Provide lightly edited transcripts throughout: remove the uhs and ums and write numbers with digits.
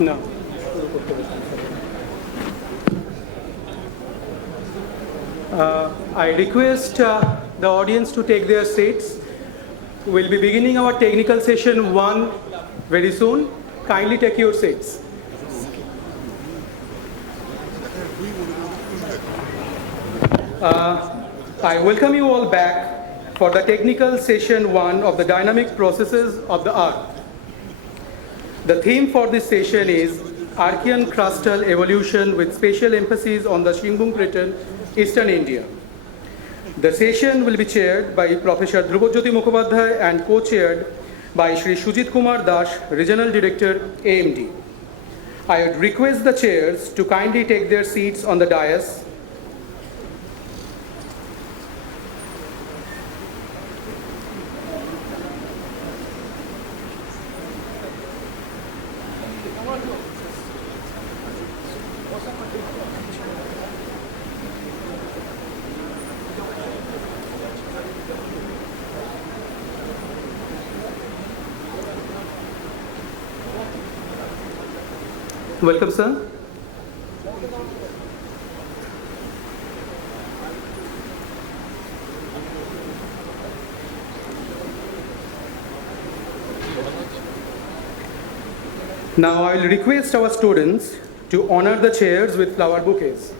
No. I request the audience to take their seats. We'll be beginning our technical session 1 very soon. Kindly take your seats. I welcome you all back for the technical session 1 of the dynamic processes of the Earth. The theme for this session is Archean crustal evolution with special emphasis on the Singhbhum Craton, Eastern India. The session will be chaired by Professor Dhrubajyoti Mukhopadhyay and co-chaired by Shri Sujit Kumar Das, Regional Director, AMD. I would request the chairs to kindly take their seats on the dais. Welcome, sir. Now I will request our students to honor the chairs with flower bouquets.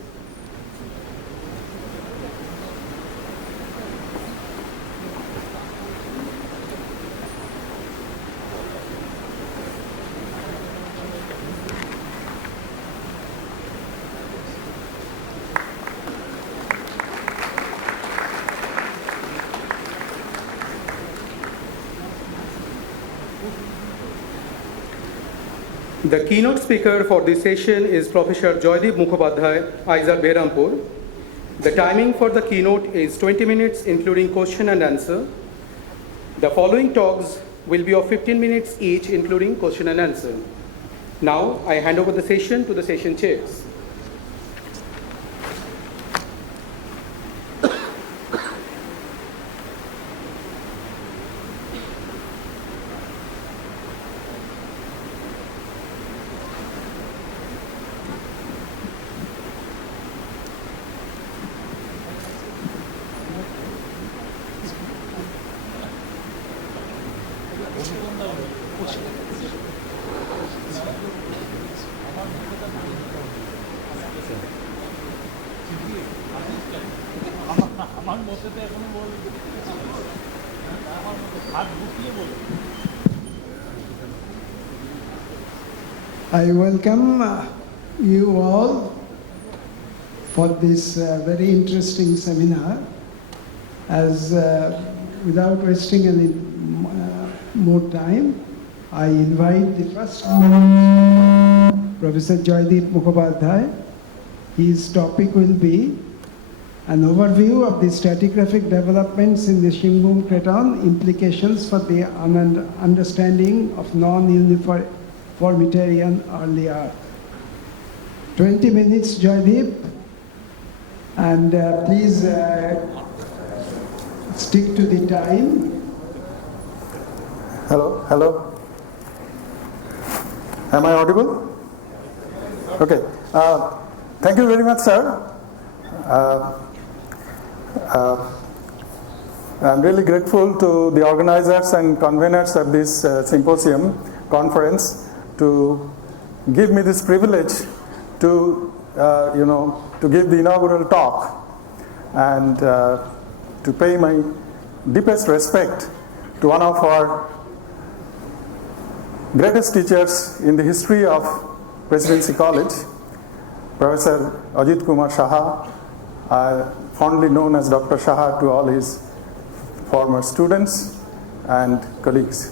The keynote speaker for this session is Professor Joydeep Mukhopadhyay, IISER Behrampur. The timing for the keynote is 20 minutes, including question and answer. The following talks will be of 15 minutes each, including question and answer. Now, I hand over the session to the session chairs. I welcome you all for this very interesting seminar. As without wasting any more time, I invite the first Professor Joydeep Mukhopadhyay. His topic will be an overview of the stratigraphic developments in the Singhbhum Craton, implications for the understanding of non-uniformitarian early Earth. 20 minutes, Joydeep, and please stick to the time. Hello. Am I audible? Okay. Thank you very much, sir. I'm really grateful to the organizers and conveners of this symposium conference to give me this privilege to give the inaugural talk and to pay my deepest respect to one of our greatest teachers in the history of Presidency College, Professor Ajit Kumar Saha, fondly known as Dr. Saha to all his former students and colleagues.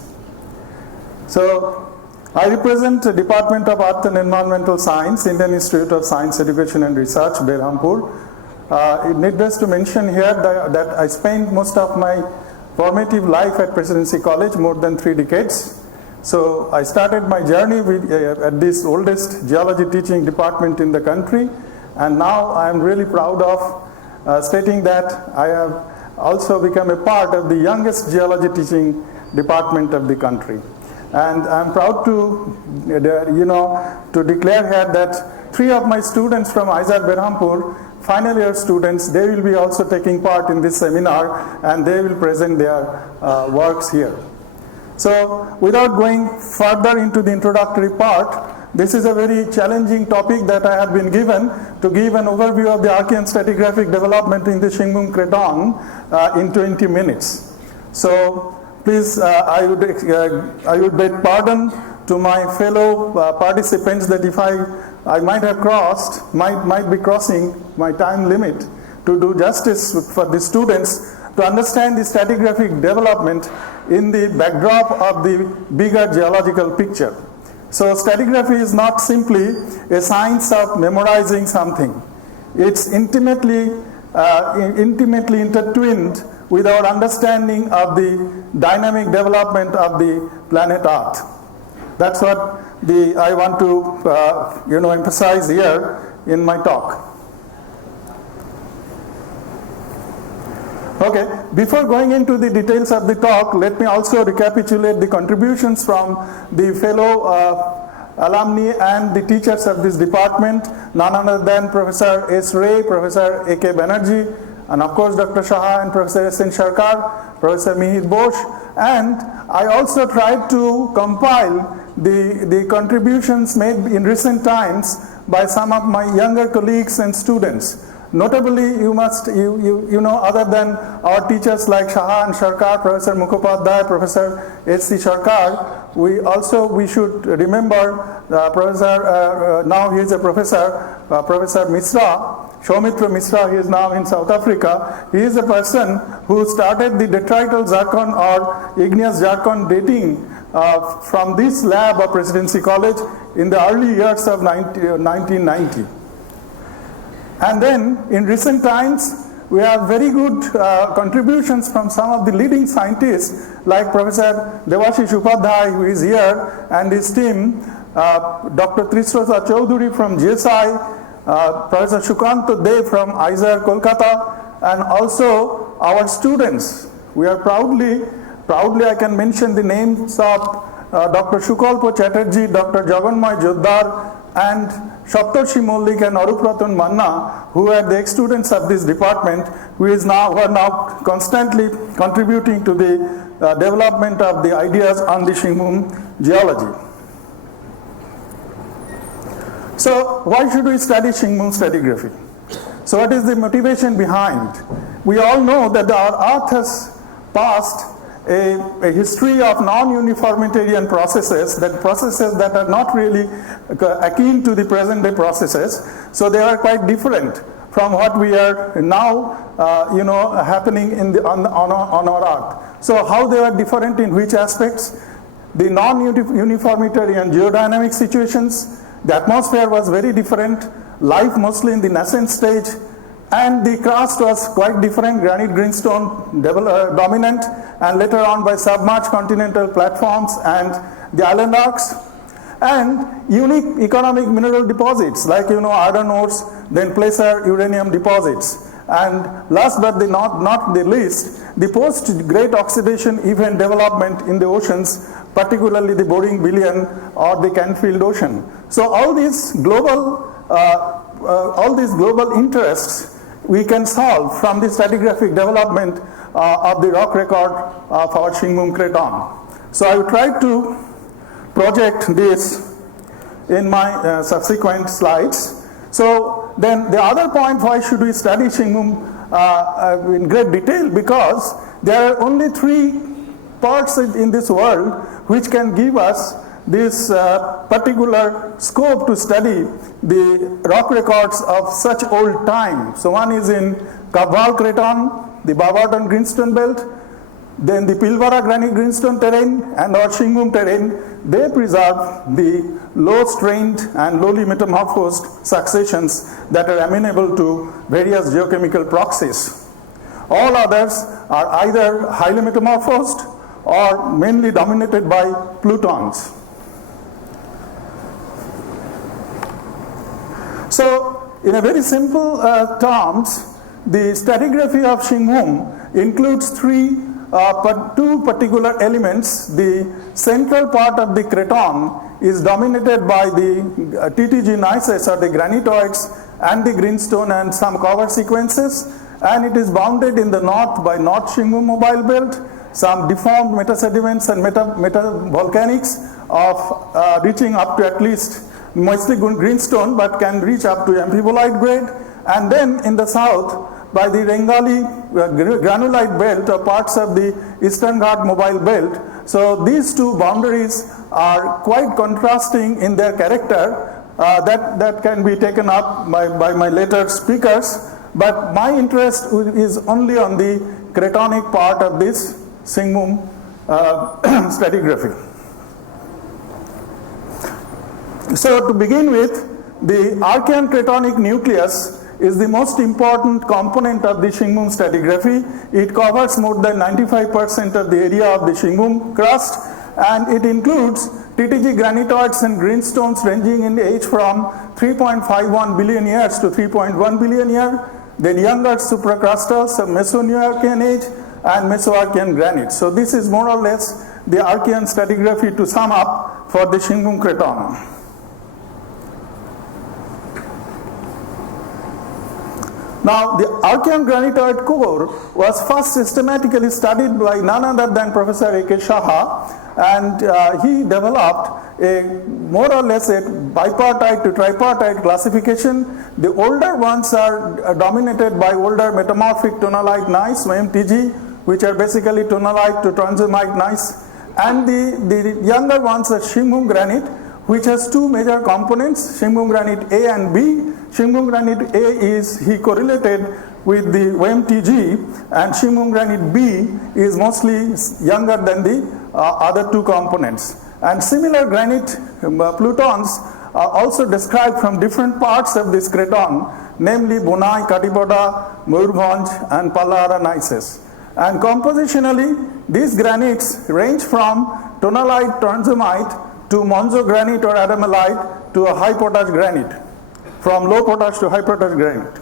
So, I represent the Department of Earth and Environmental Science, Indian Institute of Science Education and Research, Behrampur. Needless to mention here that I spent most of my formative life at Presidency College, more than 3 decades. So I started my journey at this oldest geology teaching department in the country, and now I am really proud of stating that I have also become a part of the youngest geology teaching department of the country. And I'm proud to, to declare here that 3 of my students from Izar Berhampur, final year students, they will be also taking part in this seminar, and they will present their works here. So without going further into the introductory part, this is a very challenging topic that I have been given to give an overview of the Archean stratigraphic development in the Singhbhum Craton in 20 minutes. So please, I would beg pardon to my fellow participants that if I might have might be crossing my time limit to do justice for the students to understand the stratigraphic development in the backdrop of the bigger geological picture. So stratigraphy is not simply a science of memorizing something. It's intimately intertwined with our understanding of the dynamic development of the planet Earth. That's what I want to emphasize here in my talk. Okay, before going into the details of the talk, let me also recapitulate the contributions from the fellow alumni and the teachers of this department, none other than Professor S. Ray, Professor A.K. Banerjee, and of course Dr. Saha and Professor S.N. Sarkar, Professor Mihir Bose, and I also tried to compile the contributions made in recent times by some of my younger colleagues and students. Notably, you know, other than our teachers like Saha and Sarkar, Professor Mukhopadhyay, Professor H.C. Sarkar, we should remember Professor, now he is a professor, Professor Misra, Soumitra Misra, he is now in South Africa. He is a person who started the detrital zircon or igneous zircon dating from this lab of Presidency College in the early years of 1990. And then in recent times, we have very good contributions from some of the leading scientists like Professor Devashish Upadhyay, who is here, and his team, Dr. Trishrata Chaudhuri from GSI, Professor Shukanto Dev from Izar, Kolkata, and also our students. We are proudly I can mention the names of Dr. Shukalpo Chatterjee, Dr. Jaganmoy Joddar, and Saptarshi Mollik and Arupratan Manna, who are the ex-students of this department, who are now constantly contributing to the development of the ideas on the Singhbhum geology. So why should we study Singhbhum stratigraphy? So what is the motivation behind? We all know that our Earth has passed a history of non-uniformitarian processes that are not really akin to the present day processes. So they are quite different from what we are now happening on our Earth. So how they are different in which aspects? The non-uniformitarian geodynamic situations, the atmosphere was very different, life mostly in the nascent stage, and the crust was quite different, granite greenstone dominant, and later on by submerged continental platforms and the island arcs, and unique economic mineral deposits like iron ores, then placer uranium deposits, and last but not the least, the post-great oxidation event development in the oceans, particularly the boring billion or the Canfield Ocean. So all these global interests we can solve from the stratigraphic development of the rock record of our Singhbhum Craton. So I will try to project this in my subsequent slides. So then the other point, why should we study Singhbhum in great detail? Because there are only 3 parts in this world which can give us this particular scope to study the rock records of such old time. So one is in Singhbhum Craton, the Barberton Greenstone Belt, then the Pilbara Granite Greenstone terrane and our Singhbhum terrane. They preserve the low-strained and lowly metamorphosed successions that are amenable to various geochemical proxies. All others are either highly metamorphosed or mainly dominated by plutons. So, in a very simple terms, the stratigraphy of Singhbhum includes 3 two particular elements. The central part of the craton is dominated by the TTG gneisses or the granitoids and the greenstone and some cover sequences, and it is bounded in the north by North Singhbhum mobile belt, some deformed metasediments and metavolcanics of reaching up to at least mostly greenstone but can reach up to amphibolite grade, and then in the south by the Rengali granulite belt or parts of the Eastern Ghat mobile belt. So these two boundaries are quite contrasting in their character. That can be taken up by my later speakers, but my interest is only on the cratonic part of this Singhbhum stratigraphy. So to begin with, the Archean cratonic nucleus is the most important component of the Singhbhum stratigraphy. It covers more than 95% of the area of the Singhbhum crust, and it includes TTG granitoids and greenstones ranging in age from 3.51 billion years to 3.1 billion years, then younger supracrustals of Meso-Eoarchean age and Meso-Archean granite. So this is more or less the Archean stratigraphy to sum up for the Singhbhum Craton. Now, the Archean granitoid core was first systematically studied by none other than Professor A.K. Saha, and he developed a more or less a bipartite to tripartite classification. The older ones are dominated by older metamorphic tonalite gneiss, OMTG, which are basically tonalite to transurmite gneiss, and the younger ones are Singhbhum granite, which has two major components, Singhbhum granite A and B. Singhbhum granite A is he correlated with the OMTG, and Singhbhum granite B is mostly younger than the other two components. And similar granite plutons are also described from different parts of this craton, namely Bonai, Katipoda, Mayurbhanj, and Pallara gneisses. And compositionally, these granites range from tonalite transurmite to Monzo granite or adamalite to a high potash granite, from low potash to high potash granite.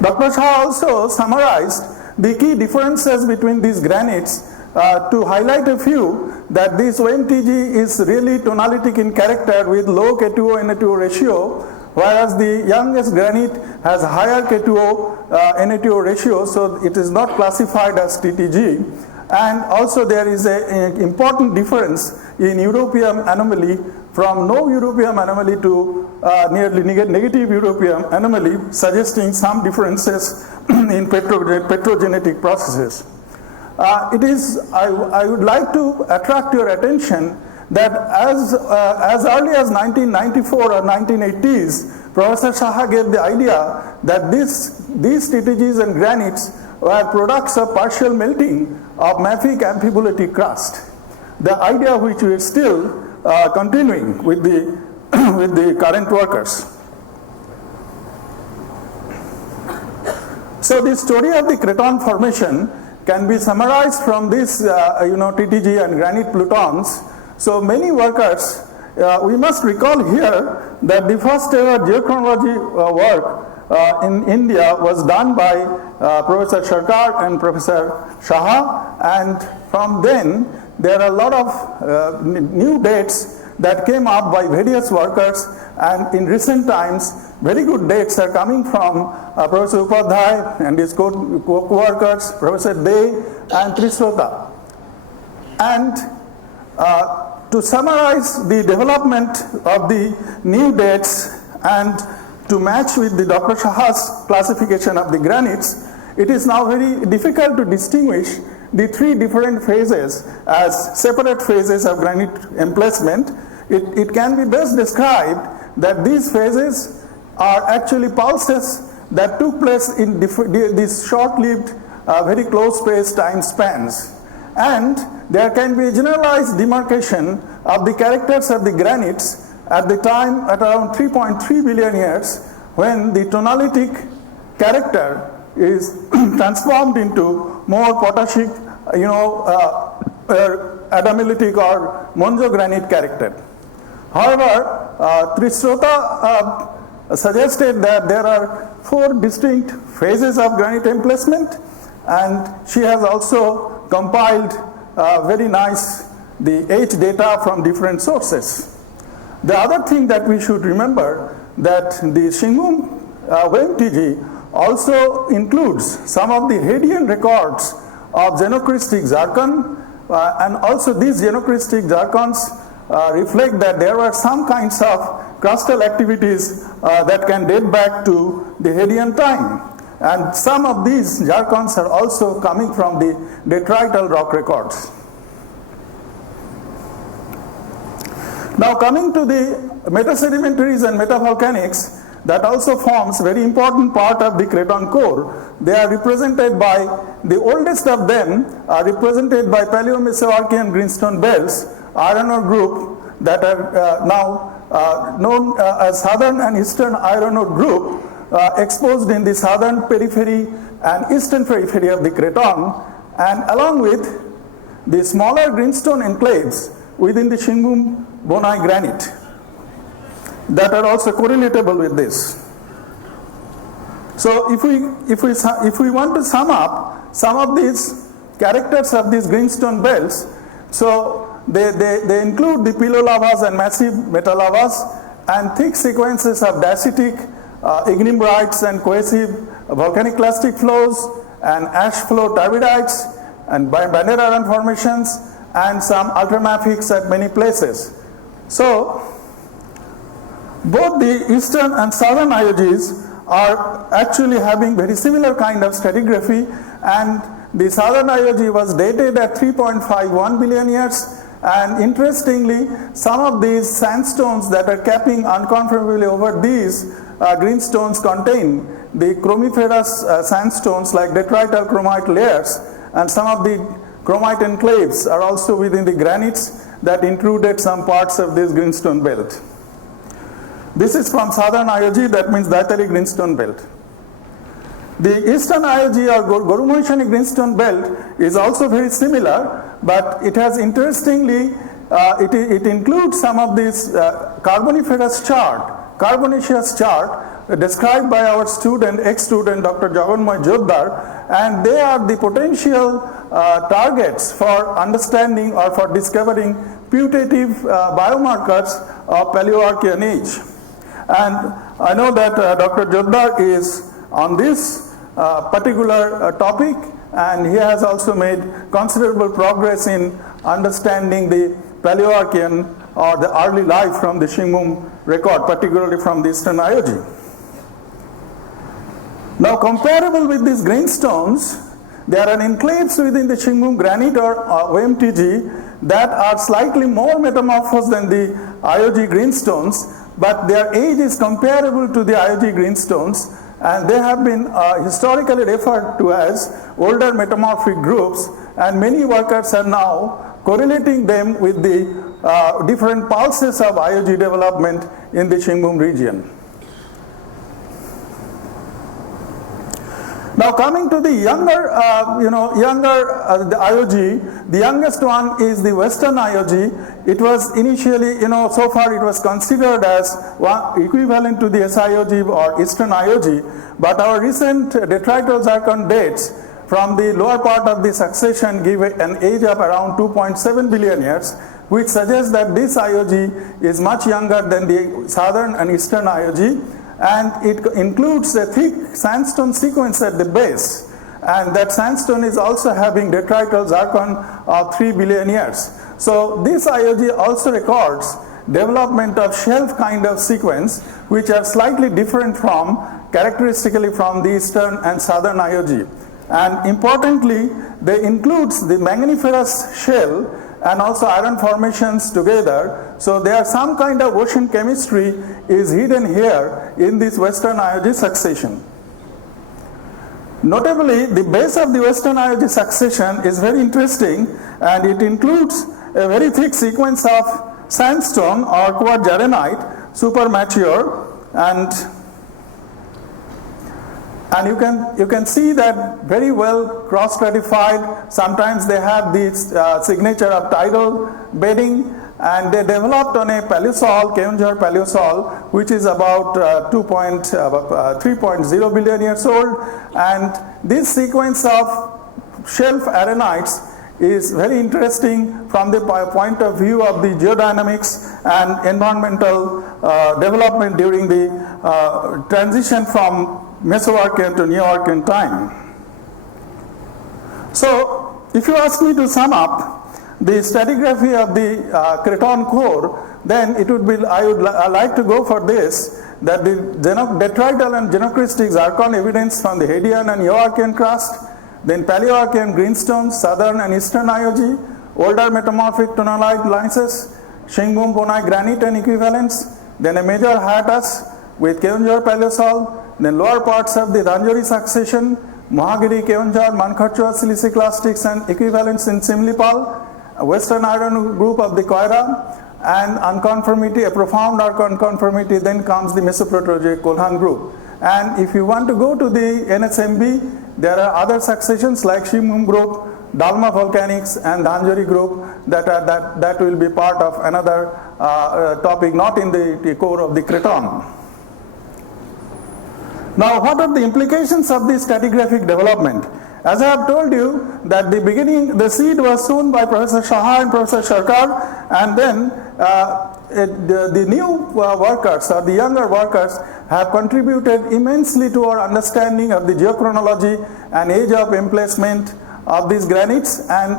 Dr. Shah also summarized the key differences between these granites to highlight a few, that this OMTG is really tonalitic in character with low K2O-Na2O ratio, whereas the youngest granite has higher K2O-Na2O ratio, so it is not classified as TTG. And also there is an important difference in europium anomaly from no europium anomaly to nearly negative europium anomaly, suggesting some differences in petrogenetic processes. I would like to attract your attention that as early as 1994 or 1980s, Professor Saha gave the idea that these TTGs and granites were products of partial melting of mafic amphibolity crust. The idea which we are still continuing with the current workers. So the story of the craton formation can be summarized from this TTG and granite plutons. So many workers, we must recall here that the first ever geochronology work in India was done by Professor Sarkar and Professor Saha, and from then there are a lot of new dates that came up by various workers, and in recent times very good dates are coming from Professor Upadhyay and his co-workers, Professor Day and Trisrota. And to summarize the development of the new dates and to match with the Dr. Saha's classification of the granites, it is now very difficult to distinguish the three different phases as separate phases of granite emplacement. It can be best described that these phases are actually pulses that took place in these short-lived, very close space time spans. And there can be a generalized demarcation of the characters of the granites at the time at around 3.3 billion years, when the tonalitic character is transformed into more potashic, adamelitic or monzogranite character. However, Trisrota suggested that there are four distinct phases of granite emplacement, and she has also compiled very nice the age data from different sources. The other thing that we should remember that the Singhbhum OMTG also includes some of the Hadean records of xenocristic zircon, and also these xenocristic zircons reflect that there were some kinds of crustal activities that can date back to the Hadean time. And some of these zircons are also coming from the detrital rock records. Now coming to the metasedimentaries and metavolcanics, that also forms very important part of the Craton core. They are represented by, the oldest of them are represented by Paleo-Mesoarchean greenstone belts, iron ore group, that are now known as southern and eastern iron ore group, exposed in the southern periphery and eastern periphery of the Craton, and along with the smaller greenstone enclaves within the Singhbhum Bonai granite that are also correlatable with this. So if we want to sum up some of these characters of these greenstone belts, so they include the pilolavas and massive metalavas and thick sequences of dacitic, ignimbrites and cohesive volcanic clastic flows and ash flow turbidites and banded iron formations and some ultramafics at many places. So both the eastern and southern IOGs are actually having very similar kind of stratigraphy, and the southern IOG was dated at 3.51 billion years, and interestingly some of these sandstones that are capping unconformably over these greenstones contain the chromiferous sandstones like detrital chromite layers, and some of the chromite enclaves are also within the granites that intruded some parts of this greenstone belt. This is from southern IOG, that means diatheric greenstone belt. The eastern IOG or Gorumoishani greenstone belt is also very similar, but it has interestingly, it includes some of this carboniferous carbonaceous chart described by our student, ex-student Dr. Jaganmoy Jodhar, and they are the potential targets for understanding or for discovering putative biomarkers of Paleoarchean age. And I know that Dr. Jodhar is on this particular topic, and he has also made considerable progress in understanding the Paleoarchean or the early life from the Singhbhum record, particularly from the eastern IOG. Now comparable with these greenstones, there are enclaves within the Singhbhum granite or OMTG that are slightly more metamorphosed than the IOG greenstones, but their age is comparable to the IOG greenstones, and they have been historically referred to as older metamorphic groups, and many workers are now correlating them with the different pulses of IOG development in the Singhbhum region. Now coming to the younger, the IOG, the youngest one is the Western IOG. It was initially, so far it was considered as equivalent to the SIOG or Eastern IOG, but our recent detrital zircon dates from the lower part of the succession give an age of around 2.7 billion years, which suggests that this IOG is much younger than the Southern and Eastern IOG. And it includes a thick sandstone sequence at the base, and that sandstone is also having detrital zircon of 3 billion years. So this IOG also records development of shelf kind of sequence, which are slightly different from, characteristically from the eastern and southern IOG. And importantly, they includes the manganiferous shell and also iron formations together. So there are some kind of ocean chemistry is hidden here in this Western IOG succession. Notably, the base of the Western IOG succession is very interesting, and it includes a very thick sequence of sandstone or quartz-jarenite, super mature, and you can see that very well cross-stratified. Sometimes they have this signature of tidal bedding, and they developed on a paleosol, Keonjhar paleosol, which is about 3.0 billion years old. And this sequence of shelf arenites is very interesting from the point of view of the geodynamics and environmental development during the transition from Mesoarchean to Neoarchean time. So, if you ask me to sum up the stratigraphy of the Craton core, then it would be, I would like to go for this, that the detrital and genocristic zircon evidence from the Hadean and Eoarchean crust, then Paleoarchean greenstones, southern and eastern IOG, older metamorphic tonalite licenses, Singhbhum granite and equivalents, then a major hiatus with Keonjhar Paleosol, then lower parts of the Dhanjari succession, Mohagiri, Keonjhar, Mankharchua, siliciclastics and equivalents in Simlipal, a western iron group of the Koira, and unconformity, a profound unconformity, then comes the Mesoproterozoic Kolhan group. And if you want to go to the NSMB, there are other successions like Singhbhum group, Dalma volcanics and Dhanjari group that will be part of another topic, not in the core of the Craton. Now, what are the implications of this stratigraphic development? As I have told you that the seed was sown by Professor Saha and Professor Sarkar, and then the new workers or the younger workers have contributed immensely to our understanding of the geochronology and age of emplacement of these granites, and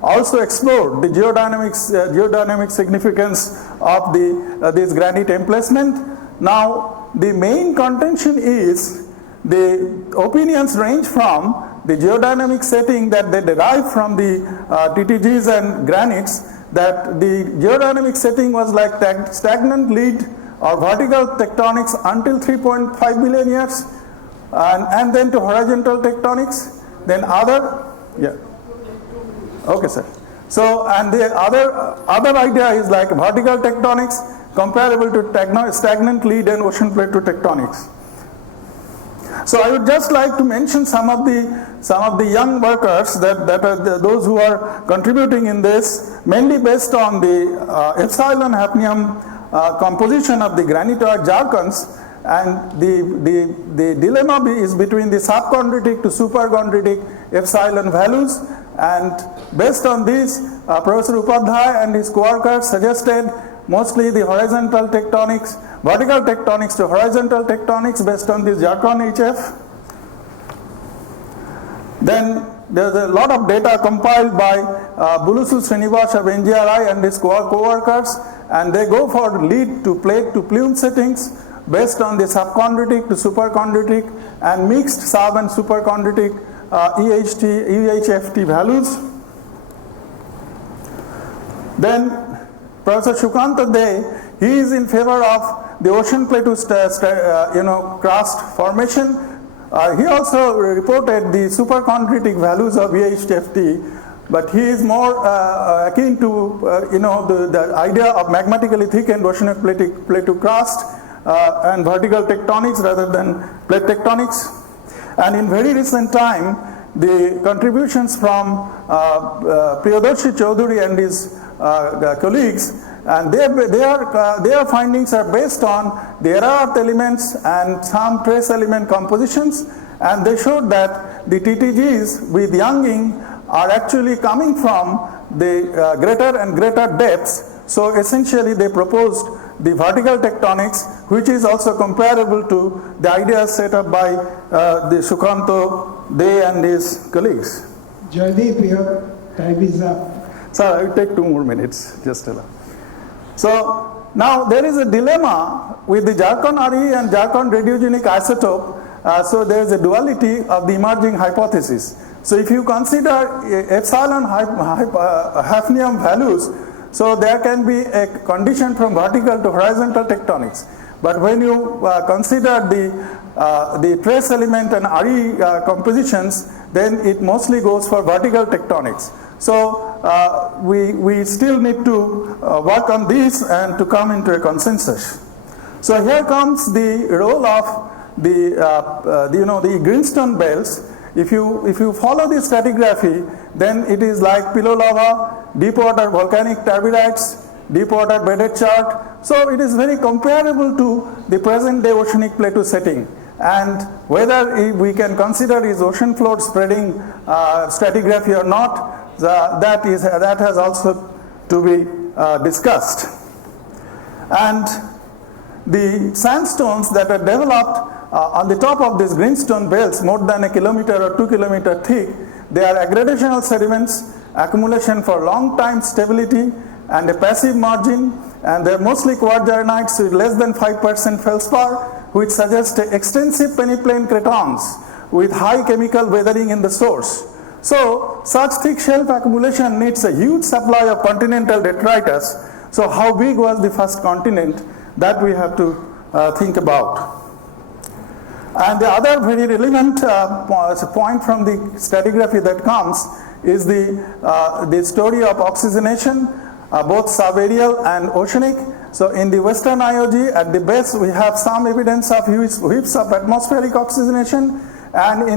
also explored the geodynamic significance of this granite emplacement. Now, the main contention is the opinions range from the geodynamic setting that they derive from the TTGs and granites, that the geodynamic setting was like stagnant lead or vertical tectonics until 3.5 billion years, and then to horizontal tectonics, then okay sir. So, and the other idea is like vertical tectonics comparable to stagnant lead and ocean plateau tectonics. So I would just like to mention some of the young workers that are those who are contributing in this, mainly based on the epsilon hafnium composition of the granitoid zircons, and the dilemma is between the subchondritic to superchondritic epsilon values, and based on this, Professor Upadhyay and his co-workers suggested mostly the horizontal tectonics, vertical tectonics to horizontal tectonics based on this zircon HF. Then there's a lot of data compiled by Bulusu Srinivas of NGRI and his co-workers, and they go for lead to plate to plume settings based on the subchondritic to superchondritic and mixed sub and superchondritic EHFT values. Then Professor Shukanta Dey, he is in favor of the ocean plateau crust formation. He also reported the superchondritic values of EHFT, but he is more akin to the idea of magmatically thickened oceanic plateau crust and vertical tectonics rather than plate tectonics. And in very recent time, the contributions from Priyadarshi Chaudhuri and his colleagues, and their findings are based on the error earth elements and some trace element compositions, and they showed that the TTGs with younging are actually coming from the greater and greater depths. So essentially they proposed the vertical tectonics, which is also comparable to the ideas set up by the Sukanto Dey and his colleagues. Jaideep, your time is up. Sir, I will take 2 more minutes, just allow. So now there is a dilemma with the zircon Re and zircon radiogenic isotope. So there is a duality of the emerging hypothesis. So if you consider epsilon hafnium values, so there can be a condition from vertical to horizontal tectonics. But when you consider the trace element and Re compositions, then it mostly goes for vertical tectonics. So we still need to work on this and to come into a consensus. So here comes the role of the greenstone belts. If you follow this stratigraphy, then it is like pillow lava, deep water volcanic turbidite, deep water bedded chart. So it is very comparable to the present day oceanic plateau setting. and whether we can consider is ocean floor spreading stratigraphy or not, that has also to be discussed. And the sandstones that are developed on the top of these greenstone belts, more than 1 kilometer or 2 kilometer thick, they are aggradational sediments, accumulation for long time stability and a passive margin, and they are mostly quadranites with less than 5% feldspar, which suggests extensive peneplain cratons with high chemical weathering in the source. So such thick shelf accumulation needs a huge supply of continental detritus. So how big was the first continent? That we have to think about. And the other very relevant point from the stratigraphy that comes is the story of oxygenation, both subaerial and oceanic. So in the Western IOG, at the base, we have some evidence of whips of atmospheric oxygenation, and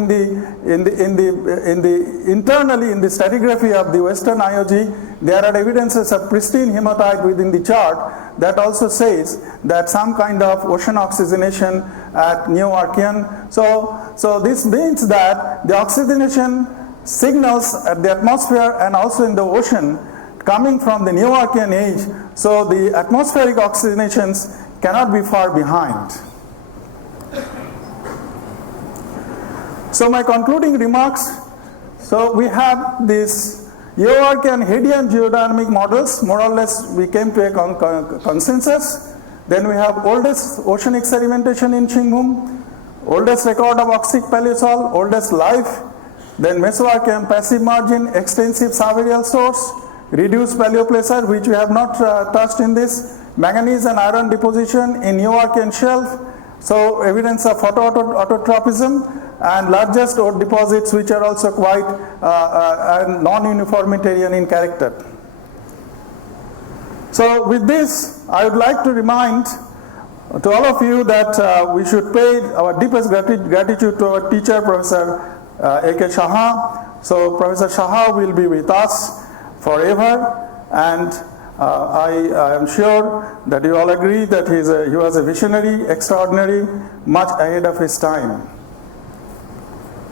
internally in the stratigraphy of the Western IOG, there are evidences of pristine hematite within the chart that also says that some kind of ocean oxygenation at Eoarchean. So this means that the oxygenation signals at the atmosphere and also in the ocean coming from the Eoarchean age, so the atmospheric oxygenations cannot be far behind. So my concluding remarks, so we have this Eoarchean Hadean geodynamic models, more or less we came to a consensus. Then we have oldest oceanic sedimentation in Singhbhum, oldest record of oxic paleosol, oldest life, then Mesoarchean passive margin, extensive subaerial source, reduced paleoplacer, which we have not touched in this, manganese and iron deposition in Eoarchean shelf, so evidence of autotropism, and largest ore deposits which are also quite non-uniformitarian in character. So with this, I would like to remind to all of you that we should pay our deepest gratitude to our teacher, Professor A.K. Saha. So Professor Saha will be with us forever, and I am sure that you all agree that he was a visionary, extraordinary, much ahead of his time.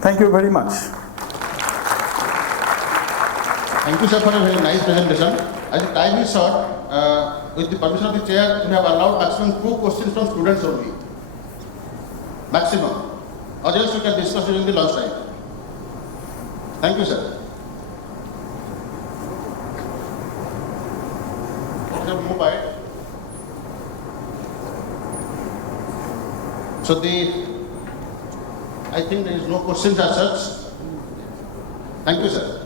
Thank you very much. Thank you, sir, for a very nice presentation. As the time is short, with the permission of the chair, we have allowed maximum 2 questions from students only. Maximum. Or else we can discuss during the lunch time. Thank you, sir. Move by. So I think there is no questions as such. Thank you, sir.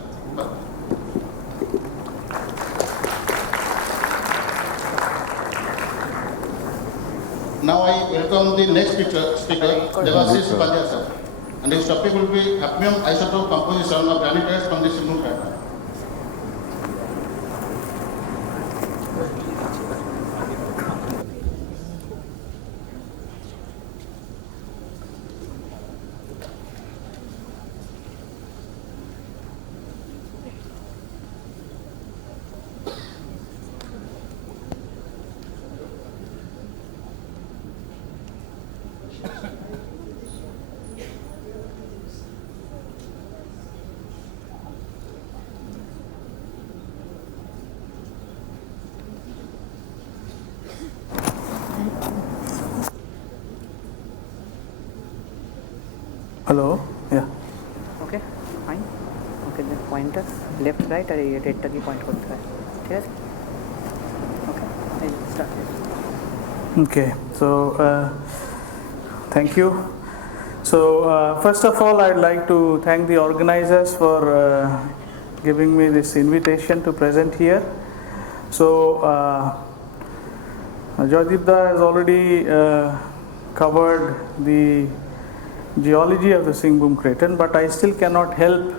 Now I welcome the next speaker, Devashish Upadhyay, sir. And his topic will be hafnium isotope composition of granite from the Singhbhum Craton. Hello, yeah. Okay, fine. Okay, then pointer left right और ये data की point करता है, ठीक है? Okay, I start. Okay, so thank you. So first of all, I'd like to thank the organizers for giving me this invitation to present here. So Jaydeepda has already covered the geology of the Singhbhum Craton, but I still cannot help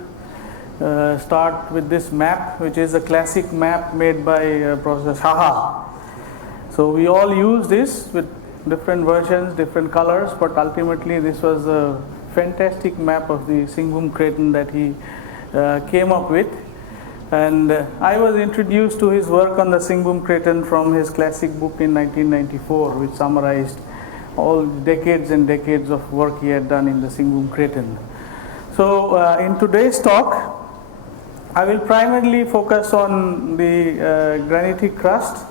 start with this map, which is a classic map made by Professor Saha. So we all use this with different versions, different colors, but ultimately this was a fantastic map of the Singhbhum Craton that he came up with. And I was introduced to his work on the Singhbhum Craton from his classic book in 1994, which summarized all decades and decades of work he had done in the Singhbhum Craton. So in today's talk, I will primarily focus on the granitic crust,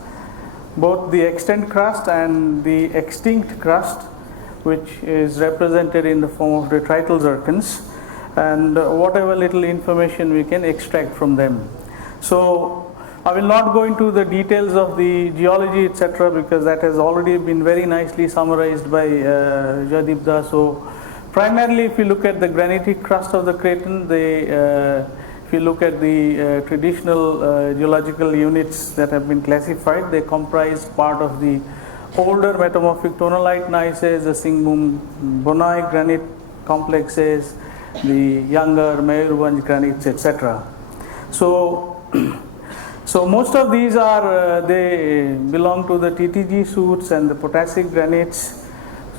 both the extant crust and the extinct crust, which is represented in the form of detrital zircons, and whatever little information we can extract from them. So I will not go into the details of the geology, etc., because that has already been very nicely summarized by Jadipda. So primarily, if you look at the granitic crust of the craton, if you look at the traditional geological units that have been classified, they comprise part of the older metamorphic tonalite gneisses, the Singhbhum Bonai granite complexes, the younger Mayurbhanj granites, etc. So most of these are, they belong to the TTG suits and the potassic granites.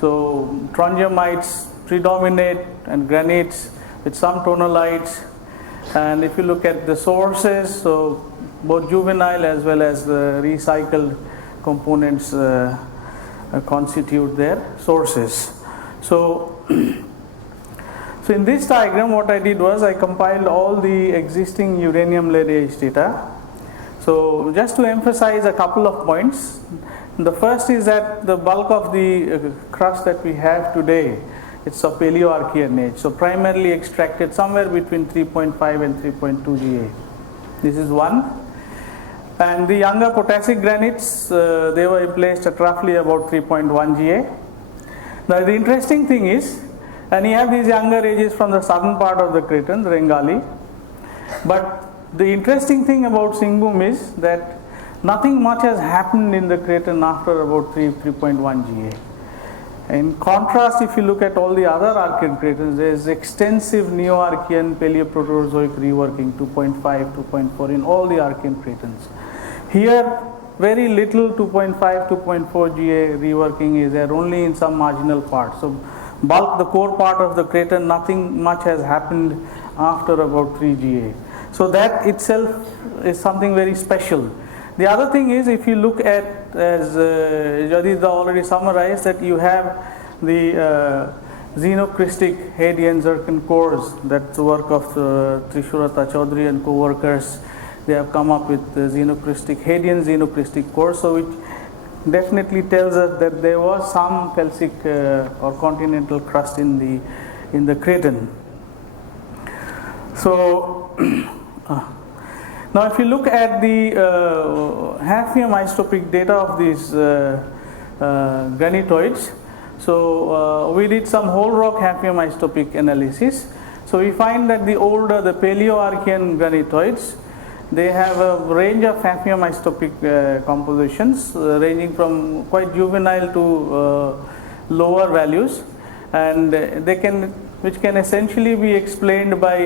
So strongymites predominate and granites with some tonalites. And if you look at the sources, so both juvenile as well as the recycled components constitute their sources. So in this diagram, what I did was I compiled all the existing uranium lead age data. So just to emphasize a couple of points, the first is that the bulk of the crust that we have today, it's of Eoarchean age, so primarily extracted somewhere between 3.5 and 3.2 Ga. This is one. And the younger potassic granites, they were placed at roughly about 3.1 Ga. Now the interesting thing is, and you have these younger ages from the southern part of the craton, the Rengali, but the interesting thing about Singhbhum is that nothing much has happened in the craton after about 3.1 Ga. In contrast, if you look at all the other Archean cratons, there is extensive Neo-Archean Paleoproterozoic reworking, 2.5, 2.4 in all the Archean cratons. Here, very little 2.5, 2.4 Ga reworking is there, only in some marginal parts. So bulk, the core part of the craton, nothing much has happened after about 3 Ga. So that itself is something very special. The other thing is, if you look at, as Jadida already summarized, that you have the xenocrystic Hadean zircon cores. That's the work of Trishurata Chaudhary and co-workers. They have come up with the Hadean xenocrystic cores, so which definitely tells us that there was some felsic or continental crust in the craton. So now if you look at the hafnium isotopic data of these granitoids, so we did some whole rock hafnium isotopic analysis. So we find that the older, the Paleo-Archean granitoids, they have a range of hafnium isotopic compositions ranging from quite juvenile to lower values, and which can essentially be explained by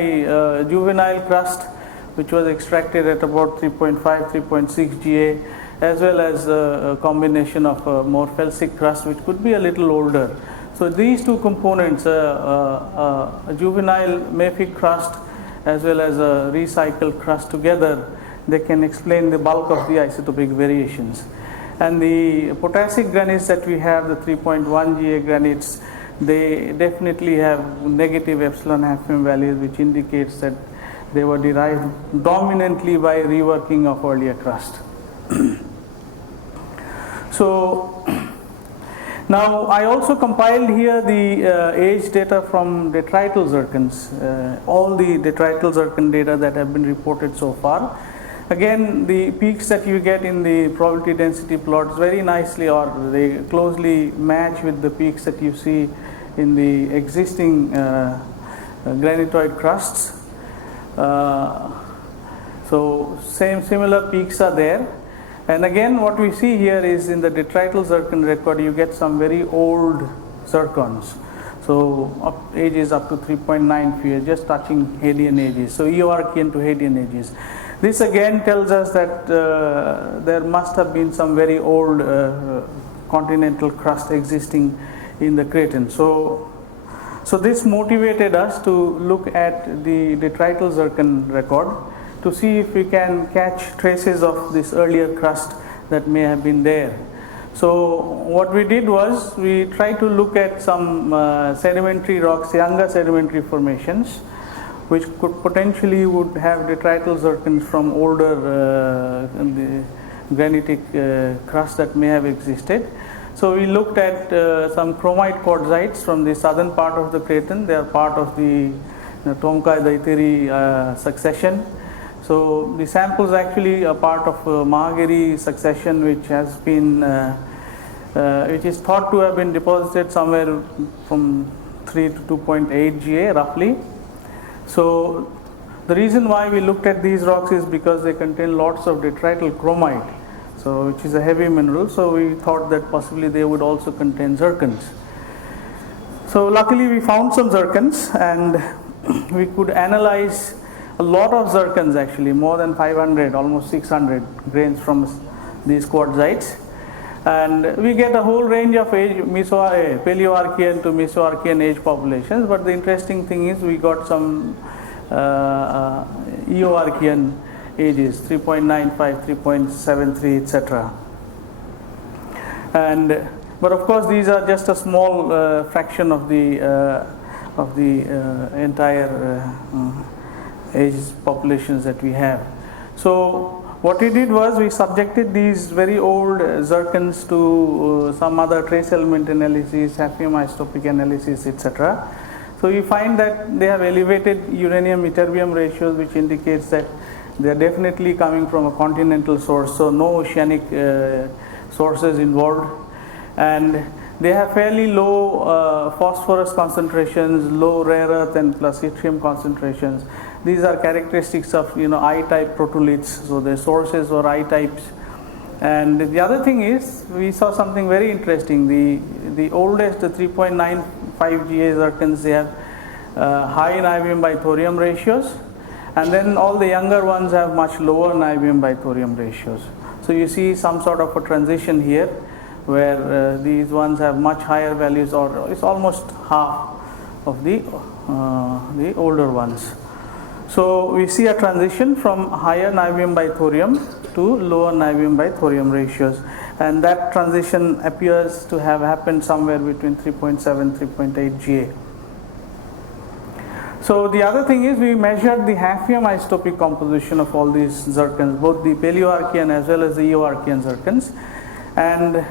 juvenile crust, which was extracted at about 3.5, 3.6 Ga, as well as a combination of more felsic crust, which could be a little older. So these two components, a juvenile mafic crust as well as a recycled crust together, they can explain the bulk of the isotopic variations. And the potassic granites that we have, the 3.1 Ga granites, they definitely have negative epsilon hafnium values, which indicates that they were derived dominantly by reworking of earlier crust. So now I also compiled here the age data from detrital zircons, all the detrital zircon data that have been reported so far. Again, the peaks that you get in the probability density plots very nicely, or they closely match with the peaks that you see in the existing granitoid crusts. So similar peaks are there. And again, what we see here is in the detrital zircon record, you get some very old zircons. So ages up to 3.9 feet, just touching Hadean ages. So Eoarchean to Hadean ages. This again tells us that there must have been some very old continental crust existing in the craton. So this motivated us to look at the detrital zircon record to see if we can catch traces of this earlier crust that may have been there. So what we did was we tried to look at some sedimentary rocks, younger sedimentary formations, which could potentially would have detrital zircons from older granitic crust that may have existed. So we looked at some chromite quartzites from the southern part of the craton. They are part of the Tomkai-Daiteri succession. So the samples actually are part of Mahagiri succession, which has been, which is thought to have been deposited somewhere from 3 to 2.8 GA roughly. So the reason why we looked at these rocks is because they contain lots of detrital chromite, so which is a heavy mineral. So we thought that possibly they would also contain zircons. So luckily we found some zircons, and we could analyze a lot of zircons, actually more than 500, almost 600 grains from these quartzites, and we get a whole range of age, Paleo-Archean to Meso-Archean age populations. But the interesting thing is we got some Eoarchean ages, 3.95, 3.73, etc. And but of course these are just a small fraction of the entire age populations that we have. So what we did was we subjected these very old zircons to some other trace element analysis, hafnium isotopic analysis, etc. So you find that they have elevated uranium ytterbium ratios, which indicates that they are definitely coming from a continental source, so no oceanic sources involved, and they have fairly low phosphorus concentrations, low rare earth and plus yttrium concentrations. These are characteristics of I-type protoliths, so the sources were I-types. And the other thing is we saw something very interesting. The oldest, the 3.95 GA zircons, they have high niobium by thorium ratios, and then all the younger ones have much lower niobium by thorium ratios. So you see some sort of a transition here, where these ones have much higher values, or it's almost half of the older ones. So we see a transition from higher niobium by thorium to lower niobium by thorium ratios, and that transition appears to have happened somewhere between 3.7, 3.8 GA. So the other thing is we measured the hafnium isotopic composition of all these zircons, both the Paleo-Archean as well as the Eoarchean zircons. And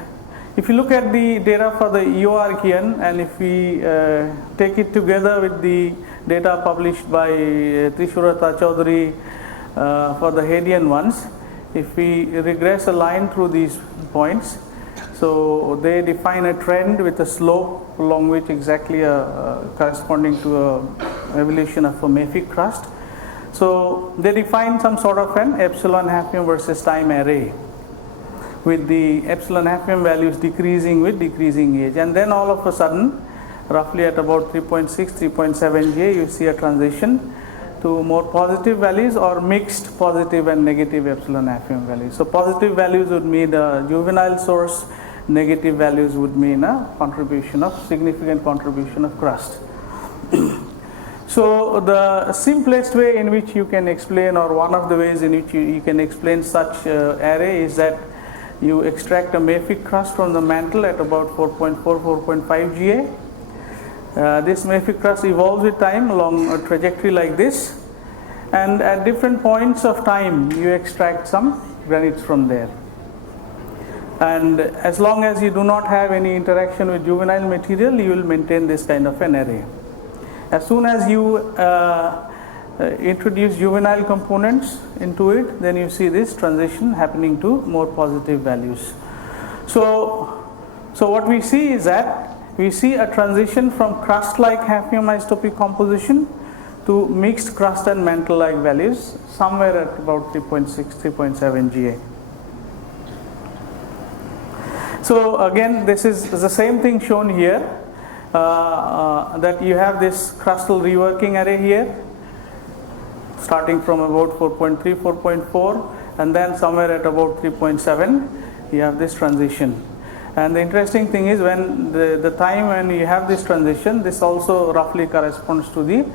if you look at the data for the Eoarchean, and if we take it together with the data published by Trishurata Chaudhary for the Hadean ones, if we regress a line through these points, so they define a trend with a slope along which exactly corresponding to a evolution of a mafic crust. So they define some sort of an epsilon hafnium versus time array, with the epsilon hafnium values decreasing with decreasing age, and then all of a sudden, roughly at about 3.6, 3.7 GA, you see a transition to more positive values or mixed positive and negative epsilon hafnium values. So positive values would mean a juvenile source, negative values would mean a significant contribution of crust. So the simplest way in which you can explain, or one of the ways in which you can explain such array, is that you extract a mafic crust from the mantle at about 4.4, 4.5 GA. This mafic crust evolves with time along a trajectory like this, and at different points of time you extract some granites from there. And as long as you do not have any interaction with juvenile material, you will maintain this kind of an array. As soon as you introduce juvenile components into it, then you see this transition happening to more positive values. So what we see is that we see a transition from crust-like hafnium isotopic composition to mixed crust and mantle-like values somewhere at about 3.6, 3.7 GA. So again, this is the same thing shown here, that you have this crustal reworking array here, starting from about 4.3, 4.4, and then somewhere at about 3.7, you have this transition. And the interesting thing is, when the time when you have this transition, this also roughly corresponds to the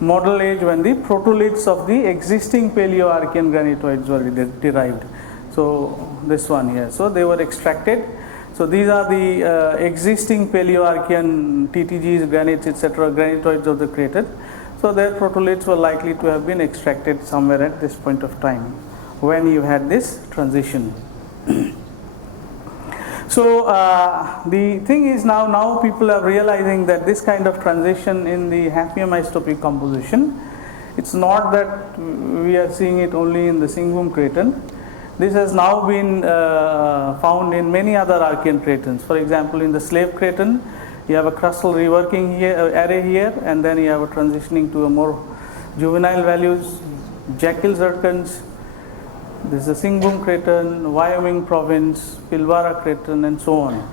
model age when the protoliths of the existing Paleo-Archean granitoids were derived. So this one here, so they were extracted. So these are the existing Paleoarchean TTGs, granites, etc., granitoids of the crater. So their protoliths were likely to have been extracted somewhere at this point of time when you had this transition. So the thing is now people are realizing that this kind of transition in the hafnium isotopic composition, it's not that we are seeing it only in the Singhbhum Craton. This has now been found in many other Archean cratons. For example, in the Slave Craton, you have a crustal reworking array here, and then you have a transitioning to a more juvenile values, Jekyll zircons. This is the Singhbhum Craton, Wyoming province, Pilbara Craton, and so on.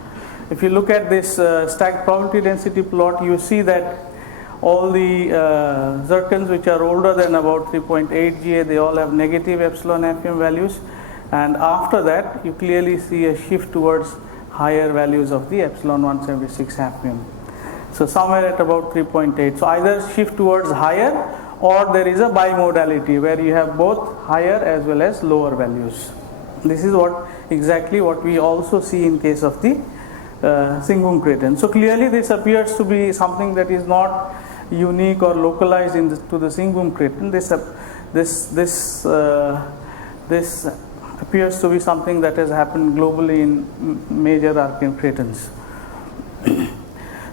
If you look at this stacked probability density plot, you see that all the zircons which are older than about 3.8 Ga, they all have negative epsilon hafnium values, and after that you clearly see a shift towards higher values of the epsilon 176 hafnium. So somewhere at about 3.8. So either shift towards higher, or there is a bimodality where you have both higher as well as lower values. This is exactly what we also see in case of the Singhbhum Craton. So clearly this appears to be something that is not unique or localized to the Singhbhum Craton. This appears to be something that has happened globally in major Archean cratons.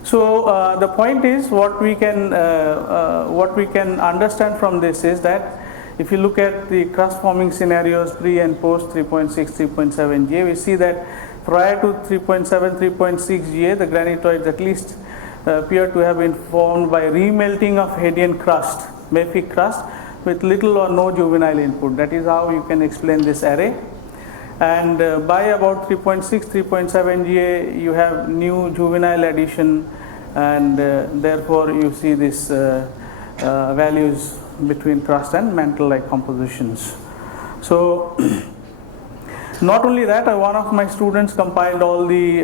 So the point is, what we can understand from this is that if you look at the crust forming scenarios pre and post 3.6, 3.7 Ga, we see that prior to 3.7, 3.6 Ga, the granitoids at least appear to have been formed by remelting of Hadean crust, mafic crust, with little or no juvenile input. That is how you can explain this array. And by about 3.6, 3.7 Ga, you have new juvenile addition, and therefore you see this values between crust and mantle-like compositions. So not only that, one of my students compiled all the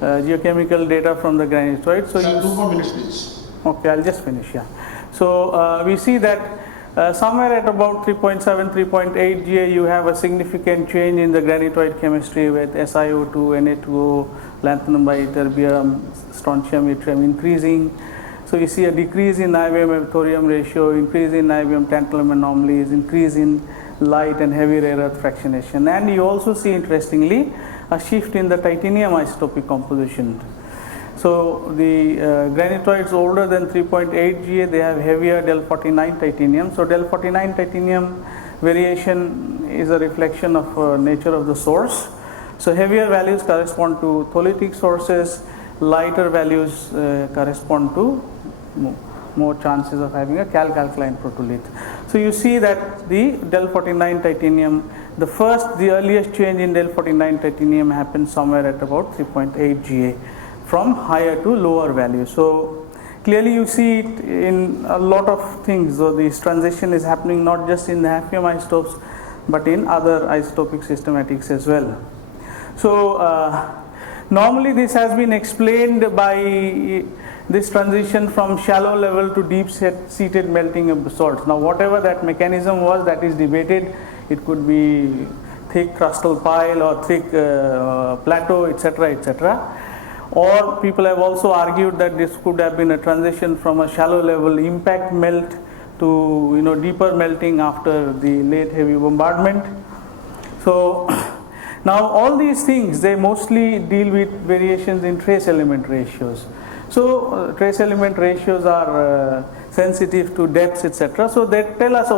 geochemical data from the granitoids. So Sir, 2 more minutes, please. Okay, I'll just finish. Yeah. So we see that somewhere at about 3.7, 3.8 Ga, you have a significant change in the granitoid chemistry with SiO2, Na2O, lanthanum biterbium, strontium, yttrium increasing. So you see a decrease in niobium thorium ratio, increase in niobium tantalum anomalies, increase in light and heavy rare earth fractionation, and you also see, interestingly, a shift in the titanium isotopic composition. So the granitoids older than 3.8 Ga, they have heavier del 49 titanium. So del 49 titanium variation is a reflection of nature of the source. So heavier values correspond to tholithic sources, lighter values correspond to more chances of having a calc-alkaline protolith. So you see that the del 49 titanium, the earliest change in del 49 titanium happens somewhere at about 3.8 Ga, from higher to lower values. So clearly you see it in a lot of things. So this transition is happening not just in the hafnium isotopes, but in other isotopic systematics as well. So normally this has been explained by this transition from shallow level to deep seated melting of basalts. Now whatever that mechanism was, that is debated. It could be thick crustal pile or thick plateau, etc., etc. Or people have also argued that this could have been a transition from a shallow level impact melt to deeper melting after the late heavy bombardment. So now all these things, they mostly deal with variations in trace element ratios. So trace element ratios are sensitive to depths, etc. So they tell us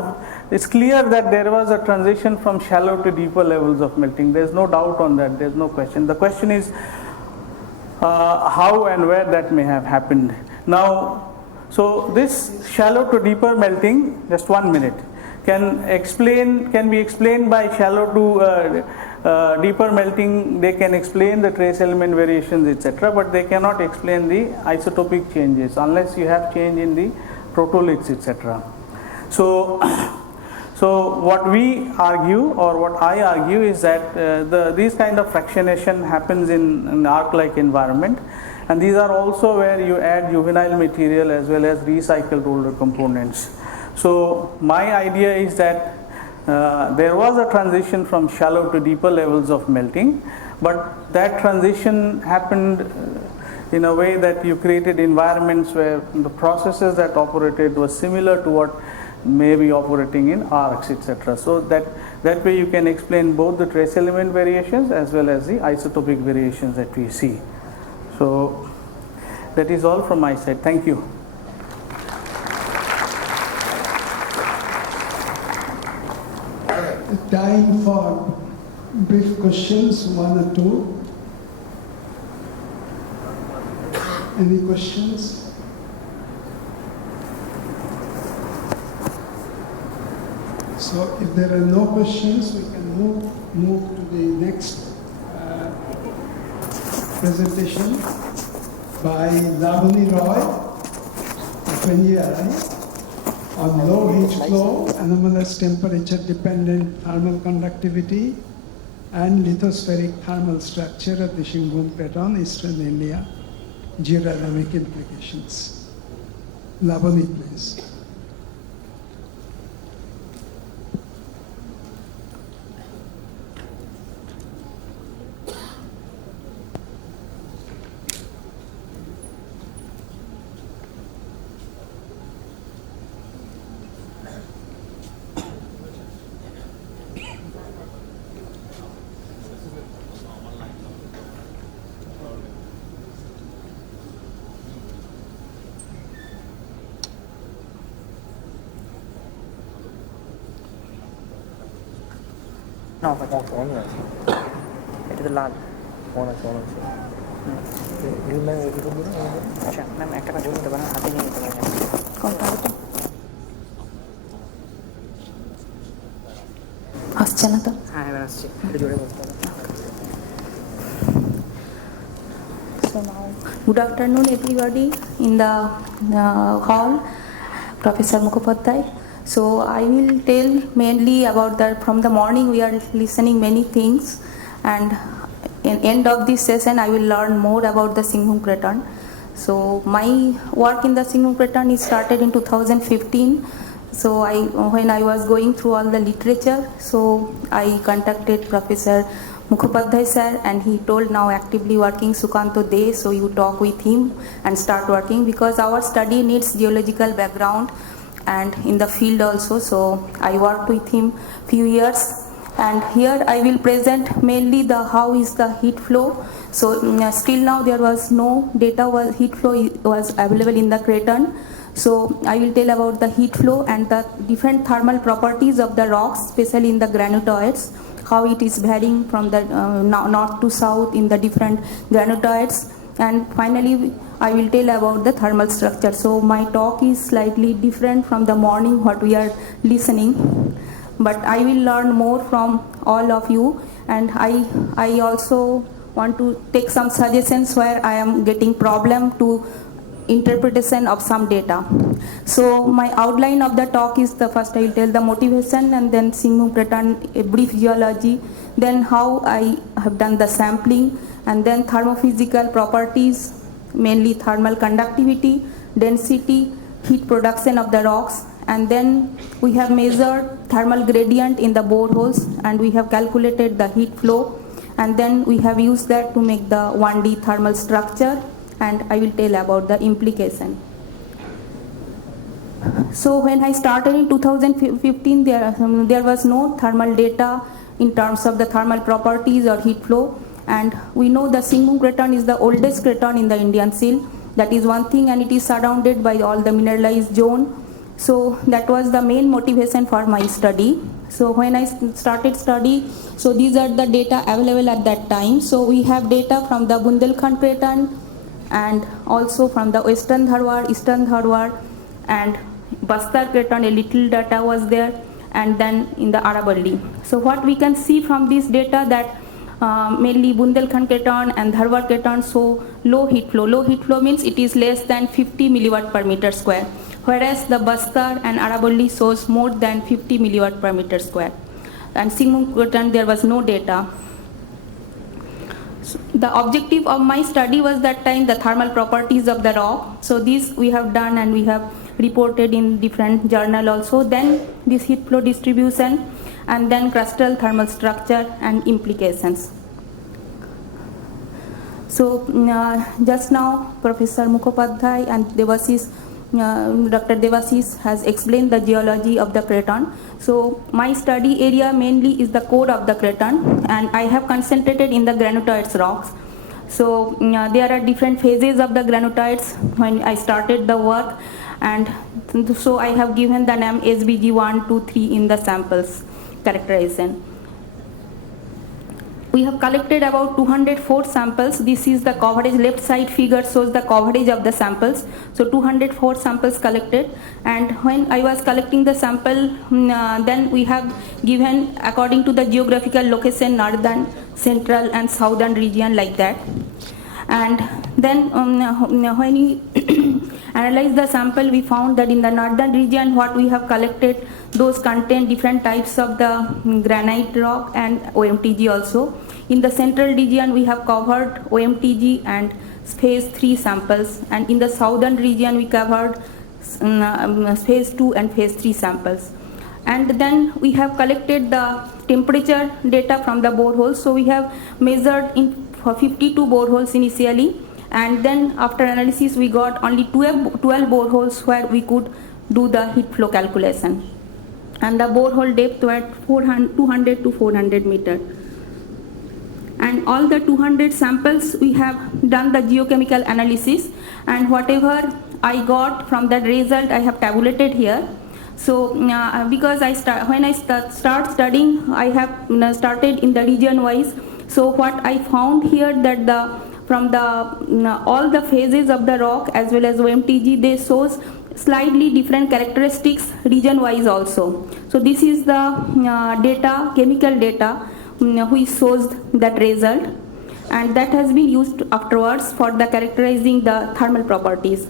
it's clear that there was a transition from shallow to deeper levels of melting. There's no doubt on that. There's no question. The question is how and where that may have happened. Now, so this shallow to deeper melting, just 1 minute, can be explained by shallow to deeper melting. They can explain the trace element variations, etc., but they cannot explain the isotopic changes unless you have change in the protoliths, etc. So what we argue, or what I argue, is that these kind of fractionation happens in an arc-like environment, and these are also where you add juvenile material as well as recycled older components. So my idea is that there was a transition from shallow to deeper levels of melting, but that transition happened in a way that you created environments where the processes that operated were similar to what may be operating in arcs, etc. So that way you can explain both the trace element variations as well as the isotopic variations that we see. So that is all from my side. Thank you. Time for brief questions, one or two. Any questions? So if there are no questions, we can move to the next presentation by Lavani Roy of NERI on low heat flow, anomalous temperature dependent thermal conductivity and lithospheric thermal structure of the Singhbhum Craton, Eastern India, geodynamic implications. Lavani, please. No, but it is লাল আচ্ছা ma'am একটা কাজ করতে পারেন, হাতে নিয়ে নিতে পারেন কোনটা হতো আসছে না তো? হ্যাঁ এবার আসছে, একটু জোরে বলতে হবে। So now, good afternoon everybody in the hall, Professor Mukhopadhyay. So I will tell mainly about that. From the morning we are listening many things, and in end of this session I will learn more about the Singhbhum Craton. So my work in the Singhbhum Craton is started in 2015. So when I was going through all the literature, so I contacted Professor Mukhopadhyay sir, and he told now actively working Sukanto Dey, so you talk with him and start working, because our study needs geological background and in the field also. So I worked with him few years, and here I will present mainly the how is the heat flow. So still now there was no data was heat flow was available in the Craton. So I will tell about the heat flow and the different thermal properties of the rocks, especially in the granitoids, how it is varying from the north to south in the different granitoids, and finally I will tell about the thermal structure. So my talk is slightly different from the morning what we are listening, but I will learn more from all of you, and I also want to take some suggestions where I am getting problem to interpretation of some data. So my outline of the talk is, the first I will tell the motivation, and then Singhbhum Craton, a brief geology, then how I have done the sampling, and then thermophysical properties, mainly thermal conductivity, density, heat production of the rocks, and then we have measured thermal gradient in the boreholes, and we have calculated the heat flow, and then we have used that to make the 1D thermal structure, and I will tell about the implication. So when I started in 2015, there was no thermal data in terms of the thermal properties or heat flow, and we know the Singhbhum Craton is the oldest craton in the Indian Seal. That is one thing, and it is surrounded by all the mineralized zone. So that was the main motivation for my study. So when I started study, so these are the data available at that time. So we have data from the Bundelkhand Craton, and also from the Western Dharwar, Eastern Dharwar, and Bastar Craton, a little data was there, and then in the Aravalli. So what we can see from this data that mainly Bundelkhand Craton and Dharwar Craton show low heat flow. Low heat flow means it is less than 50 milliwatt per meter square, whereas the Bastar and Aravalli shows more than 50 milliwatt per meter square. And Singhbhum Craton, there was no data. So the objective of my study was that time the thermal properties of the rock. So this we have done, and we have reported in different journal also. Then this heat flow distribution, and then crustal thermal structure and implications. So just now Professor Mukhopadhyay and Dr. Devashish has explained the geology of the craton. So my study area mainly is the core of the craton, and I have concentrated in the granitoids rocks. So there are different phases of the granitoids when I started the work, and so I have given the name SBG 1, 2, 3 in the samples characterization. We have collected about 204 samples. This is the coverage. Left side figure shows the coverage of the samples. So 204 samples collected, and when I was collecting the sample, then we have given according to the geographical location, northern, central and southern region, like that. And then when we analyze the sample, we found that in the northern region what we have collected, those contain different types of the granite rock and OMTG also. In the central region we have covered OMTG and phase 3 samples, and in the southern region we covered phase 2 and phase 3 samples. And then we have collected the temperature data from the boreholes. So we have measured in for 52 boreholes initially, and then after analysis we got only 12 boreholes where we could do the heat flow calculation, and the borehole depth were 200 to 400 meter. And all the 200 samples we have done the geochemical analysis, and whatever I got from that result I have tabulated here. So because when I start studying, I have started in the region wise. So what I found here that from all the phases of the rock as well as OMTG, they shows slightly different characteristics region wise also. So this is the data, chemical data, which shows that result, and that has been used afterwards for the characterizing the thermal properties.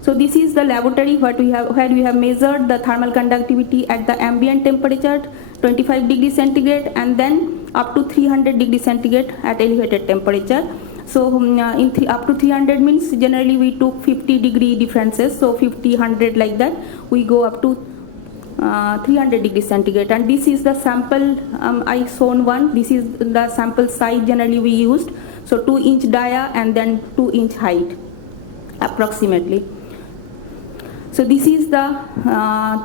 So this is the laboratory where we have measured the thermal conductivity at the ambient temperature 25 degrees centigrade and then up to 300 degrees centigrade at elevated temperature. So up to 300 means generally we took 50 degree differences, so 50, 100 like that, we go up to 300 degrees centigrade. And this is the sample I shown one. This is the sample size generally we used, so 2-inch dia and then 2-inch height approximately. So this is the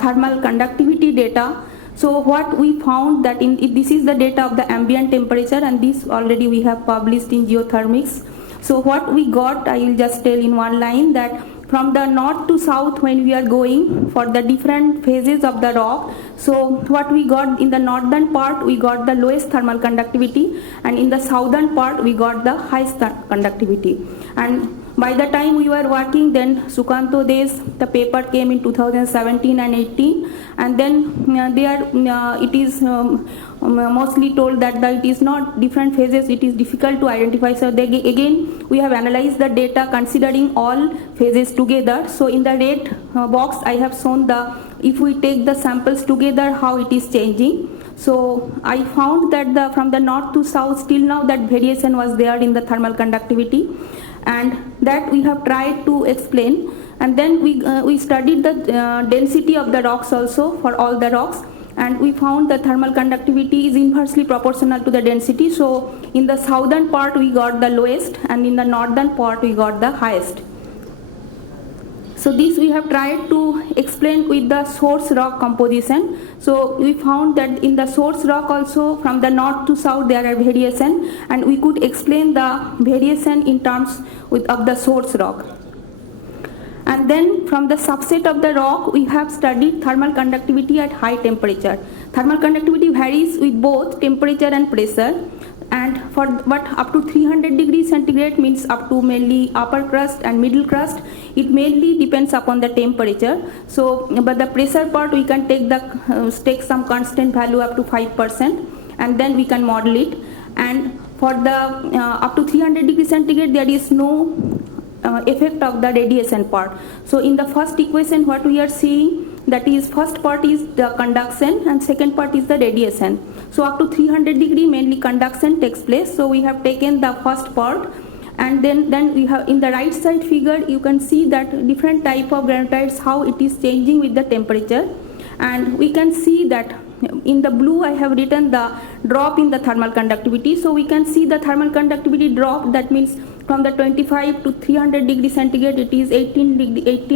thermal conductivity data. So what we found that this is the data of the ambient temperature, and this already we have published in geothermics. So what we got, I will just tell in one line, that from the north to south when we are going for the different phases of the rock, so what we got in the northern part we got the lowest thermal conductivity, and in the southern part we got the highest conductivity. And by the time we were working, then Sukanto days, the paper came in 2017 and 18, and then it is mostly told that it is not different phases, it is difficult to identify. So again we have analyzed the data considering all phases together. So in the red box I have shown if we take the samples together how it is changing. So I found that from the north to south still now that variation was there in the thermal conductivity, and that we have tried to explain. And then we studied the density of the rocks also for all the rocks, and we found the thermal conductivity is inversely proportional to the density. So in the southern part we got the lowest, and in the northern part we got the highest. So this we have tried to explain with the source rock composition. So we found that in the source rock also from the north to south there are variation, and we could explain the variation in terms of the source rock. And then from the subset of the rock we have studied thermal conductivity at high temperature. Thermal conductivity varies with both temperature and pressure, and but up to 300 degrees centigrade means up to mainly upper crust and middle crust. It mainly depends upon the temperature. So but the pressure part we can take some constant value up to 5%, and then we can model it. And for the up to 300 degrees centigrade there is no effect of the radiation part. So in the first equation what we are seeing, that is first part is the conduction and second part is the radiation. So up to 300 degree mainly conduction takes place. So we have taken the first part, and then we have in the right side figure you can see that different type of granitites how it is changing with the temperature, and we can see that in the blue I have written the drop in the thermal conductivity. So we can see the thermal conductivity drop, that means from the 25 to 300 degree centigrade it is 18%,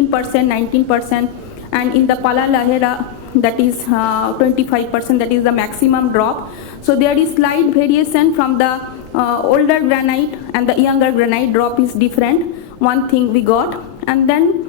19%, and in the Pala Lahera that is 25%, that is the maximum drop. So there is slight variation from the older granite and the younger granite, drop is different, one thing we got. And then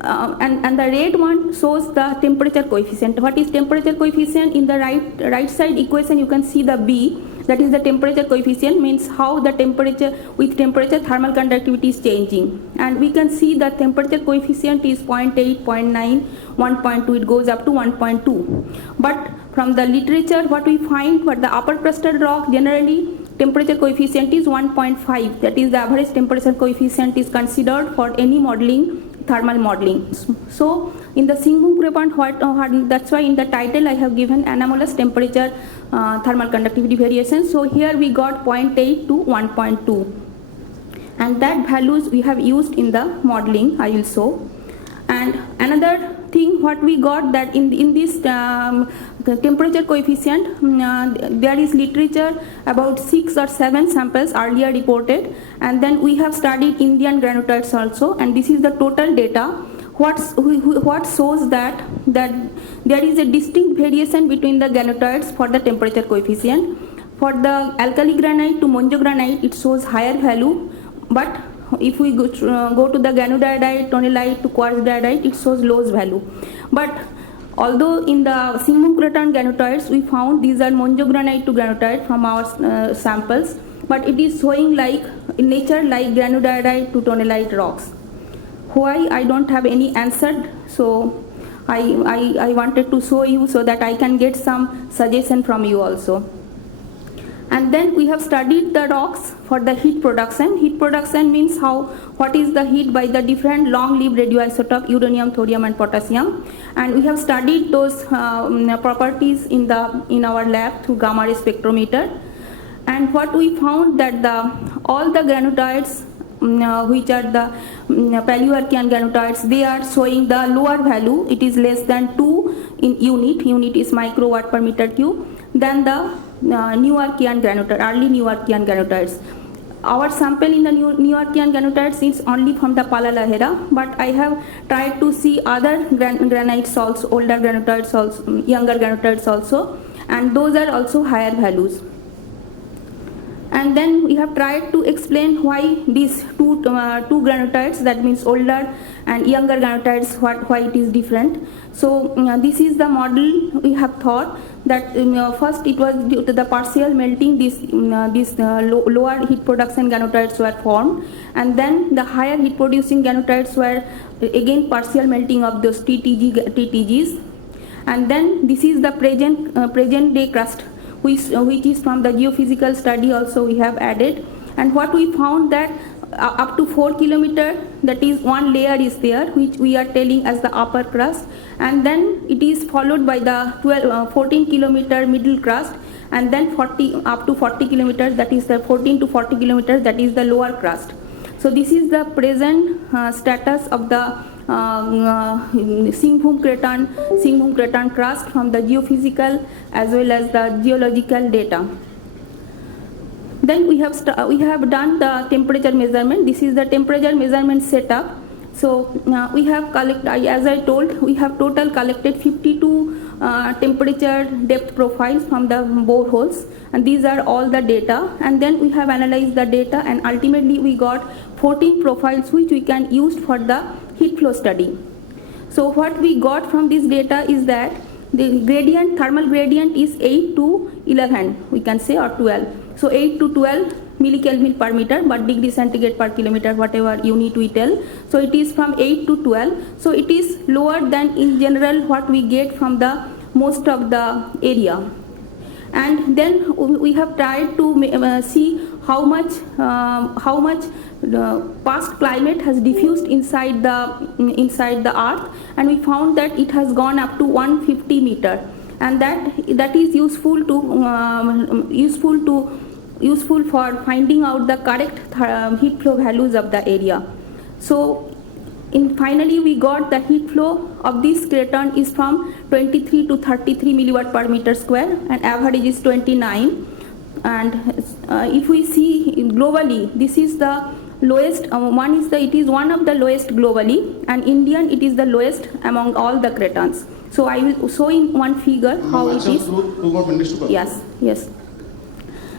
and the red one shows the temperature coefficient. What is temperature coefficient? In the right side equation you can see the B, that is the temperature coefficient, means how the temperature, with temperature thermal conductivity is changing. And we can see the temperature coefficient is 0.8, 0.9, 1.2, it goes up to 1.2. But from the literature what we find, for the upper crustal rock generally temperature coefficient is 1.5, that is the average temperature coefficient is considered for any modeling, thermal modeling. So in the Singhbhum Craton, that's why in the title I have given anomalous temperature thermal conductivity variation. So here we got 0.8 to 1.2, and that values we have used in the modeling, I will show. And another thing what we got, that in this temperature coefficient there is literature about 6 or 7 samples earlier reported, and then we have studied Indian granodites also, and this is the total data. What shows that there is a distinct variation between the granodites for the temperature coefficient. For the alkali granite to monjogranite it shows higher value, but if we go to the granodiorite, tonalite to quartz diorite, it shows lowest value. But although in the Singhbhum Craton granodites we found these are monjogranite to granodite from our samples, but it is showing like in nature like granodiorite to tonalite rocks. Why? I don't have any answer, so I wanted to show you so that I can get some suggestion from you also. And then we have studied the rocks for the heat production. Heat production means what is the heat by the different long-lived radioisotope uranium, thorium and potassium, and we have studied those properties in our lab through gamma ray spectrometer. And what we found that all the granodites which are the Paleoarchean granodites, they are showing the lower value, it is less than 2 in unit is microwatt per meter cube, than the Eoarchean granodites, early Eoarchean granodites. Our sample in the Eoarchean granodites is only from the Pala Lahera, but I have tried to see other granites also, older granodites also, younger granodites also, and those are also higher values. And then we have tried to explain why these two granodites, that means older and younger granodites, why it is different. So this is the model we have thought that first it was due to the partial melting, these lower heat production granodites were formed, and then the higher heat producing granodites were again partial melting of those TTGs, and then this is the present day crust, which is from the geophysical study also we have added. And what we found that up to 4 kilometer, that is one layer is there which we are telling as the upper crust, and then it is followed by the 14 kilometer middle crust, and then up to 40 kilometers, that is the 14 to 40 kilometers, that is the lower crust. So this is the present status of the Singhbhum Craton crust from the geophysical as well as the geological data. Then we have done the temperature measurement. This is the temperature measurement setup. So we have collected, as I told, we have total collected 52 temperature depth profiles from the boreholes, and these are all the data. And then we have analyzed the data, and ultimately we got 14 profiles which we can use for the heat flow study. So what we got from this data is that the thermal gradient is 8 to 11, we can say, or 12. So 8 to 12 millikelvin per meter, but degree centigrade per kilometer, whatever unit we tell. So it is from 8 to 12. So it is lower than in general what we get from the most of the area. And then we have tried to see how much past climate has diffused inside the earth, and we found that it has gone up to 150 meter, and that is useful for finding out the correct heat flow values of the area. So finally we got the heat flow of this craton is from 23 to 33 milliwatt per meter square, and average is 29. And if we see globally, this is the lowest. It is one of the lowest globally, and Indian it is the lowest among all the cratons. So I will show in one figure how it is. Two more minutes to go. Yes, yes.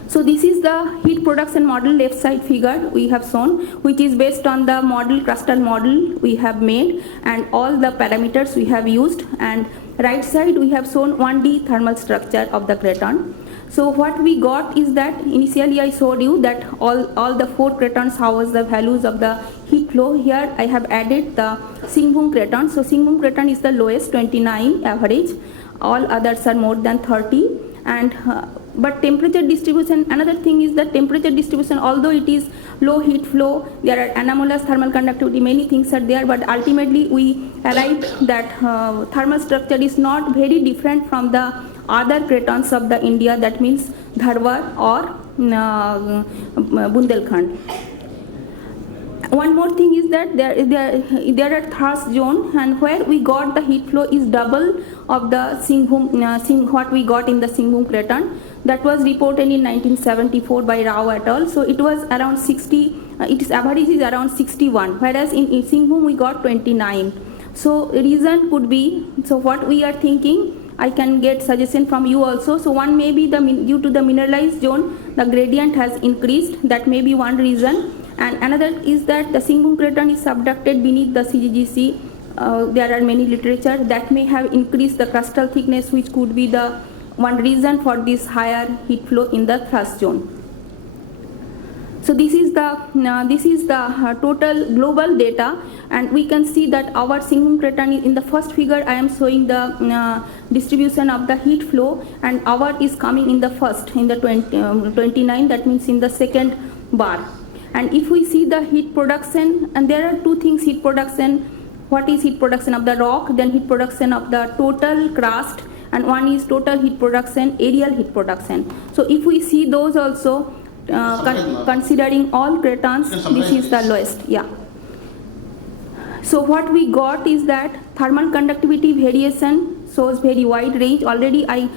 So this is the heat production model, left side figure we have shown, which is based on the model, crustal model we have made, and all the parameters we have used. And right side we have shown 1D thermal structure of the craton. So what we got is that initially I showed you that all the 4 cratons, how was the values of the heat flow. Here I have added the Singhbhum Craton. So Singhbhum Craton is the lowest, 29 average. All others are more than 30. And but temperature distribution, another thing is that temperature distribution, although it is low heat flow, there are anomalous thermal conductivity, many things are there, but ultimately we arrived that thermal structure is not very different from the other cratons of the India, that means Dharwar or Bundelkhand. One more thing is that there are thrust zone, and where we got the heat flow is double of the what we got in the Singhbhum Craton. That was reported in 1974 by Rao et al. So it was around 60, its average is around 61, whereas in Singhbhum we got 29. So reason could be, so what we are thinking, I can get suggestion from you also. So one may be due to the mineralized zone, the gradient has increased, that may be one reason. And another is that the Singhbhum Craton is subducted beneath the CGGC. There are many literature that may have increased the crustal thickness, which could be the one reason for this higher heat flow in the thrust zone. So this is the total global data, and we can see that our Singhbhum Craton is in the first figure. I am showing the distribution of the heat flow, and our is coming in the first, in the 29. That means in the second bar. And if we see the heat production, and there are two things: heat production. What is heat production of the rock? Then heat production of the total crust, and one is total heat production, aerial heat production. So if we see those also. Considering all cratons, this is the lowest. Yeah. So what we got is that thermal conductivity variation shows very wide range. Already I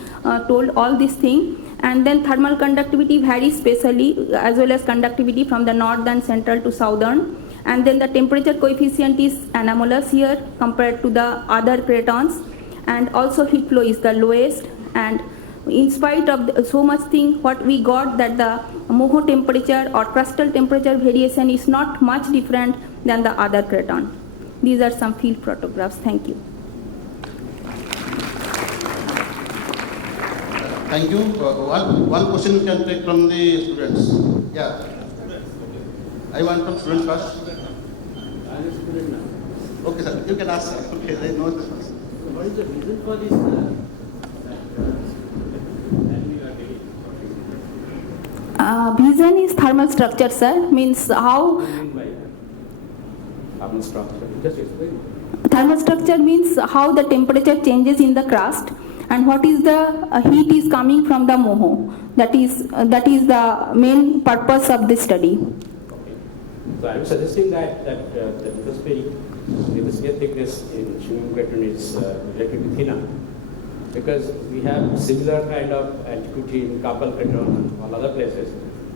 told all this thing. And then thermal conductivity varies spatially, as well as conductivity from the northern, central to southern. And then the temperature coefficient is anomalous here compared to the other cratons. And also heat flow is the lowest. And in spite of so much thing, what we got that the moho temperature or crustal temperature variation is not much different than the other craton. These are some field photographs. Thank you. Thank you. One question we can take from the students. Yeah. I want from students first. Okay, sir. You can ask. Okay, I know this first. What is the reason for this? Reason is thermal structure, sir. Means how. Thermal structure. Just explain. Thermal structure means how the temperature changes in the crust, and what is the heat is coming from the moho. That is the main purpose of this study. Okay. So I am suggesting that the lithosphere thickness in Singhbhum Craton is relatively thinner, because we have similar kind of antiquity in Kapal Craton and all other places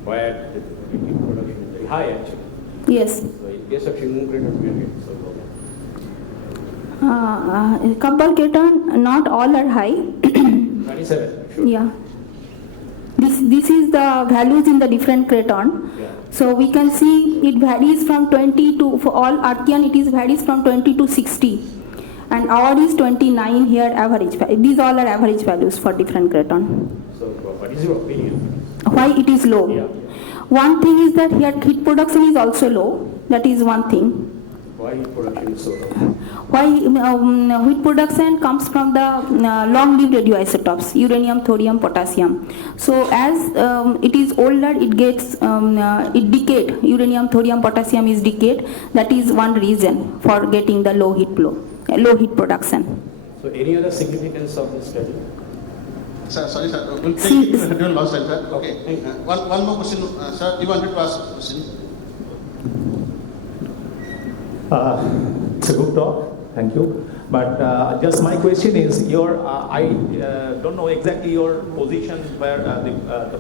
where the heat production is very high actually. Yes. So in case of Singhbhum Craton, we are getting so low. Kapal Craton, not all are high. 27, sure. Yeah. This is the values in the different craton. Yeah. So we can see it varies from 20 to, for all Archean it is varies from 20 to 60. And our is 29 here average. These all are average values for different craton. So what is your opinion? Why it is low? Yeah. One thing is that here heat production is also low. That is one thing. Why heat production is so low? Why heat production comes from the long-lived radioisotopes, uranium, thorium, potassium. So as it is older, it gets it decayed. Uranium, thorium, potassium is decayed. That is one reason for getting the low heat flow, low heat production. So any other significance of this study? Sir, sorry, sir. We'll take it during last time, sir. Okay. One more question, sir. You wanted to ask a question? It's a good talk. Thank you. But just my question is, I don't know exactly your position where the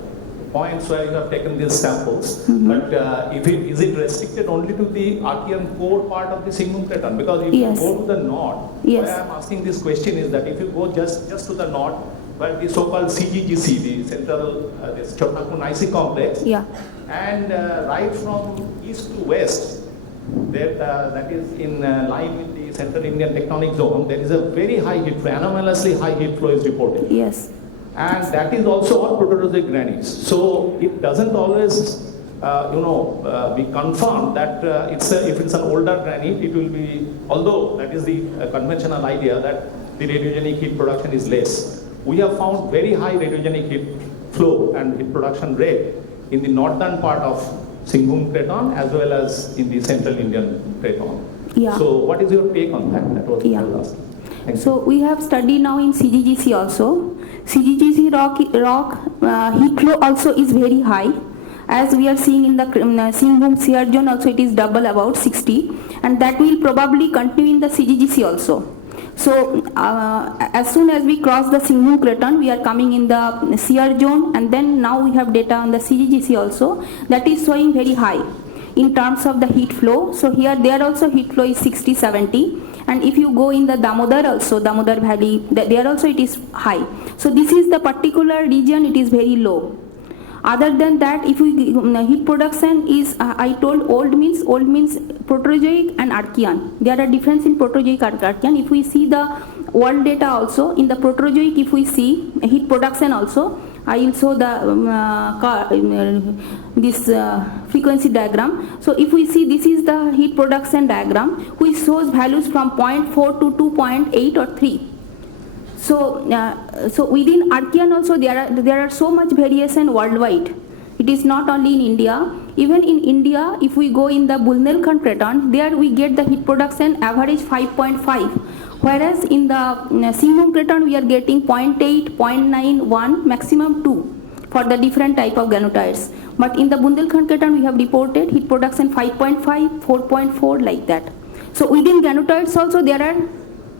points where you have taken these samples, but is it restricted only to the Archean core part of the Singhbhum Craton? Because if you go to the north, why I am asking this question is that if you go just to the north, where the so-called CGGC, the central this Chotnaku-Nicey complex, and right from east to west, that is in line with the Central Indian tectonic zone, there is a very high heat flow, anomalously high heat flow is reported. Yes. And that is also all proterozoic granites. So it doesn't always, be confirmed that if it's an older granite, it will be, although that is the conventional idea that the radiogenic heat production is less. We have found very high radiogenic heat flow and heat production rate in the northern part of Singhbhum Craton as well as in the Central Indian Craton. Yeah. So what is your take on that? That was what I was asking. Thank So we have studied now in CGGC also. CGGC rock heat flow also is very high. As we are seeing in the Singhbhum shear zone also, it is double about 60, and that will probably continue in the CGGC also. So as soon as we cross the Singhbhum Craton, we are coming in the shear zone, and then now we have data on the CGGC also that is showing very high in terms of the heat flow. So here there also heat flow is 60-70, and if you go in the Damodar also, Damodar Valley, there also it is high. So this is the particular region, it is very low. Other than that, if we heat production is, I told old means proterozoic and Archean. There are difference in proterozoic and Archean. If we see the world data also, in the proterozoic, if we see heat production also, I will show the this frequency diagram. So if we see, this is the heat production diagram which shows values from 0.4 to 2.8 or 3. So, so within Archean also there are so much variation worldwide. It is not only in India. Even in India, if we go in the Bundelkhand Craton, there we get the heat production average 5.5. Whereas in the Singhbhum Craton, we are getting 0.8, 0.9, 1, maximum 2 for the different type of granodites. But in the Bundelkhand Craton, we have reported heat production 5.5, 4.4 like that. So within granodites also there are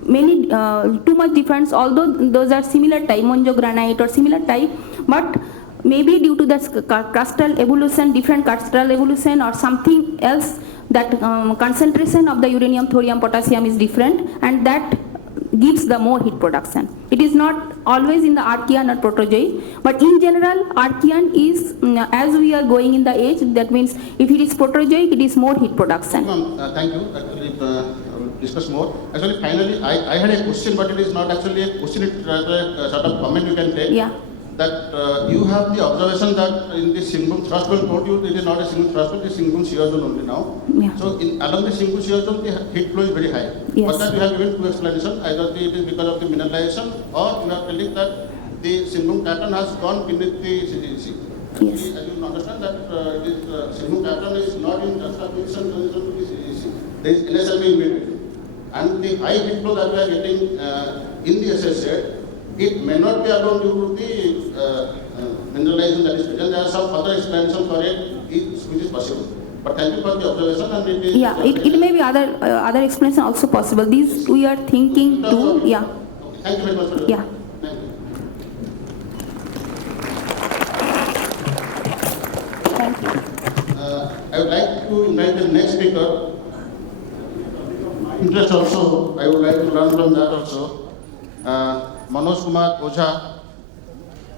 many too much difference, although those are similar type, Monjo granite or similar type, but maybe due to the crustal evolution, different crustal evolution or something else, that concentration of the uranium, thorium, potassium is different, and that gives the more heat production. It is not always in the Archean or proterozoic, but in general Archean is, as we are going in the age, that means if it is proterozoic, it is more heat production. Thank you. Actually, I will discuss more. Actually, finally, I had a question, but it is not actually a question, it's rather a sort of comment you can take. Yeah. That you have the observation that in the Singhbhum thrust zone, told you it is not a Singhbhum thrust zone, it is Singhbhum shear zone only now. Yeah. So along the Singhbhum shear zone, the heat flow is very high. Yes. But that you have given two explanations. Either it is because of the mineralization, or you are telling that the Singhbhum Craton has gone beneath the CGGC. Yes. As you understand that it is Singhbhum Craton is not in juxtaposition to the CGGC. There is NSLB in between. And the high heat flow that we are getting in the SSZ, it may not be alone due to the mineralization that is present. There are some other explanations for it which is possible. But thank you for the observation. And it is it may be other explanation also possible. These we are thinking too. Yeah. Okay. Thank you very much for your Yeah. Thank you. Thank you. I would like to invite the next speaker. Interest also, I would like to learn from that also. Manoj Kumar Ojha,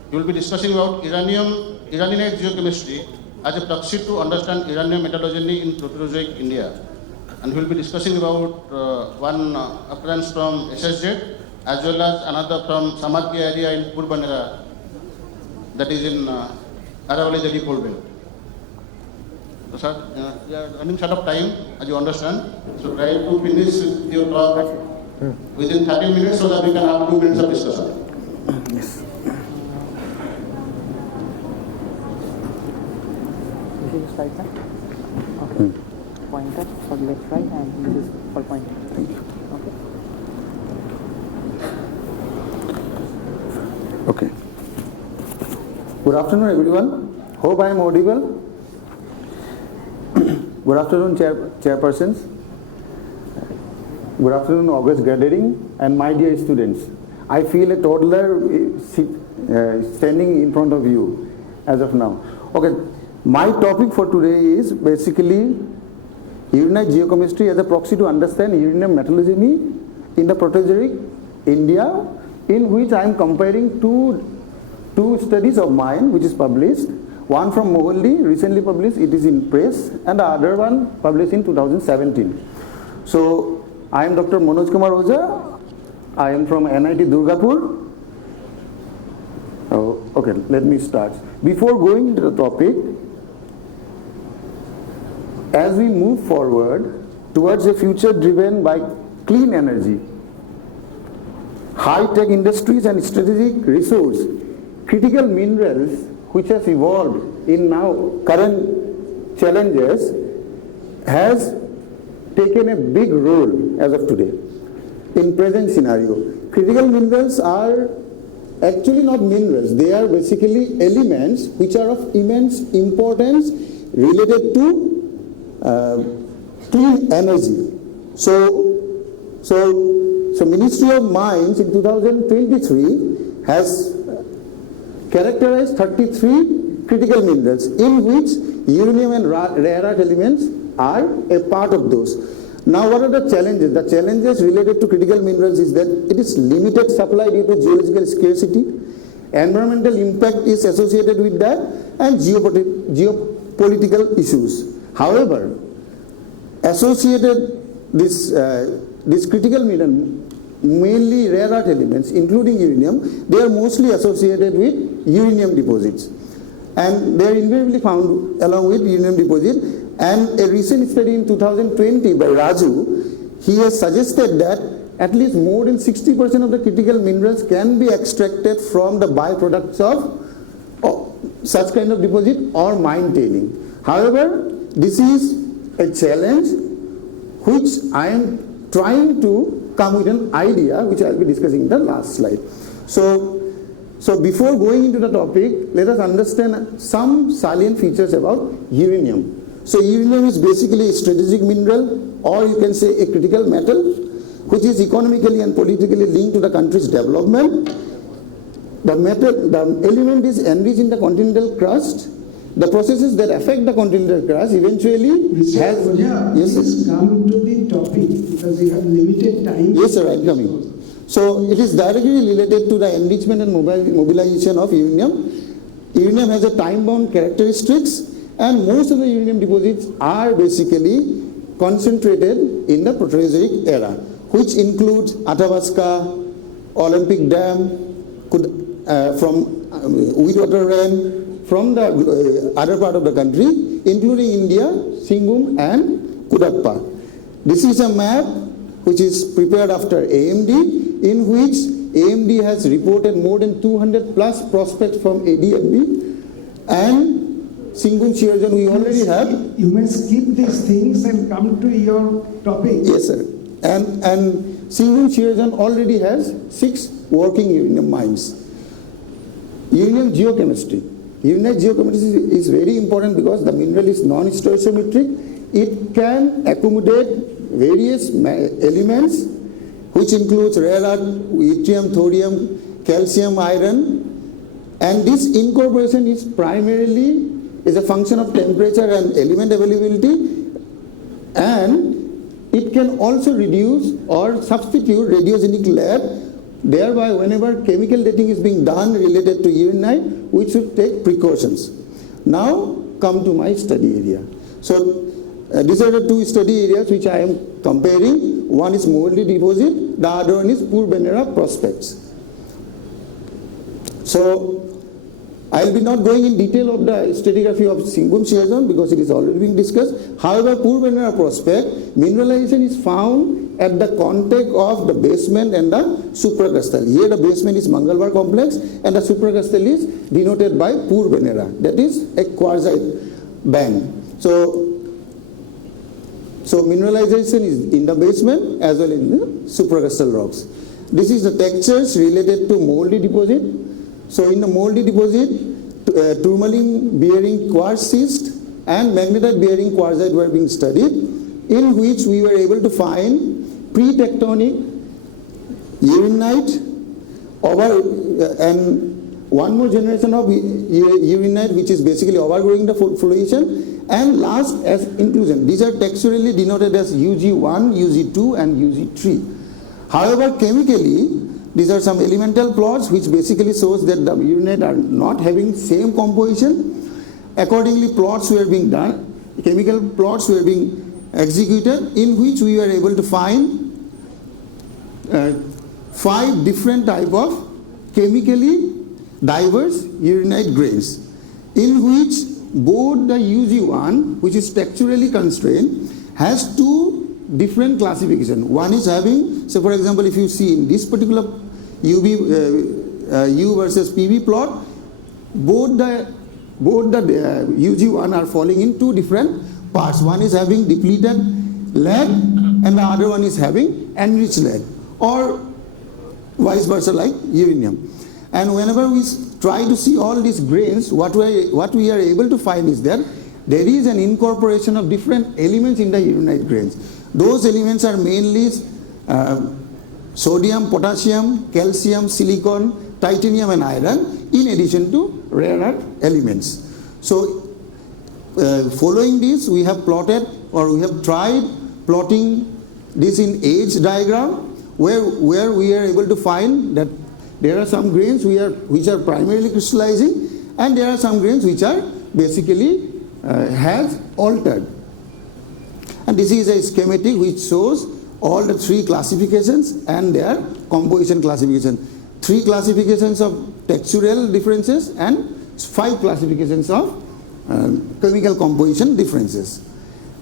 he will be discussing about Iranian-age geochemistry as a proxy to understand Iranian metallurgy in Proterozoic India. And he will be discussing about one occurrence from SSZ as well as another from Samarki area in Purbanera, that is in Aravalli Jadi Coal Belt. So sir, we are running short of time, as you understand. So try to finish your talk within 30 minutes so that we can have 2 minutes of discussion. Yes. This is the slide, sir. Okay. Pointer for left, right, and this is for pointer. Thank you. Okay. Okay. Good afternoon, everyone. Hope I am audible. Good afternoon, chairpersons. Good afternoon, August gathering, and my dear students. I feel a toddler standing in front of you as of now. Okay, my topic for today is basically urinary geochemistry as a proxy to understand uranium metallurgy in the Proterozoic India, in which I am comparing two studies of mine which is published. One from Mohalli, recently published, it is in press, and the other one published in 2017. So, I am Dr. Manoj Kumar Saha. I am from NIT Durgapur. Oh, okay, let me start. Before going into the topic, as we move forward towards a future driven by clean energy, high-tech industries and strategic resource, critical minerals which has evolved in now current challenges has taken a big role as of today. In present scenario, critical minerals are actually not minerals, they are basically elements which are of immense importance related to clean energy. So Ministry of Mines in 2023 has characterized 33 critical minerals, in which uranium and rare earth elements are a part of those. Now, what are the challenges? The challenges related to critical minerals is that it is limited supply due to geological scarcity, environmental impact is associated with that, and geopolitical issues. However, associated this critical mineral, mainly rare earth elements, including uranium, they are mostly associated with uranium deposits, and they are invariably found along with uranium deposit. And a recent study in 2020 by Raju, he has suggested that at least more than 60% of the critical minerals can be extracted from the byproducts of such kind of deposit or mine tailing. However, this is a challenge which I am trying to come with an idea which I will be discussing in the last slide. So before going into the topic, let us understand some salient features about uranium. So uranium is basically a strategic mineral, or you can say a critical metal, which is economically and politically linked to the country's development. The element is enriched in the continental crust. The processes that affect the continental crust eventually has... Please come to the topic because we have limited time. Yes, sir, I am coming. So it is directly related to the enrichment and mobilization of uranium. Uranium has a time-bound characteristics, and most of the uranium deposits are basically concentrated in the Proterozoic era, which includes Athabasca, Olympic Dam, from Eoarchean rain, from the other part of the country, including India, Singhbhum and Kudappa. This is a map which is prepared after AMD, in which AMD has reported more than 200 plus prospects from ADFB, and Singhbhum Craton we already have. You may skip these things and come to your topic. Yes, sir. And Singhbhum Craton already has 6 working uranium mines. Uranium geochemistry. Uranium geochemistry is very important because the mineral is non-stoichiometric. It can accommodate various elements, which includes rare earth, yttrium, thorium, calcium, iron, and this incorporation is primarily a function of temperature and element availability, and it can also reduce or substitute radiogenic lab. Thereby, whenever chemical dating is being done related to uranite, we should take precautions. Now, come to my study area. So, these are the 2 study areas which I am comparing. One is Mohalli deposit, the other one is Purbanera prospects. So, I will be not going in detail of the stratigraphy of Singhbhum Craton because it is already being discussed. However, Purbanera prospect, mineralization is found at the contact of the basement and the supracrustal. Here the basement is Mangalwar complex and the supracrustal is denoted by Purbanera, that is a quartzite band. So mineralization is in the basement as well as in the supracrustal rocks. This is the textures related to moldy deposit. So in the moldy deposit, tourmaline bearing quartz schist and magnetite bearing quartzite were being studied, in which we were able to find pre-tectonic, uranite, and one more generation of uranite which is basically overgrowing the foliation, and last as inclusion. These are texturally denoted as UG1, UG2 and UG3. However, chemically, these are some elemental plots which basically shows that the uranite are not having same composition. Accordingly, plots were being done, chemical plots were being executed, in which we were able to find 5 different type of chemically diverse uranite grains, in which both the UG1, which is texturally constrained, has 2 different classification. One is having, so for example, if you see in this particular U versus PB plot, both the UG1 are falling in 2 different parts. One is having depleted lead and the other one is having enriched lead, or vice versa like uranium. And whenever we try to see all these grains, what we are able to find is that there is an incorporation of different elements in the uranite grains. Those elements are mainly sodium, potassium, calcium, silicon, titanium and iron, in addition to rare earth elements. So following this, we have plotted, or we have tried plotting this in age diagram, where we are able to find that there are some grains which are primarily crystallizing, and there are some grains which are basically has altered. And this is a schematic which shows all the 3 classifications and their composition classification. 3 classifications of textural differences and 5 classifications of chemical composition differences.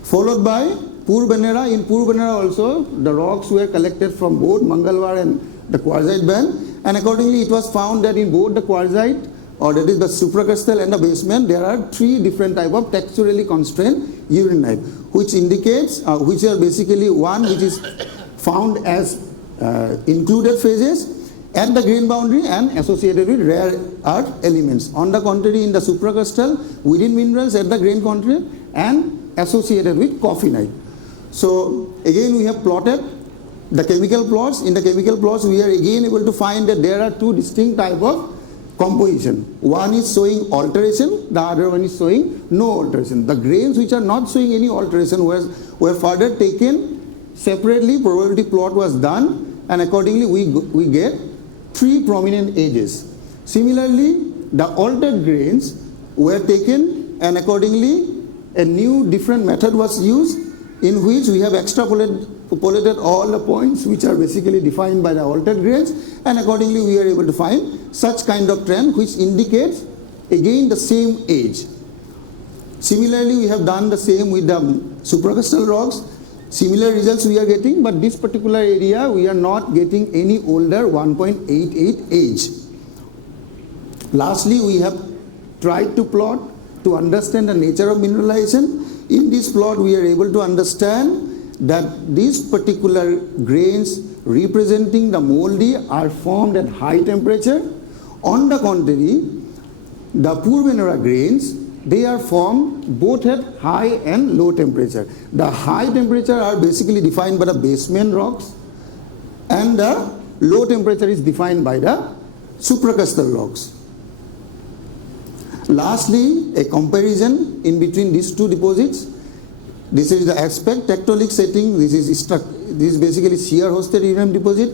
Followed by Purbanera. In Purbanera also, the rocks were collected from both Mangalwar and the quartzite band, and accordingly it was found that in both the quartzite, or that is the supracrustal and the basement, there are 3 different type of texturally constrained uranite, which indicates, which are basically one which is found as included phases at the grain boundary and associated with rare earth elements. On the contrary, in the supracrustal, within minerals at the grain boundary and associated with coffinite. So again we have plotted the chemical plots. In the chemical plots, we are again able to find that there are 2 distinct type of composition. One is showing alteration, the other one is showing no alteration. The grains which are not showing any alteration were further taken separately, probability plot was done, and accordingly we get 3 prominent ages. Similarly, the altered grains were taken, and accordingly a new different method was used, in which we have extrapolated all the points which are basically defined by the altered grains, and accordingly we are able to find such kind of trend which indicates again the same age. Similarly, we have done the same with the supracrustal rocks. Similar results we are getting, but this particular area we are not getting any older 1.88 age. Lastly, we have tried to plot to understand the nature of mineralization. In this plot, we are able to understand that these particular grains representing the moldy are formed at high temperature. On the contrary, the Purbanera grains, they are formed both at high and low temperature. The high temperature are basically defined by the basement rocks, and the low temperature is defined by the supracrustal rocks. Lastly, a comparison in between these 2 deposits. This is the aspect tectonic setting. This is basically shear hosted uranium deposit.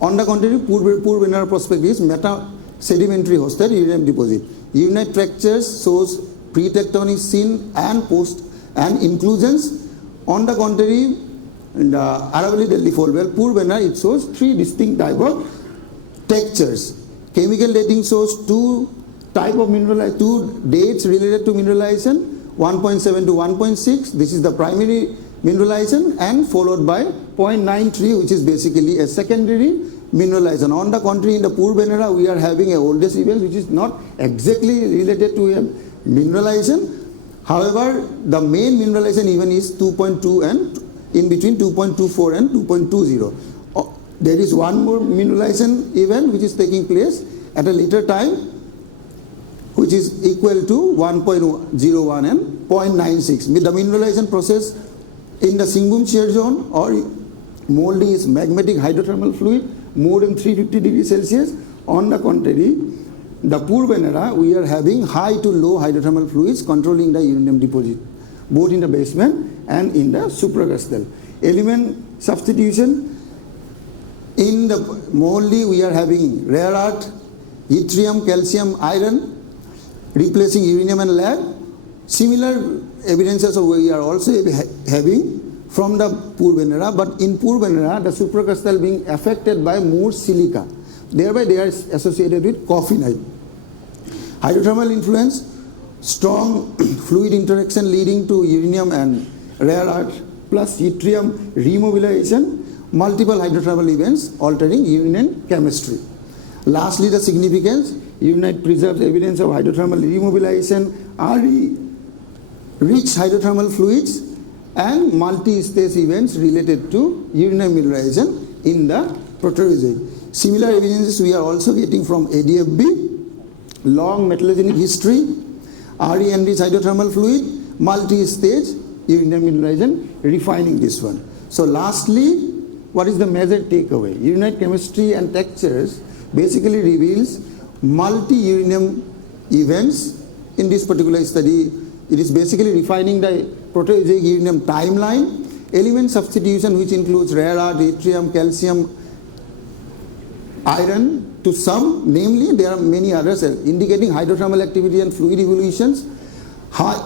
On the contrary, Purbanera prospect is meta sedimentary hosted uranium deposit. Uranite fractures shows pre-tectonic scene and post and inclusions. On the contrary, in the Aravalli Delhi fold well, Purbanera, it shows 3 distinct type of textures. Chemical dating shows 2 type of mineralization, 2 dates related to mineralization, 1.7 to 1.6. This is the primary mineralization, and followed by 0.93, which is basically a secondary mineralization. On the contrary, in the Purbanera, we are having a oldest event which is not exactly related to a mineralization. However, the main mineralization even is 2.2 and in between 2.24 and 2.20. There is one more mineralization event which is taking place at a later time, which is equal to 1.01 and 0.96. The mineralization process in the Singhbhum shear zone or moldy is magmatic hydrothermal fluid, more than 350 degrees Celsius. On the contrary, the Purvanera, we are having high to low hydrothermal fluids controlling the uranium deposit, both in the basement and in the supracrustal. Element substitution, in the moldy we are having rare earth, yttrium, calcium, iron, replacing uranium and lead. Similar evidences we are also having from the Purvanera, but in Purvanera, the supracrustal being affected by more silica. Thereby they are associated with coffinite. Hydrothermal influence, strong fluid interaction leading to uranium and rare earth plus yttrium remobilization, multiple hydrothermal events altering uranite chemistry. Lastly, the significance, uranite preserves evidence of hydrothermal remobilization, rich hydrothermal fluids, and multi-stage events related to uranium mineralization in the Proterozoic. Similar evidences we are also getting from ADFB, long metallogenic history, RE-enriched hydrothermal fluid, multi-stage uranium mineralization, refining this one. So lastly, what is the major takeaway? Uranite chemistry and textures basically reveals multi-uranium events. In this particular study, it is basically refining the Proterozoic uranium timeline, element substitution which includes rare earth, yttrium, calcium, iron to some, namely there are many others indicating hydrothermal activity and fluid evolutions.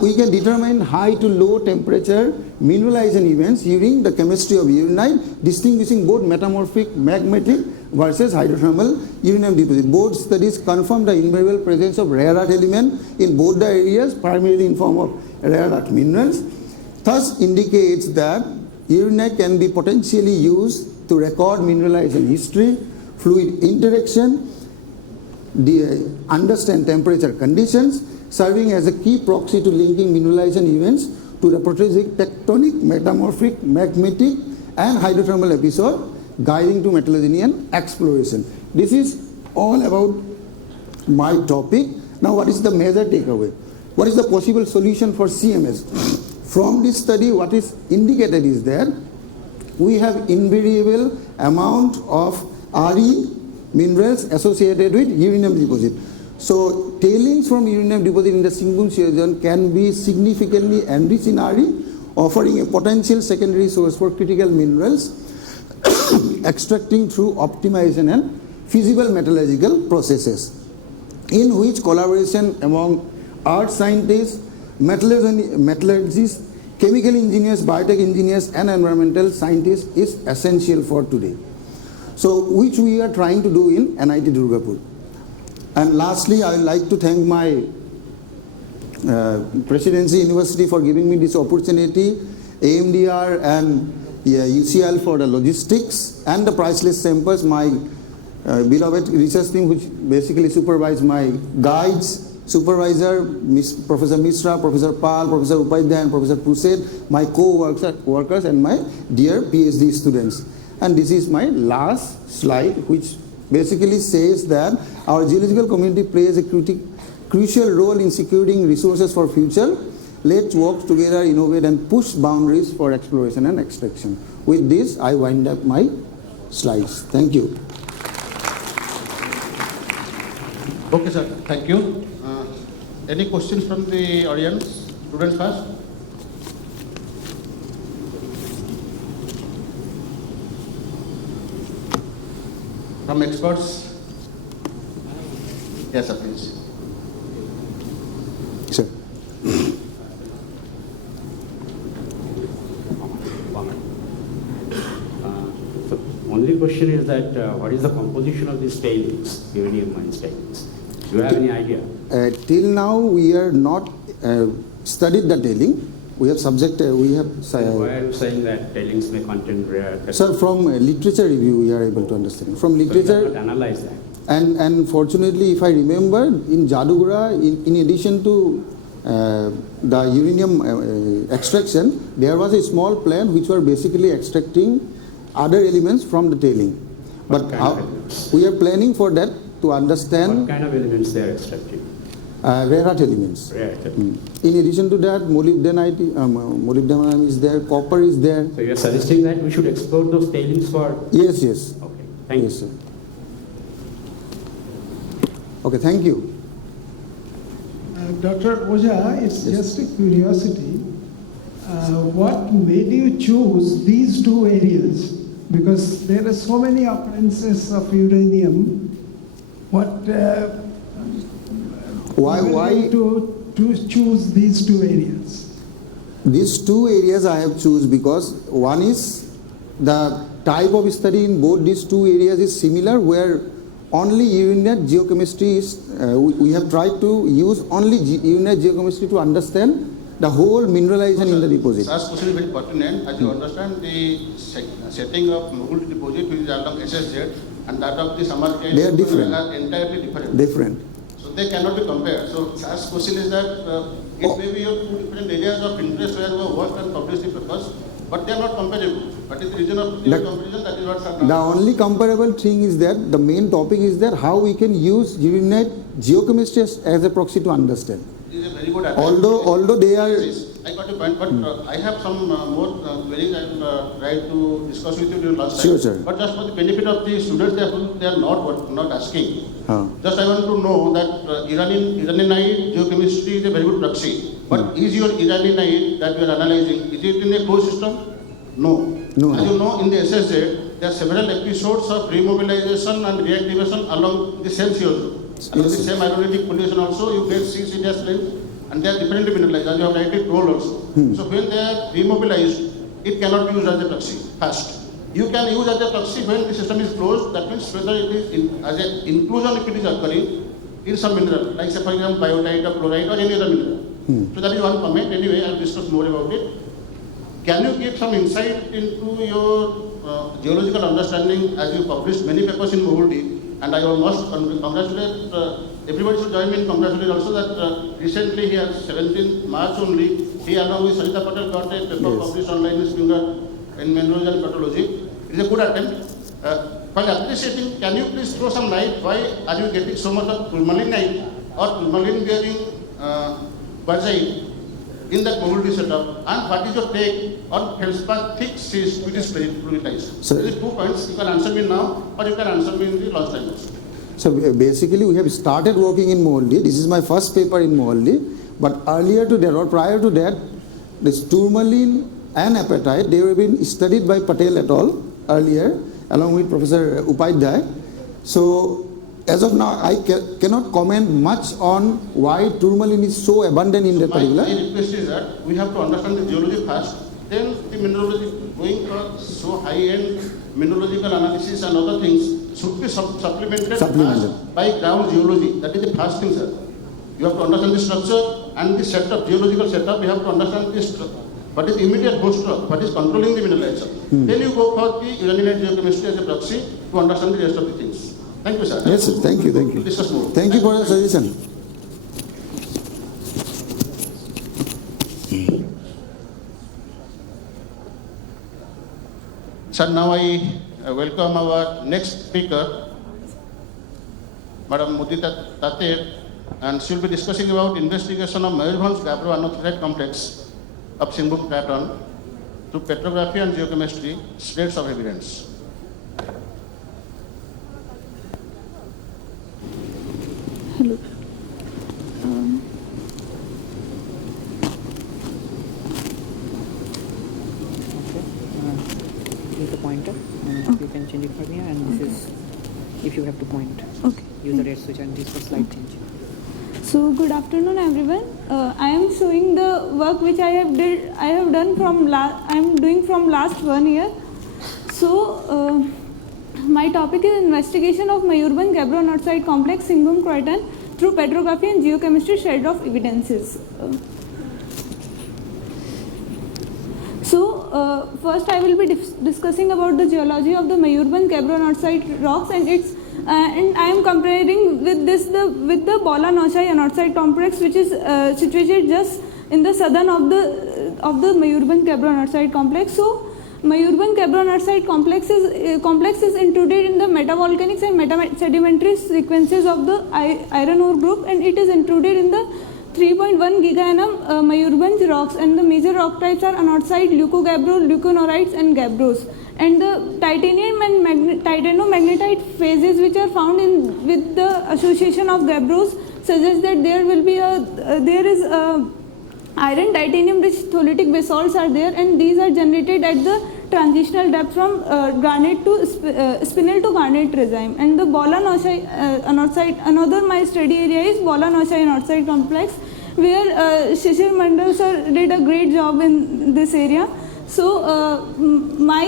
We can determine high to low temperature mineralization events during the chemistry of uranite, distinguishing both metamorphic magmatic versus hydrothermal uranium deposit. Both studies confirm the invariable presence of rare earth element in both the areas, primarily in form of rare earth minerals. Thus indicates that uranite can be potentially used to record mineralization history, fluid interaction, understand temperature conditions, serving as a key proxy to linking mineralization events to the Proterozoic tectonic, metamorphic, magmatic and hydrothermal episode, guiding to metallogeny and exploration. This is all about my topic. Now what is the major takeaway? What is the possible solution for CMS? From this study, what is indicated is that we have invariable amount of RE minerals associated with uranium deposit. So tailings from uranium deposit in the Singhbhum region can be significantly enriched in RE, offering a potential secondary source for critical minerals extracting through optimization and feasible metallurgical processes, in which collaboration among earth scientists, metallurgists, chemical engineers, biotech engineers and environmental scientists is essential for today. So which we are trying to do in NIT Durgapur. And lastly, I would like to thank my Presidency University for giving me this opportunity, AMDR and UCL for the logistics and the priceless samples, my beloved research team which basically supervise my guides, supervisor, Professor Misra, Professor Pal, Professor Upadhyay and Professor Prused, my co-workers and my dear PhD students. And this is my last slide, which basically says that our geological community plays a crucial role in securing resources for future. Let's work together, innovate and push boundaries for exploration and extraction. With this, I wind up my slides. Thank you. Okay, sir. Thank you. Any questions from the audience? Students first. From experts? Yes, sir, please. Sir. So only question is that what is the composition of these tailings, uranium mines tailings? Do you have any idea? Till now, we are not studied the tailing. We have subjected, we have... Why are you saying that tailings may contain rare... Sir, from literature review, we are able to understand. From literature... But analyze that. And fortunately, if I remember, in Jadugura, in addition to the uranium extraction, there was a small plant which were basically extracting other elements from the tailing. But we are planning for that to understand... What kind of elements they are extracting? rare earth elements. Right. In addition to that, molybdenum is there, copper is there. So you are suggesting that we should explore those tailings for... Yes, yes. Okay, thank Yes, you. sir. Okay, thank you. Dr. Oja, it's just a curiosity. What made you choose these two areas? Because there are so many occurrences of uranium. What Why led you to choose these two areas? These two areas I have chosen because one is the type of study in both these two areas is similar, where only unit geochemistry is, we have tried to use only unit geochemistry to understand the whole mineralization in the deposit. Such question is very pertinent. As you understand, the setting of Mughal deposit which is along SSZ and that of the Samarkand They are different. are entirely different. Different. So they cannot be compared. So such question is that it may be your two different areas of interest where you have worked and published the papers, but they are not comparable. But in the region of comparison, that is what happened. The only comparable thing is that the main topic is that how we can use unit geochemistry as a proxy to understand. It is a very good attempt. Although they are... I got your point, but I have some more queries I will try to discuss with you during lunch time. Sure, sir. But just for the benefit of the students, they are not asking. Just I want to know that Iranianite geochemistry is a very good proxy. But is your Iranianite that we are analyzing, is it in a closed system? No. No. As you know, in the SSZ, there are several episodes of remobilization and reactivation along the same CO2. Along the same aerolytic pollution also, you get 6 India's planes, and they are differently mineralized, as you have rightly told also. So when they are remobilized, it cannot be used as a proxy, first. You can use as a proxy when the system is closed, that means whether it is as an inclusion if it is occurring in some mineral, like say for example biotite or chloride or any other mineral. So that is one comment. Anyway, I will discuss more about it. Can you give some insight into your geological understanding as you published many papers in Mohuldi? And I must congratulate, everybody should join me in congratulating also that recently he has 17th March only, he along with Sarita Patel got a paper published online in Springer in mineralogy and pathology. It is a good attempt. While appreciating, can you please throw some light why are you getting so much of tourmalinite or tourmaline bearing quartzite in that Mohuldi setup, and what is your take on feldspar thick schist which is pluralized? So these 2 points, you can answer me now or you can answer me in the lunch time also. So basically we have started working in Mohuldi. This is my first paper in Mohuldi, but earlier to that or prior to that, this tourmaline and apatite, they have been studied by Patel et al. Earlier along with Professor Upadhyay. So as of now, I cannot comment much on why tourmaline is so abundant in that particular. My request is that we have to understand the geology first, then the mineralogy. Going for so high-end mineralogical analysis and other things should be supplemented by ground geology. That is the first thing, sir. You have to understand the structure and the setup, geological setup. You have to understand this. What is immediate host rock, what is controlling the mineralization. Then you go for the Iranianite geochemistry as a proxy to understand the rest of the things. Thank you, sir. Yes, sir. Thank you. Thank you. Discuss more. Thank you for your suggestion. Sir, now I welcome our next speaker, Madam Mudita Tate, and she will be discussing about investigation of Mayurbhanj gabbro-anorthorite complex of Singhbhum Craton through petrography and geochemistry, shreds of evidence. Hello. Use the pointer. You can change it from here, and this is if you have to point. Okay. Use the red switch, and this for slide change. So good afternoon, everyone. I am showing the work which I am doing from last 1 year. So my topic is investigation of Mayurbhanj gabbro-anorthorite complex Singhbhum Craton through petrography and geochemistry shed of evidences. First I will be discussing about the geology of the Mayurbhanj gabbro-anorthorite rocks and its and I am comparing with the Bola-Noshai anorthorite complex, which is situated just in the southern of the Mayurbhanj gabbro-anorthorite complex. So Mayurban Cabron-Earthside complex is intruded in the metavolcanics and meta-sedimentary sequences of the iron ore group, and it is intruded in the 3.1 gigaannum Mayurban rocks, and the major rock types are anorthosite, leucogabbro, leuconorites and gabbros. And the titanium and titanomagnetite phases which are found with the association of gabbros suggest that there is iron titanium rich thollitic basalts are there, and these are generated at the transitional depth from garnet to spinel to garnet regime. And the Bolan-Oshai anorthosite, another my study area is Bolan-Oshai anorthosite complex, where Shishir Mandal sir did a great job in this area. So my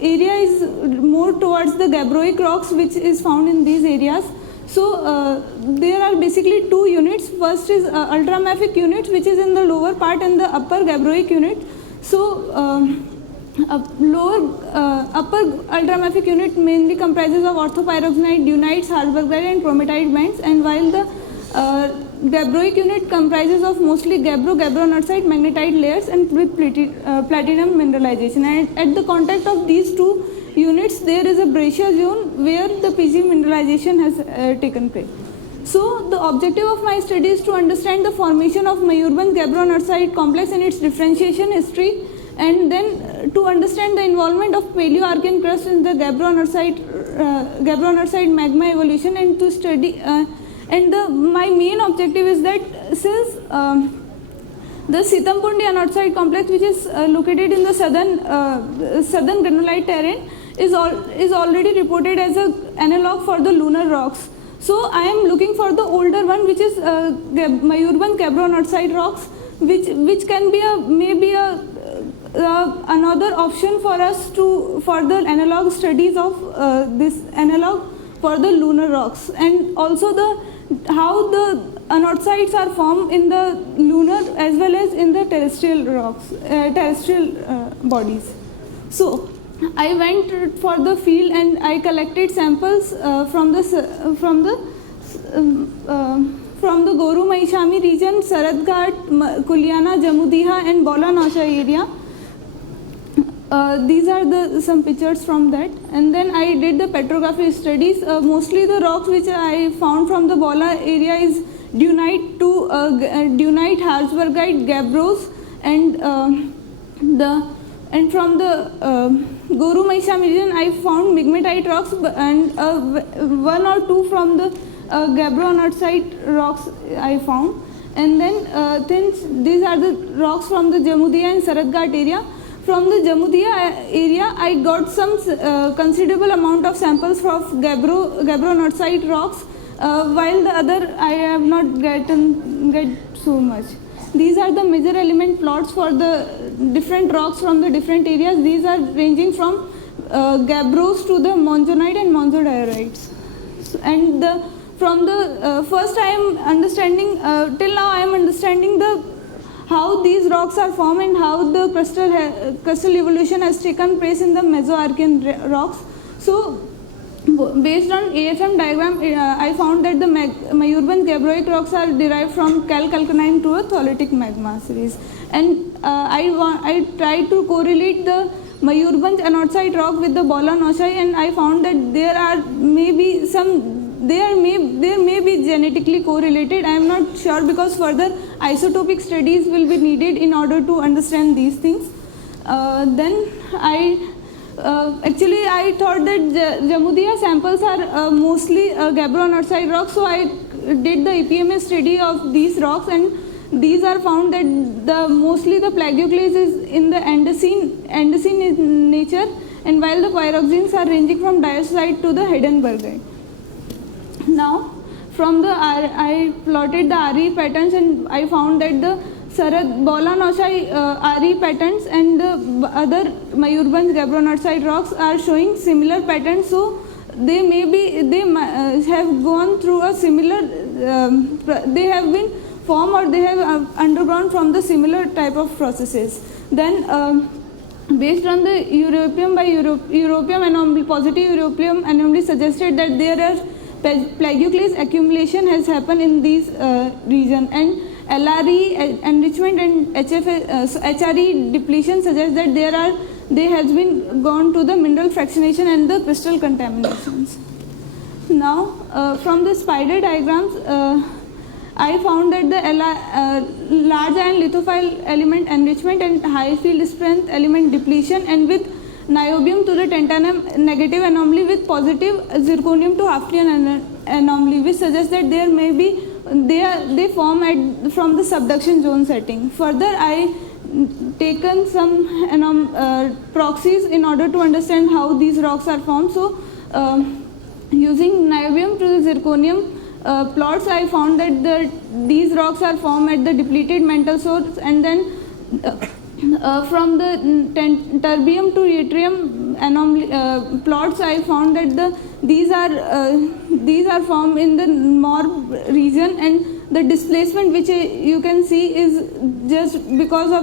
area is more towards the gabbroic rocks which is found in these areas. So there are basically two units. First is ultramafic unit, which is in the lower part, and the upper gabbroic unit. So upper ultramafic unit mainly comprises of orthopyroxenite, dunites, hardbergite and chromatite bands, and while the gabbroic unit comprises of mostly gabbro-earthside magnetite layers and with platinum mineralization. And at the contact of these two units, there is a breccia zone where the PG mineralization has taken place. So the objective of my study is to understand the formation of Mayurban Cabron-Earthside complex and its differentiation history, and then to understand the involvement of Paleo-Archean crust in the Cabron-Earthside magma evolution, and to study my main objective is that since the Sitampunddi anorthosite complex, which is located in the southern granulite terrane, is already reported as an analog for the lunar rocks. So I am looking for the older one, which is Mayurban Cabron-Earthside rocks, which can be another option for us to further analog studies of this analog for the lunar rocks, and also how the anorthosites are formed in the lunar as well as in the terrestrial rocks, bodies. So I went for the field and I collected samples from the Goru Mahishami region, Saradghat, Kuliana, Jamudiha and Bolan-Oshai area. These are some pictures from that, and then I did the petrography studies. Mostly the rocks which I found from the Bola area is dunite to dunite, Harzbergite, gabbros, and from the Goru Mahishami region I found migmatite rocks, and one or two from the gabbro-anorthosite rocks I found, and then these are the rocks from the Jamudiya and Saradghat area. From the Jamudiya area, I got some considerable amount of samples from gabbro-anorthosite rocks, while the other I have not get so much. These are the major element plots for the different rocks from the different areas. These are ranging from gabbros to the monzonite and monzodiorites. And from the first I am understanding, till now I am understanding how these rocks are formed and how the crustal evolution has taken place in the Meso-Archean rocks. So based on AFM diagram, I found that the Mayurban gabbroic rocks are derived from calc-alkanine to a thollitic magma series. And I tried to correlate the Mayurban anorthosite rock with the Bolan-Oshai, and I found that there may be genetically correlated. I am not sure, because further isotopic studies will be needed in order to understand these things. Then actually I thought that Jamudiya samples are mostly gabbro-anorthosite rocks, so I did the EPMS study of these rocks, and these are found that mostly the plagioclase is in the Andesine in nature, and while the pyroxenes are ranging from dioscite to the Hadean-bergite. Now from I plotted the RE patterns, and I found that the Bolan-Oshai RE patterns and the other Mayurban gabbro-anorthosite rocks are showing similar patterns. So they have gone through a similar, they have been formed or they have undergone from the similar type of processes. Then based on the Europium anomaly, positive Europium anomaly suggested that there are plagioclase accumulation has happened in these region, and LRE enrichment and HRE depletion suggests that they has been gone to the mineral fractionation and the crystal contaminations. Now, from the spider diagrams, I found that the large iron lithophile element enrichment and high field strength element depletion, and with niobium to the tantalum negative anomaly with positive zirconium to Hafnian anomaly, which suggests that there may be they form from the subduction zone setting. Further, I taken some proxies in order to understand how these rocks are formed. So, using niobium to the zirconium plots, I found that these rocks are formed at the depleted mantle source, and then from the terbium to yttrium anomaly plots, I found that these are formed in the Morb region, and the displacement which you can see is just because of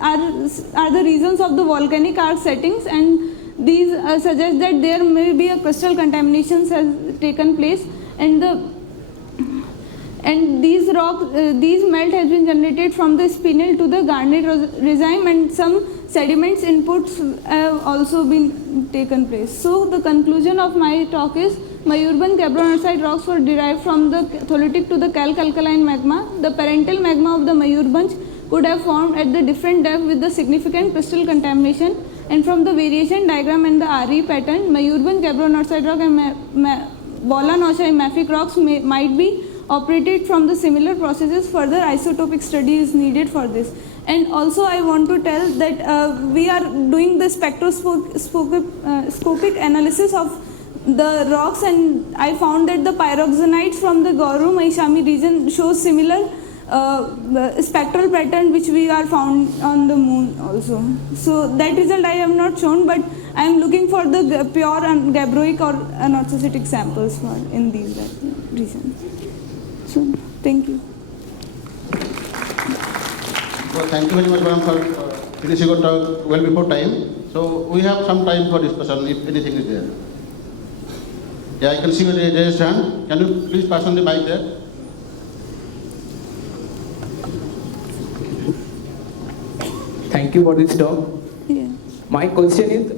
are the regions of the volcanic arc settings, and these suggest that there may be a crystal contamination has taken place, and these melt has been generated from the spinel to the garnet regime, and some sediments inputs have also been taken place. So the conclusion of my talk is Mayurban gabbro-andesite rocks were derived from the thollitic to the calc-alkaline magma. The parental magma of the Mayurbans could have formed at the different depth with the significant crystal contamination, and from the variation diagram and the RE pattern, Mayurban gabbro-andesite rock and Walla-Noshai mafic rocks might be operated from the similar processes. Further isotopic study is needed for this. And also I want to tell that we are doing the spectroscopic analysis of the rocks, and I found that the pyroxenites from the Gauru-Maishami region shows similar spectral pattern which we are found on the moon also. So that result I have not shown, but I am looking for the pure and gabbroic or anorthositic samples in these regions. So thank you. So thank you very much, madam, for finishing your talk well before time. So we have some time for discussion if anything is there. Yeah, I can see your raised hand. Can you please pass on the mic there? Thank you for this talk. Yeah. My question is,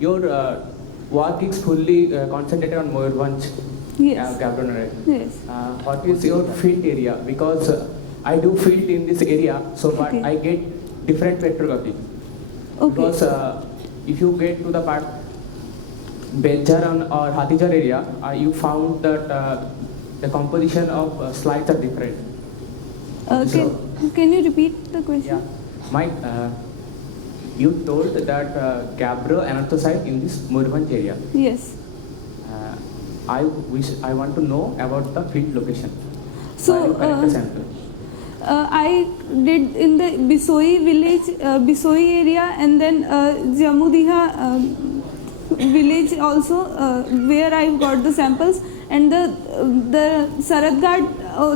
your work is fully concentrated on Mayurbans. Yes. Yes. What is your field area? Because I do field in this area, so but Okay. I get different petrography. Okay. Because if you get to the part Benjaran or Hatijar area, you found that the composition of slides are different. Can you repeat the question? Yeah. You told that gabbro anorthosite in this Mayurbans area. Yes. I want to know about the field location. So I did in the Bisoi village, Bisoi area, and then Jamudiha village also, where I got the samples, and the Saratghat,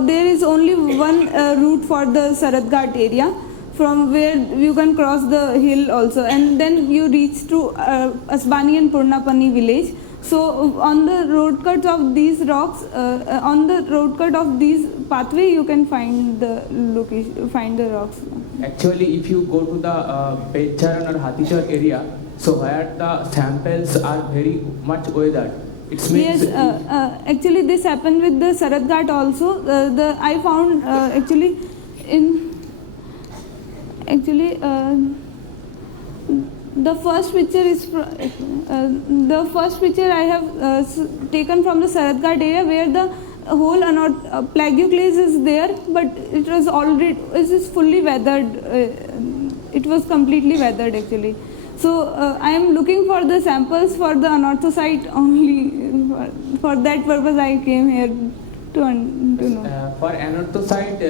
there is only one route for the Saratghat area, from where you can cross the hill also, and then you reach to Asbani and Purnapani village. So on the road cuts of these rocks, on the road cut of these pathway, you can find the location, find the rocks. Actually, if you go to the Benjaran or Hatijar area, so where the samples are very much weathered, it means yes. Actually, this happened with the Saratghat also. I found the first picture is the first picture I have taken from the Saratghat area, where the whole plagioclase is there, but it was already fully weathered. It was completely weathered actually. So I am looking for the samples for the anorthosite only. For that purpose I came here to know. For anorthosite,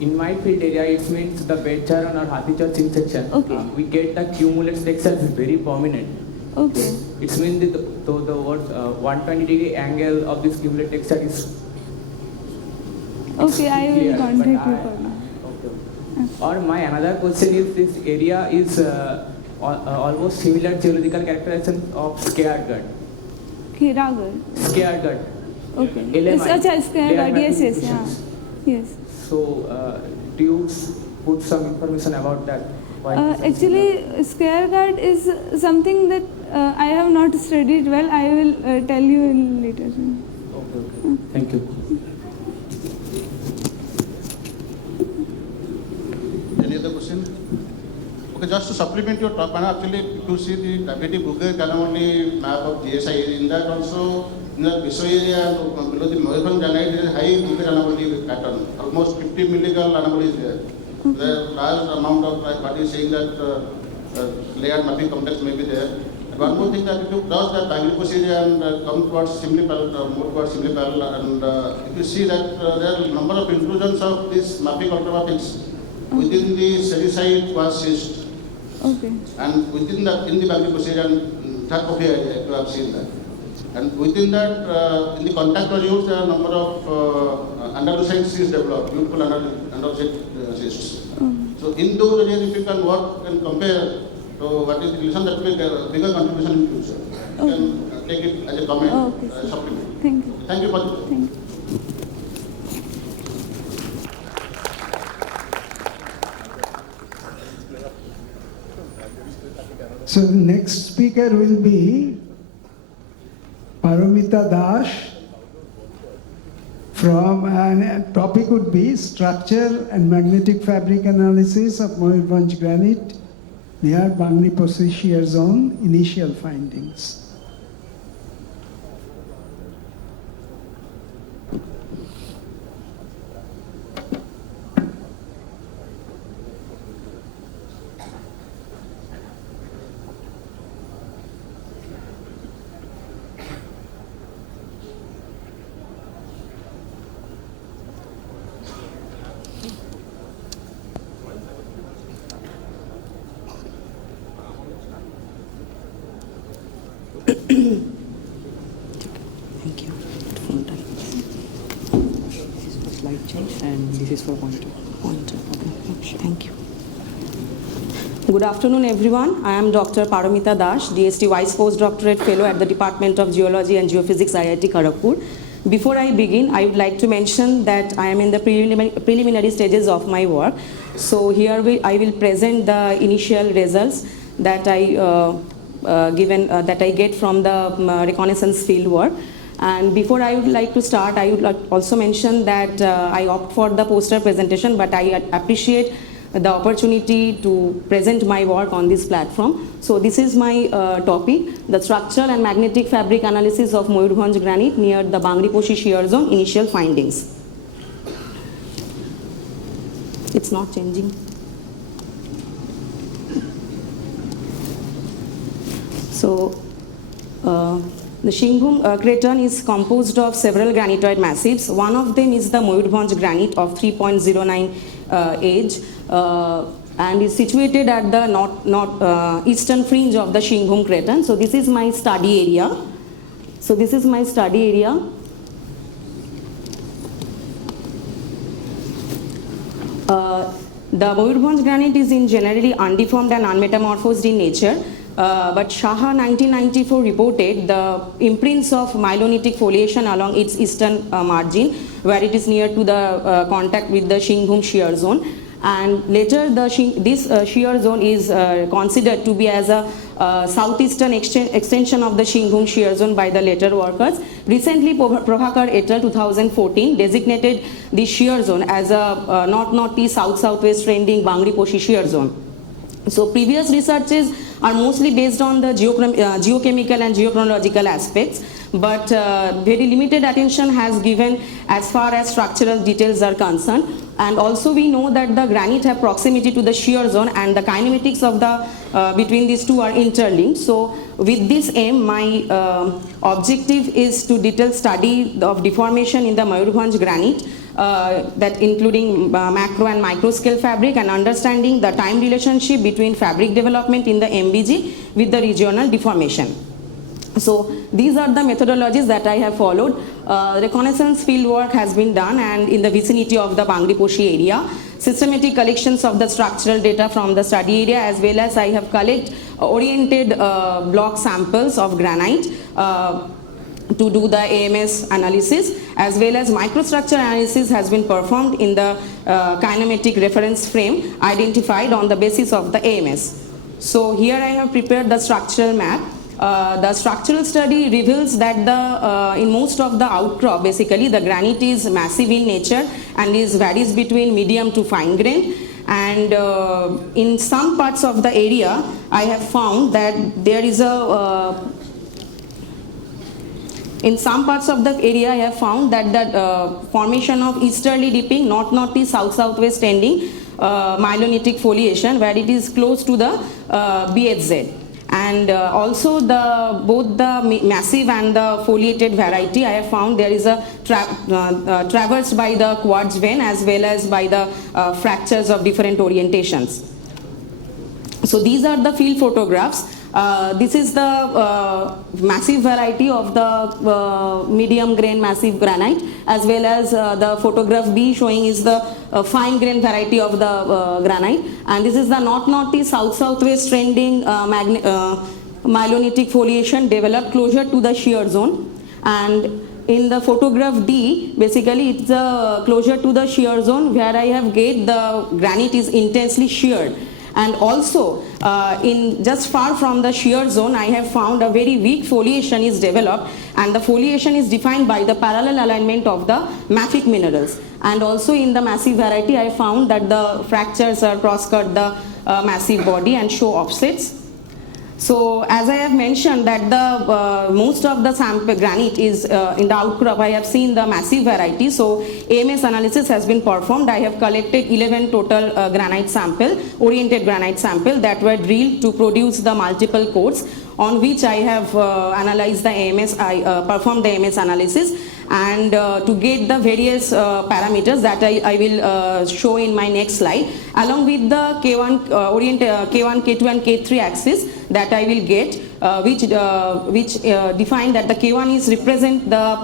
in my field area, it means the Benjaran or Hatijar zinc section. Okay. We get the cumulus texture is very prominent. Okay. It means the 120-degree angle of this cumulus texture is. Okay, I will contact you for that. Okay. Or my another question is, this area is almost similar geological characterization of Scared Khiragarh. Scared. Okay. LMI. Yes, yes, yeah. Yes. So do you put some information about that? Actually, scareguard is something that I have not studied well. I will tell you in later. Okay. Thank you. Any other question? Okay, just to supplement your talk, actually, if you see the gravity Bouguer anomaly map of GSI, in that also, in the Viso area below the Moirban granite, there is high Bouguer anomaly pattern. Almost 50 milligal anomaly is there. The large amount of, like what is saying that layered mapping complex may be there. And one more thing that if you cross that Bangladesh area and come towards Simlipal, more towards Simlipal, and if you see that there are a number of intrusions of these mapping ultramatics within the sericite was schist. Okay. And within that, in the Bangladesh area, Thakophia area, you have seen that. And within that, in the contact nodules, there are a number of andalusite cysts developed, beautiful andalusite cysts. So in those areas, if you can work and compare, so what is the relation, that will make a bigger contribution in future. You can take it as a comment, supplement. Thank you. Thank you for the Thank you. So the next speaker will be Paramita Dash from, and topic would be structure and magnetic fabric analysis of Moyurbhanj granite near Bangladesh shear zone, initial findings. Thank you. This is for slide change and this is for pointer. Okay. Thank you. Good afternoon, everyone. I am Dr. Paramita Dash, DST Vice Postdoctorate Fellow at the Department of Geology and Geophysics, IIT Kharagpur. Before I begin, I would like to mention that I am in the preliminary stages of my work. So here I will present the initial results that I get from the reconnaissance field work. And before I would like to start, I would also mention that I opt for the poster presentation, but I appreciate the opportunity to present my work on this platform. So this is my topic, the structural and magnetic fabric analysis of Moyurbhanj granite near the Bangladesh shear zone, initial findings. It's not changing. So the Singhbhum Craton is composed of several granitoid massives. One of them is the Moyurbhanj granite of 3.09 age and is situated at the eastern fringe of the Singhbhum Craton. So this is my study area. The Moyurbhanj granite is in generally undeformed and unmetamorphosed in nature. But Saha 1994 reported the imprints of myelonitic foliation along its eastern margin, where it is near to the contact with the Singhbhum shear zone. And later this shear zone is considered to be as a southeastern extension of the Singhbhum shear zone by the later workers. Recently, Prabhakar et al. 2014 designated this shear zone as a north-northeast, south-southwest trending Bangladesh shear zone. So previous researches are mostly based on the geochemical and geochronological aspects, but very limited attention has given as far as structural details are concerned. And also we know that the granite have proximity to the shear zone and the kinematics of the between these two are interlinked. So with this aim, my objective is to detail study of deformation in the Moyurbhanj granite, that including macro and micro scale fabric, and understanding the time relationship between fabric development in the MBG with the regional deformation. So these are the methodologies that I have followed. Reconnaissance field work has been done and in the vicinity of the Bangladesh area. Systematic collections of the structural data from the study area, as well as I have collected oriented block samples of granite to do the AMS analysis, as well as microstructure analysis has been performed in the kinematic reference frame identified on the basis of the AMS. So here I have prepared the structural map. The structural study reveals that in most of the outcrop, basically the granite is massive in nature and varies between medium to fine grained. And in some parts of the area, I have found that there is in some parts of the area, I have found that the formation of easterly dipping, north-northeast, south-southwest tending myelonitic foliation, where it is close to the BHZ. And also both the massive and the foliated variety, I have found there is a traversed by the quartz vein as well as by the fractures of different orientations. So these are the field photographs. This is the massive variety of the medium grain massive granite, as well as the photograph B showing is the fine grain variety of the granite, and this is the north-northeast, south-southwest trending myelonitic foliation developed closer to the shear zone. And in the photograph D, basically it's closer to the shear zone, where I have gauged the granite is intensely sheared. And also in just far from the shear zone, I have found a very weak foliation is developed, and the foliation is defined by the parallel alignment of the mafic minerals. And also in the massive variety, I found that the fractures are cross-cut the massive body and show offsets. So as I have mentioned that the most of the sample granite is in the outcrop, I have seen the massive variety. So AMS analysis has been performed. I have collected 11 total granite sample, oriented granite sample that were drilled to produce the multiple cores, on which I have analyzed the AMS, performed the AMS analysis, and to get the various parameters that I will show in my next slide, along with the K1, K1, K2 and K3 axis that I will get, which define that the K1 is represent the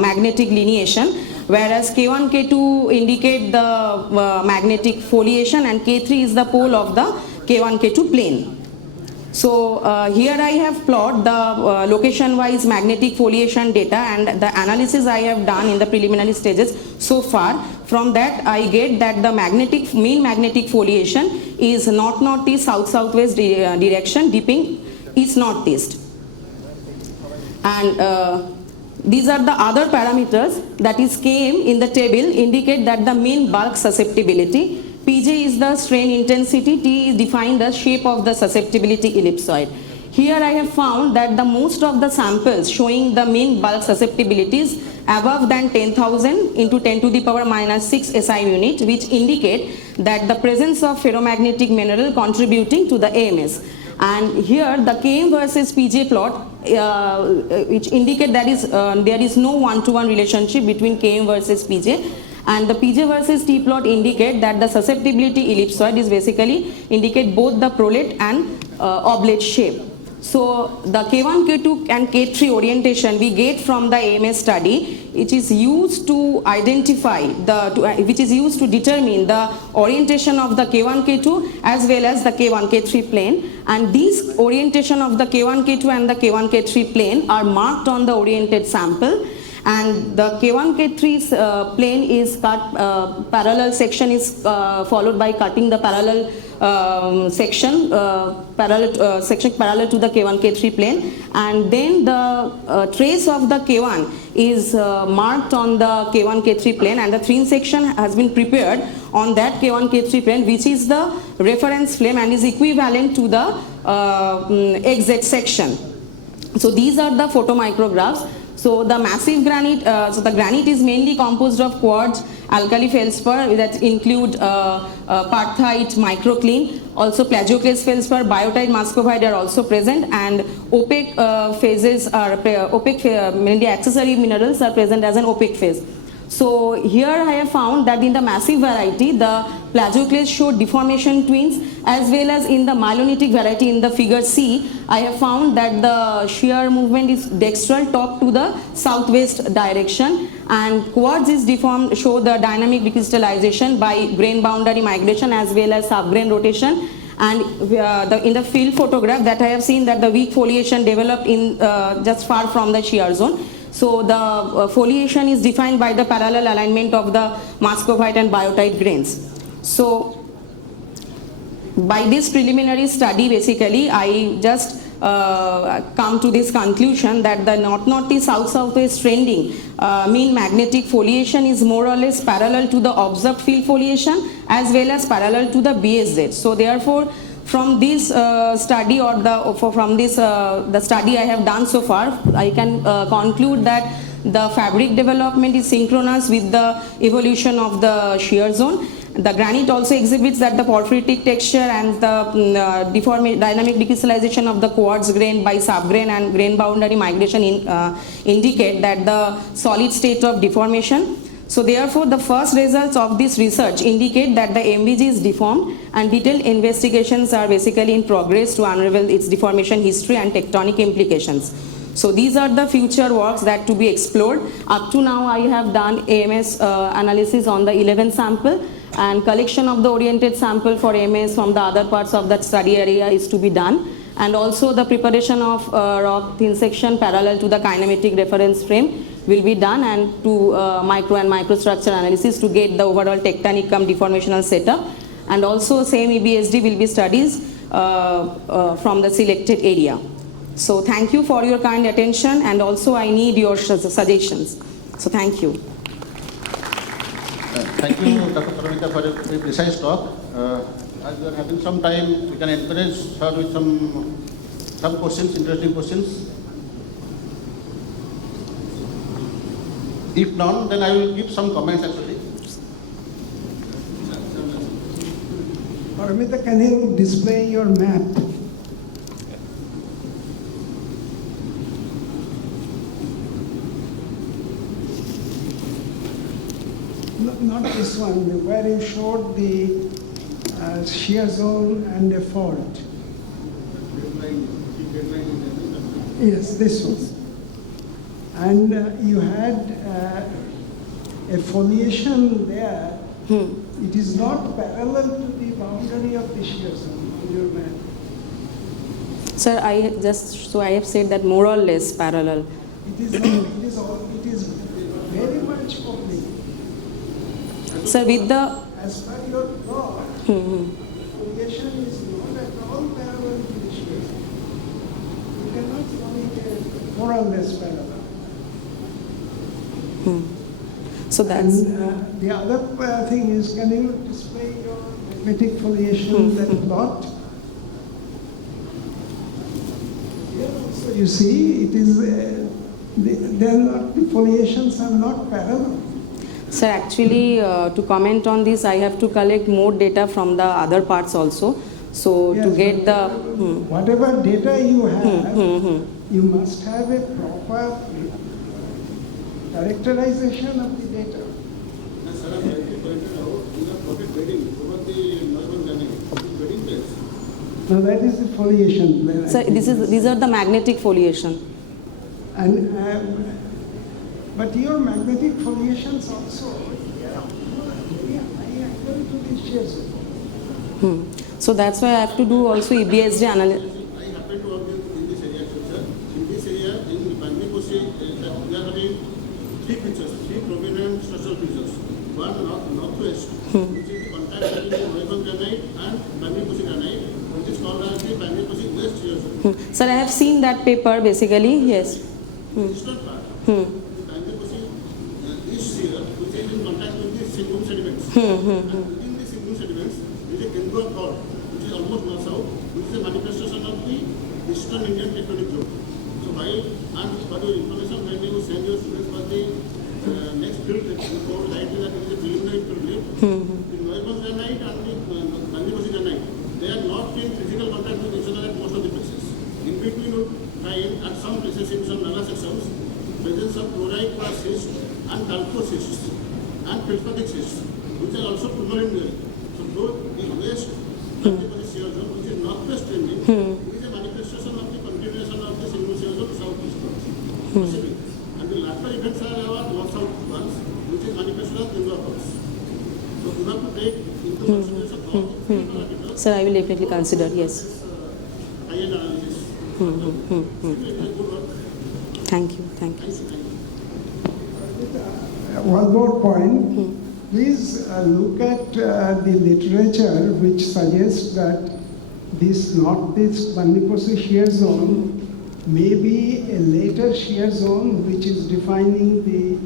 magnetic lineation, whereas K1, K2 indicate the magnetic foliation, and K3 is the pole of the K1, K2 plane. So here I have plotted the location-wise magnetic foliation data and the analysis I have done in the preliminary stages so far. From that I get that the mean magnetic foliation is north-northeast, south-southwest direction, dipping east-northeast. And these are the other parameters, that is Km in the table indicate that the mean bulk susceptibility. Pj is the strain intensity, T is defined the shape of the susceptibility ellipsoid. Here I have found that the most of the samples showing the mean bulk susceptibilities above than 10,000 into 10 to the power minus 6 SI unit, which indicate that the presence of ferromagnetic mineral contributing to the AMS. And here the Km versus Pj plot, which indicate that there is no one-to-one relationship between Km versus Pj. And the Pj versus T plot indicate that the susceptibility ellipsoid is basically indicate both the prolate and oblate shape. So the K1, K2 and K3 orientation we get from the AMS study, which is used to identify which is used to determine the orientation of the K1, K2 as well as the K1, K3 plane. And these orientation of the K1, K2 and the K1, K3 plane are marked on the oriented sample. And the K1, K3 plane is cut, parallel section is followed by cutting the parallel section parallel to the K1, K3 plane, and then the trace of the K1 is marked on the K1, K3 plane, and the thin section has been prepared on that K1, K3 plane, which is the reference flame and is equivalent to the XZ section. So these are the photomicrographs. So the massive granite, so the granite is mainly composed of quartz, alkali feldspar that include partite, microcline, also plagioclase feldspar, biotite, muscovite are also present, and opaque phases are mainly accessory minerals are present as an opaque phase. So here I have found that in the massive variety, the plagioclase show deformation twins, as well as in the myelonitic variety in the figure C, I have found that the shear movement is dextral top to the southwest direction, and quartz is deformed, show the dynamic recrystallization by grain boundary migration as well as subgrain rotation, And in the field photograph that I have seen that the weak foliation developed in just far from the shear zone. So the foliation is defined by the parallel alignment of the muscovite and biotite grains. So by this preliminary study, basically, I just come to this conclusion that the north-northeast, south-southwest trending mean magnetic foliation is more or less parallel to the observed field foliation as well as parallel to the BSZ. So therefore, from this study or the study I have done so far, I can conclude that the fabric development is synchronous with the evolution of the shear zone. The granite also exhibits that the porphyritic texture and the dynamic decrystallization of the quartz grain by subgrain and grain boundary migration indicate that the solid state of deformation. So therefore, the first results of this research indicate that the MVG is deformed, and detailed investigations are basically in progress to unravel its deformation history and tectonic implications. So these are the future works that to be explored. Up to now, I have done AMS analysis on the 11 sample, and collection of the oriented sample for AMS from the other parts of that study area is to be done. And also the preparation of rock thin section parallel to the kinematic reference frame will be done, and to micro and microstructure analysis to get the overall tectonic cum deformational setup. And also same EBSD will be studies from the selected area. So thank you for your kind attention, and also I need your suggestions. So thank you. Thank you, Dr. Paramita, for a very precise talk. As we are having some time, we can encourage her with some questions, interesting questions. If none, then I will give some comments actually. Paramita, can you display your map? Not this one, where you showed the shear zone and the fault. Yes, this one. And you had a foliation there. It is not parallel to the boundary of the shear zone on your map. Sir, I have said that more or less parallel. It is not, it is very much oblique. Sir, with the... As per your plot, foliation is not at all parallel to the shear zone. You cannot call it more or less parallel. So that's... And the other thing is, can you display your magnetic foliation, that plot? Here also you see, it is, the foliations are not parallel. Sir, actually, to comment on this, I have to collect more data from the other parts also. So yes, to get the... Whatever data you have, you must have a proper characterization of the data. No, that is the foliation. Sir, these are the magnetic foliation. And but your magnetic foliations also very high angle to the shear zone. So that's why I have to do also EBSD analysis. I happen to work in this area, sir. In this area, in Bangladesh, we are having three prominent structural features. One northwest, which is the contact between the Neumann granite and Bangladesh granite, which is called as the Bangladesh West shear zone. Sir, I have seen that paper basically, yes. Eastern part, this shear, which is in contact with the Singhbhum sediments. And within the Singhbhum sediments, there is a Kendua fault, which is almost north-south, which is a manifestation of the Eastern Indian tectonic zone. So and for your information, when you send your students for the next field trip, you go lightly that it is a preliminary field trip. The Neumann granite and the Bangladesh granite, they are not in physical contact with each other at most of the places. In between, you find at some places in some nala sections, presence of chloride schist and talco-cysts and felsic cysts, which are also prevalent there. So though the west Bangladesh shear zone, which is northwest trending, is a manifestation of the continuation of the Singhbhum shear zone to southeast. And the latter events are our north-south ones, which is manifestation of Kendua faults. So you have to take into consideration all the three parameters. Sir, I will definitely consider, yes. Thank you, thank you. One more point. Please look at the literature which suggests that this northeast Bandiposi shear zone may be a later shear zone which is defining the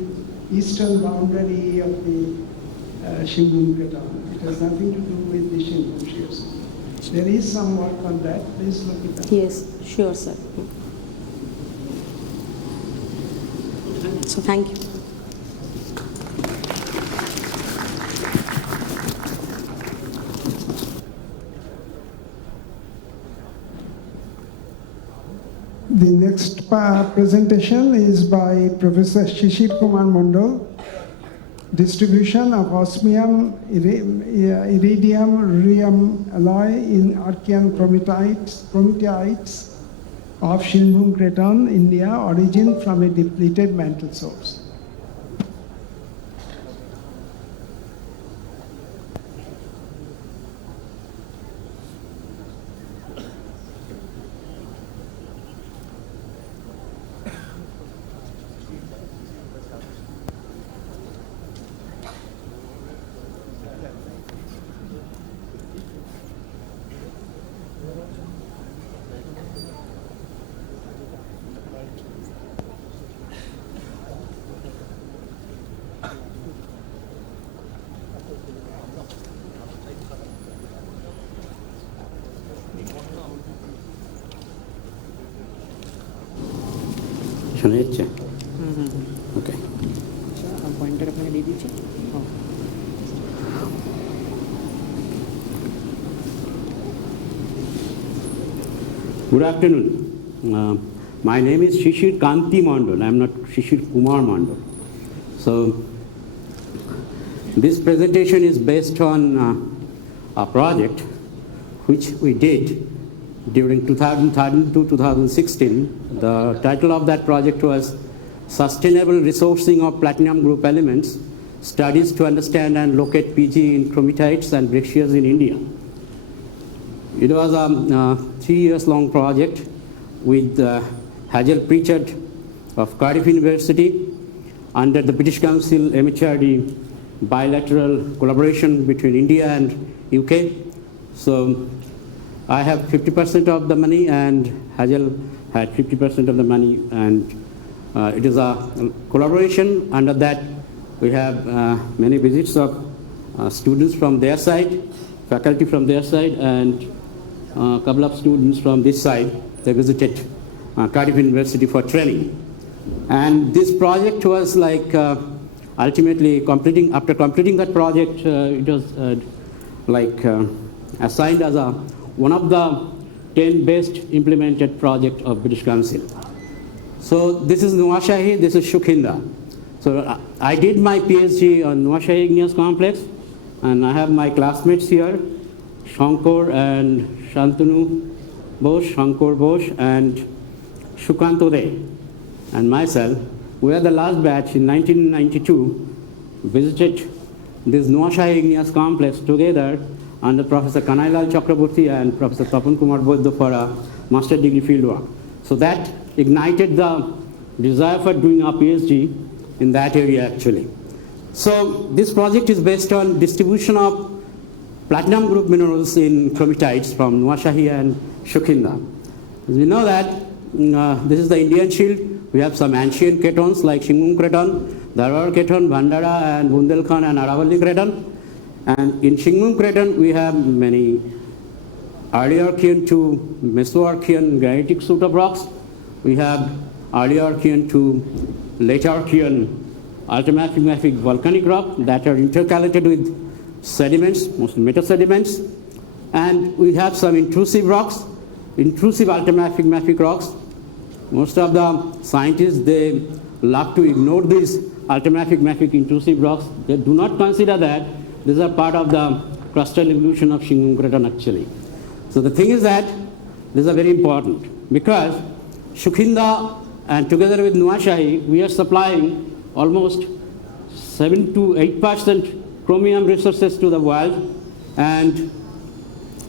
eastern boundary of the Singhbhum Craton. It has nothing to do with the Singhbhum shear zone. There is some work on that. Please look it up. Yes, sure, sir. So thank you. The next presentation is by Professor Shishir Kumar Mondal, distribution of osmium, iridium, rhodium alloy in Archean chromatites of Singhbhum Craton, India, origin from a depleted mantle source. শোনা যাচ্ছে? ওকে। Pointer আপনাকে দিয়ে দিচ্ছি। Good afternoon. My name is Shishir Kanti Mondal. I am not Shishir Kumar Mondal. So this presentation is based on a project which we did during 2013 to 2016. The title of that project was Sustainable Resourcing of Platinum Group Elements, Studies to Understand and Locate PG in Chromatites and Breccias in India. It was a 3 years long project with Hazel Pritchard of Cardiff University under the British Council MHRD bilateral collaboration between India and UK. So I have 50% of the money and Hazel had 50% of the money, and it is a collaboration. Under that we have many visits of students from their side, faculty from their side, and a couple of students from this side. They visited Cardiff University for training. And this project was like ultimately after completing that project, it was assigned as one of the 10 best implemented project of British Council. So this is Nuashahi, this is Shukhinda. So I did my PhD on Nuashahi igneous complex, and I have my classmates here, Shankar and Shantanu Bose, Shankar Bose and Shukanto Dey, and myself. We are the last batch in 1992 visited this Nuashahi igneous complex together under Professor Kanailal Chakraborty and Professor Tapan Kumar Boddo for a master degree fieldwork. So that ignited the desire for doing a PhD in that area actually. So this project is based on distribution of platinum group minerals in chromatites from Nuashahi and Shukhinda. As we know that this is the Indian shield. We have some ancient cratons like Singhbhum Craton, Dharwar Craton, Bhandara and Bundelkhand and Aravalli Craton. And in Singhbhum Craton we have many early Archean to Mesoarchean granitic suite of rocks. We have early Archean to late Archean ultramafic volcanic rock that are intercalated with sediments, mostly metasediments. And we have some intrusive rocks, intrusive ultramafic rocks. Most of the scientists, they love to ignore these ultramafic intrusive rocks. They do not consider that these are part of the crustal evolution of Singhbhum Craton actually. So the thing is that these are very important because Shukhinda and together with Nuashahi, we are supplying almost 7 to 8% chromium resources to the world, and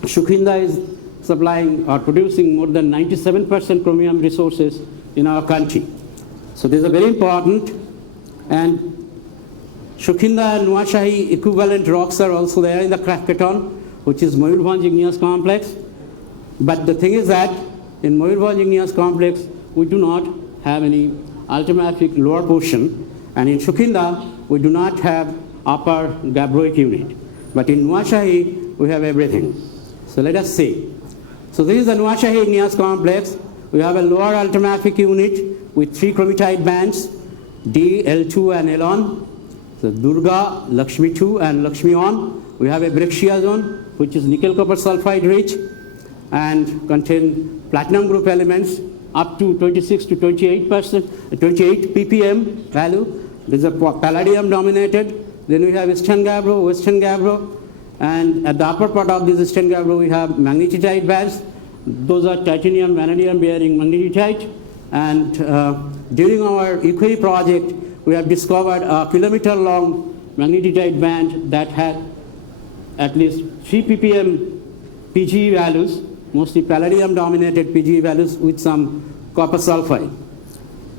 Shukhinda is supplying or producing more than 97% chromium resources in our country. So these are very important. And Shukhinda and Nuashahi equivalent rocks are also there in the Craton, which is Mayurbhanj igneous complex. But the thing is that in Mayurbhanj igneous complex, we do not have any ultramafic lower portion, and in Shukhinda, we do not have upper gabbroic unit. But in Nuashahi, we have everything. So let us see. So this is the Nuashahi igneous complex. We have a lower ultramafic unit with 3 chromitite bands, D, L2 and L1. So Durga, Lakshmi 2 and Lakshmi 1. We have a Brixia zone, which is nickel copper sulfide rich and contain platinum group elements up to 26 to 28%, 28 ppm value. This is a palladium dominated. Then we have Eastern Gabbro, Western Gabbro, and at the upper part of this Eastern Gabbro we have magnetite bands. Those are titanium, vanadium bearing magnetite. And during our equity project, we have discovered a kilometer-long magnetite band that had at least 3 ppm PGE values, mostly palladium-dominated PGE values with some copper sulfide.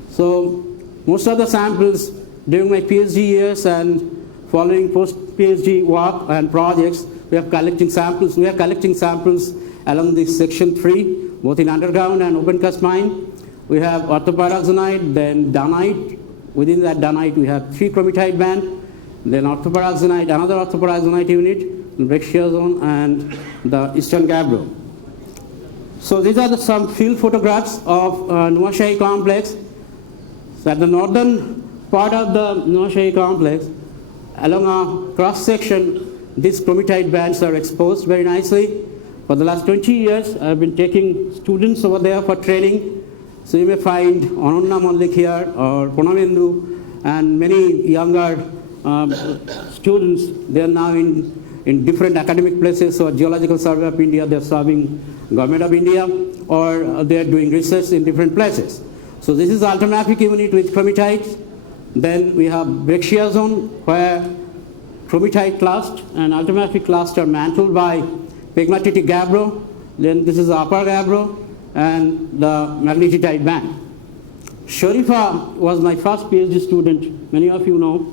So most of the samples during my PhD years and following post-PhD work and projects, we are collecting samples. We are collecting samples along this section 3, both in underground and open cast mine. We have orthopyroxenite, then danite. Within that danite, we have 3 chromitite band, then orthopyroxenite, another orthopyroxenite unit, the Brixia zone, and the Eastern Gabbro. So these are some field photographs of Nuashahi complex. So at the northern part of the Nuashahi complex, along a cross section, these chromitite bands are exposed very nicely. For the last 20 years, I've been taking students over there for training. So you may find Anonna Mallik here or Ponamendu and many younger students. They are now in different academic places. So Geological Survey of India, they're serving Government of India, or they're doing research in different places. So this is the ultramafic unit with chromitites. Then we have Brixia zone where chromitite clust and ultramafic clust are mantled by pegmatitic gabbro. Then this is the upper gabbro and the magnetite band. Sharifa was my first PhD student. Many of you know.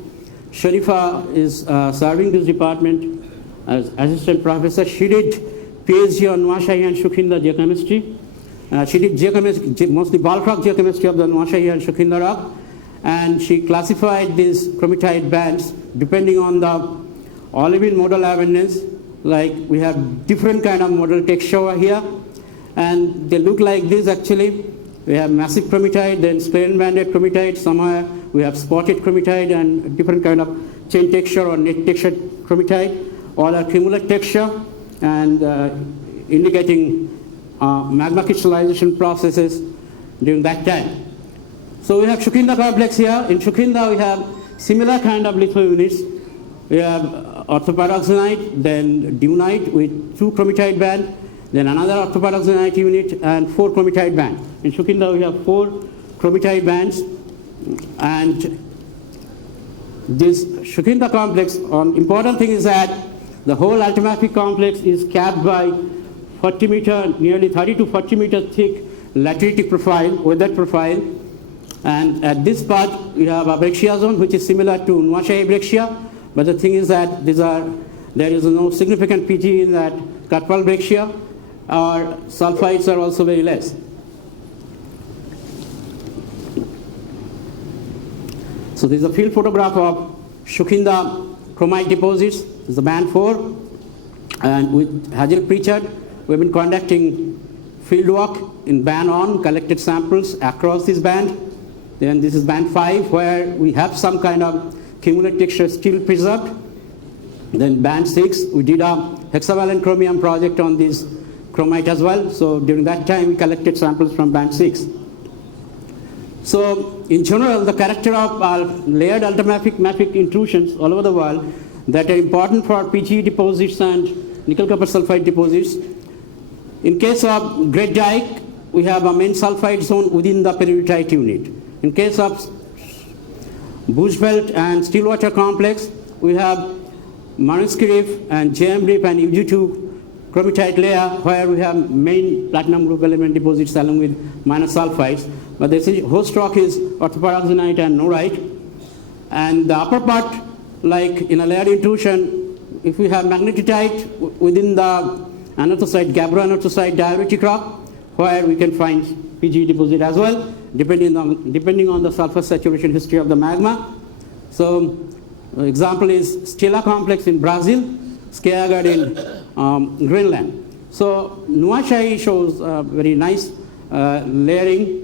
Sharifa is serving this department as assistant professor. She did PhD on Nuashahi and Shukhinda geochemistry. She did geochemistry, mostly bulk rock geochemistry of the Nuashahi and Shukhinda rock. And she classified these chromitite bands depending on the olivine modal abundance. Like we have different kind of modal texture over here. And they look like this actually. We have massive chromitite, then square banded chromitite. Somewhere we have spotted chromitite and different kind of chain texture or net texture chromitite. All are cumulative texture and indicating magma crystallization processes during that time. So we have Shukhinda complex here. In Shukhinda we have similar kind of litho units. We have orthopyroxenite, then dunite with 2 chromitite band, then another orthopyroxenite unit and 4 chromitite band. In Shukhinda we have 4 chromitite bands, and this Shukhinda complex, important thing is that the whole ultramafic complex is capped by 40 meter, nearly 30 to 40 meter thick lateritic profile, weathered profile. And at this part we have a Brixia zone which is similar to Nuashahi Brixia, but the thing is that there is no significant PG in that Katpal Brixia. Our sulfides are also very less. So this is a field photograph of Shukhinda chromite deposits. This is the band 4, and with Hazel Pritchard we've been conducting field work in band 1, collected samples across this band. Then this is band 5 where we have some kind of cumulative texture still preserved. Then band 6, we did a hexavalent chromium project on this chromite as well. So during that time we collected samples from band 6. So in general, the character of layered ultramafic intrusions all over the world that are important for PGE deposits and nickel copper sulfide deposits. In case of Great Dyke, we have a main sulfide zone within the peridotite unit. In case of Bushveld and Stillwater complex, we have Marinsky Reef and JM Reef and UG2 cromitite layer where we have main platinum group element deposits along with minor sulfides. But the host rock is orthoperoxenite and norite. And the upper part, like in a layered intrusion, if we have magnetite within the anorthosite, gabbro-anorthosite diabatic rock, where we can find PGE deposit as well, depending on the sulfur saturation history of the magma. So, example is Stella complex in Brazil, Skagerrak in Greenland. So, Nuashai shows very nice layering,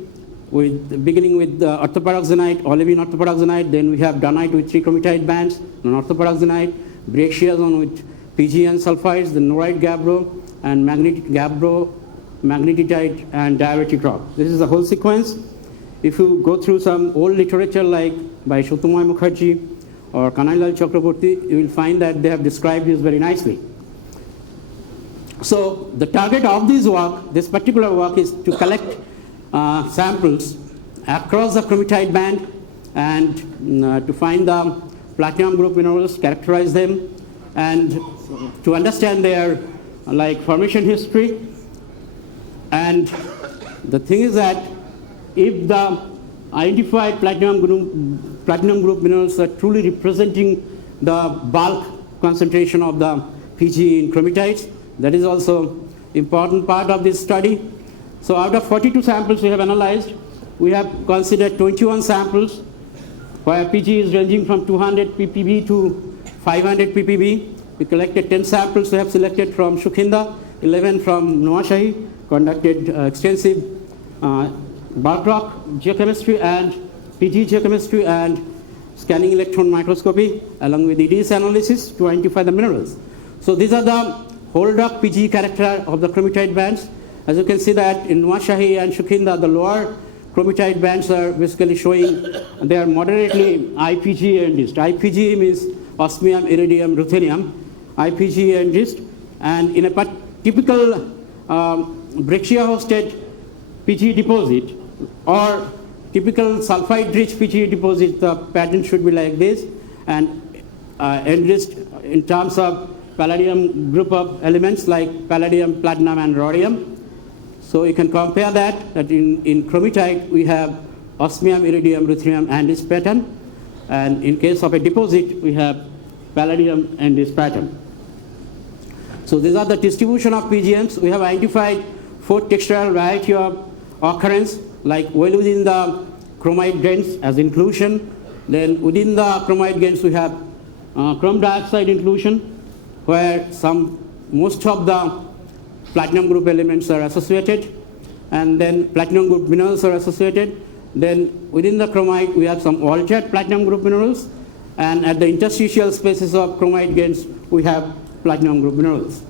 beginning with orthoperoxenite, olivine orthoperoxenite, then we have dunite with 3 chromitite bands, non-orthoperoxenite, Brachia zone with PGE and sulfides, the norite gabbro, and gabbro, magnetite, and diabatic rock. This is the whole sequence. If you go through some old literature like by Shotumay Mukherjee or Kanailal Chakraborty, you will find that they have described this very nicely. So the target of this particular work is to collect samples across the chromitite band and to find the platinum group minerals, characterize them, and to understand their formation history. And the thing is that if the identified platinum group minerals are truly representing the bulk concentration of the PGE in chromitites, that is also important part of this study. So out of 42 samples we have analyzed, we have considered 21 samples where PGE is ranging from 200 ppb to 500 ppb. We collected 10 samples we have selected from Shukhinda, 11 from Nuashai, conducted extensive bulk rock geochemistry and PGE geochemistry and scanning electron microscopy along with EDS analysis to identify the minerals. So these are the whole rock PGE character of the chromitite bands. As you can see that in Nuashai and Shukhinda, the lower chromitite bands are basically showing they are moderately IPGE enriched. IPGE means osmium, iridium, ruthenium, IPGE enriched, and in a typical Brachia hosted PGE deposit or typical sulfide-rich PGE deposit, the pattern should be like this, and enriched in terms of palladium group of elements like palladium, platinum, and rhodium. So you can compare that in chromitite we have osmium, iridium, ruthenium, and this pattern, and in case of a deposit we have palladium and this pattern. So these are the distribution of PGMs. We have identified 4 textural variety of occurrence, like well within the chromite grains as inclusion. Then within the chromite grains we have chrome dioxide inclusion, where most of the platinum group elements are associated, and then platinum group minerals are associated. Then within the chromite we have some altered platinum group minerals, and at the interstitial spaces of chromite grains we have platinum group minerals.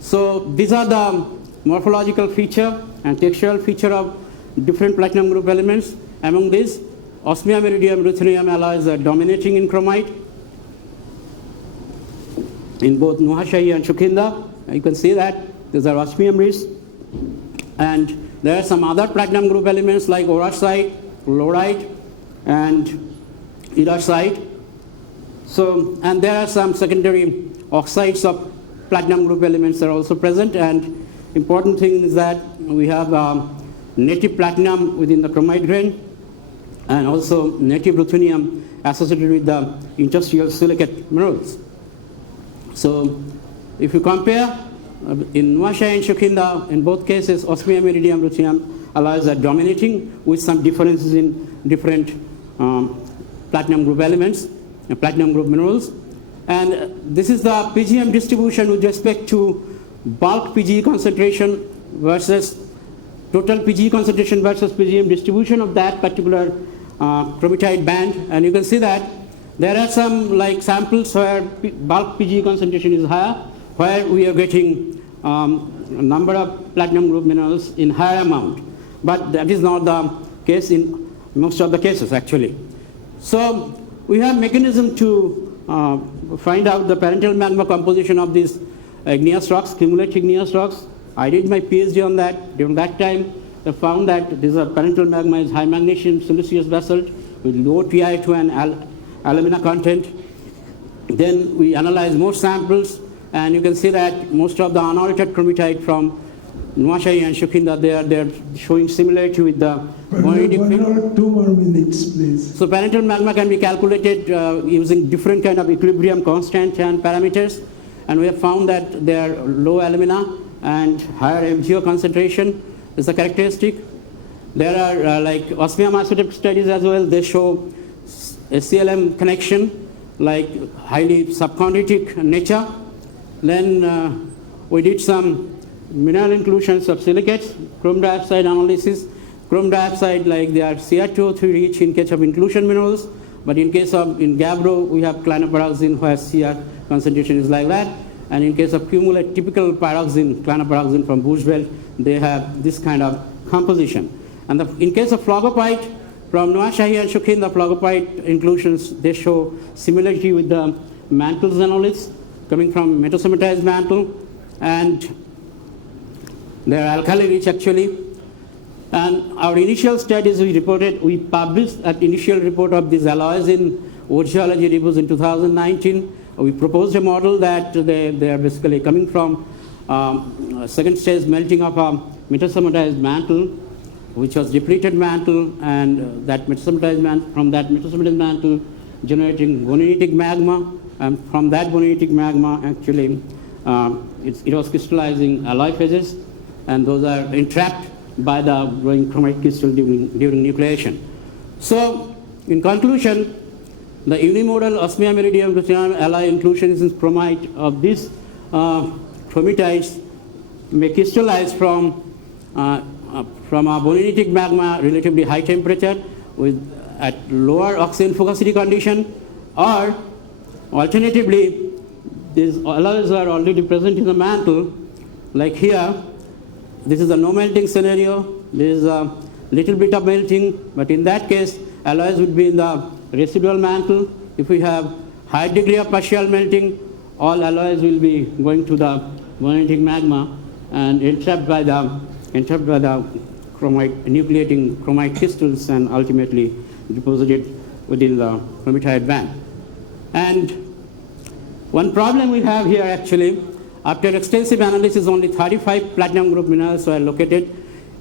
So these are the morphological feature and textural feature of different platinum group elements. Among these, osmium, iridium, ruthenium alloys are dominating in chromite. In both Nuashai and Shukhinda, you can see that these are osmium rich, and there are some other platinum group elements like Eoarchean, fluorite, and Eoarchean. So, and there are some secondary oxides of platinum group elements are also present, and important thing is that we have native platinum within the chromite grain and also native ruthenium associated with the interstitial silicate minerals. So if you compare in Nuashai and Shukhinda, in both cases osmium, iridium, ruthenium alloys are dominating with some differences in different platinum group elements and platinum group minerals. And this is the PGM distribution with respect to bulk PGE concentration versus total PGE concentration versus PGM distribution of that particular chromitite band. And you can see that there are some samples where bulk PGE concentration is higher, where we are getting a number of platinum group minerals in higher amount. But that is not the case in most of the cases actually. So we have mechanism to find out the parental magma composition of these igneous rocks, cumulative igneous rocks. I did my PhD on that. During that time, I found that this parental magma is high magnesium siliceous basalt with low TiO2 and alumina content. Then we analyzed more samples And you can see that most of the unaltered chromitite from Nuashahi and Shukhinda, they are showing similarity with the monoitic One or two more minutes, please. So parental magma can be calculated using different kind of equilibrium constant and parameters, and we have found that they are low alumina and higher MgO concentration is the characteristic. There are like osmium isotope studies as well. They show SCLM connection, like highly subconductic nature. Then we did some mineral inclusions of silicates, chrome dioxide analysis. Chrome dioxide, like they are Cr2O3 rich in case of inclusion minerals, but in case of in gabbro we have clinopyroxene where Cr concentration is like that, and in case of cumulate typical pyroxene, clinopyroxene from bush belt, they have this kind of composition. And in case of phlogopite from Nuashahi and Shukhin, the phlogopite inclusions, they show similarity with the mantle xenoliths coming from metasomatized mantle, and they are alkali rich actually. And our initial studies we published an initial report of these alloys in Wood Geology Reviews in 2019. We proposed a model that they are basically coming from second stage melting of a metasomatized mantle, which was depleted mantle, and that metasomatized mantle, from that metasomatized mantle generating bononitic magma, and from that bononitic magma actually it was crystallizing alloy phases, and those are entrapped by the growing chromite crystal during nucleation. So in conclusion, the unimodal osmium iridium ruthenium alloy inclusions in chromite of these chromatites may crystallize from a bononitic magma relatively high temperature at lower oxygen focusity condition, or alternatively these alloys are already present in the mantle, like here. This is a no melting scenario. There is a little bit of melting, but in that case, alloys would be in the residual mantle. If we have high degree of partial melting, all alloys will be going to the bononitic magma and entrapped by the chromite, nucleating chromite crystals, and ultimately deposited within the chromitite band. And one problem we have here actually, after extensive analysis, only 35 platinum group minerals were located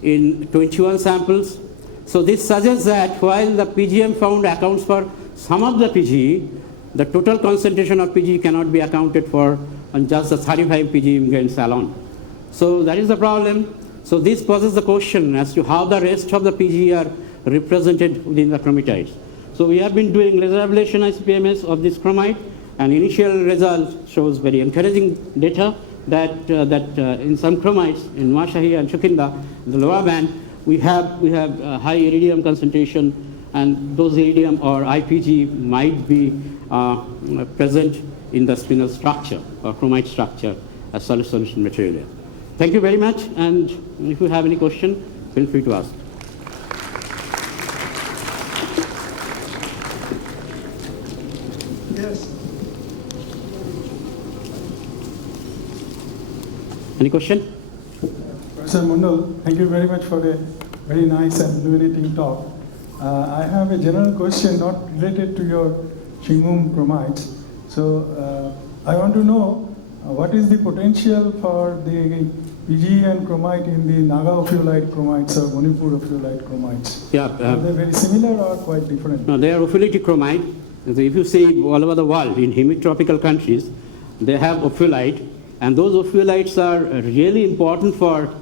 in 21 samples. So this suggests that while the PGM found accounts for some of the PGE, the total concentration of PGE cannot be accounted for on just the 35 PGE grains alone. So that is the problem. So this poses the question as to how the rest of the PGE are represented within the chromatites. So we have been doing laser ablation ICP-MS of this chromite, and initial result shows very encouraging data that in some chromites, in Nuashahi and Shukhinda, the lower band, we have high iridium concentration, and those iridium or IPG might be present in the spinel structure or chromite structure as solid solution material. Thank you very much, and if you have any question, feel free to ask. Yes. Any question? Professor Mundal, thank you very much for a very nice and illuminating talk. I have a general question not related to your Singhbhum chromites. So I want to know what is the potential for the PGE and chromite in the Naga ophiolite chromites or Manipur ophiolite chromites? Yeah, are they very similar or quite different? No, they are ophiolitic chromite. So if you see all over the world in hemitropical countries, they have ophiolite, and those ophiolites are really important for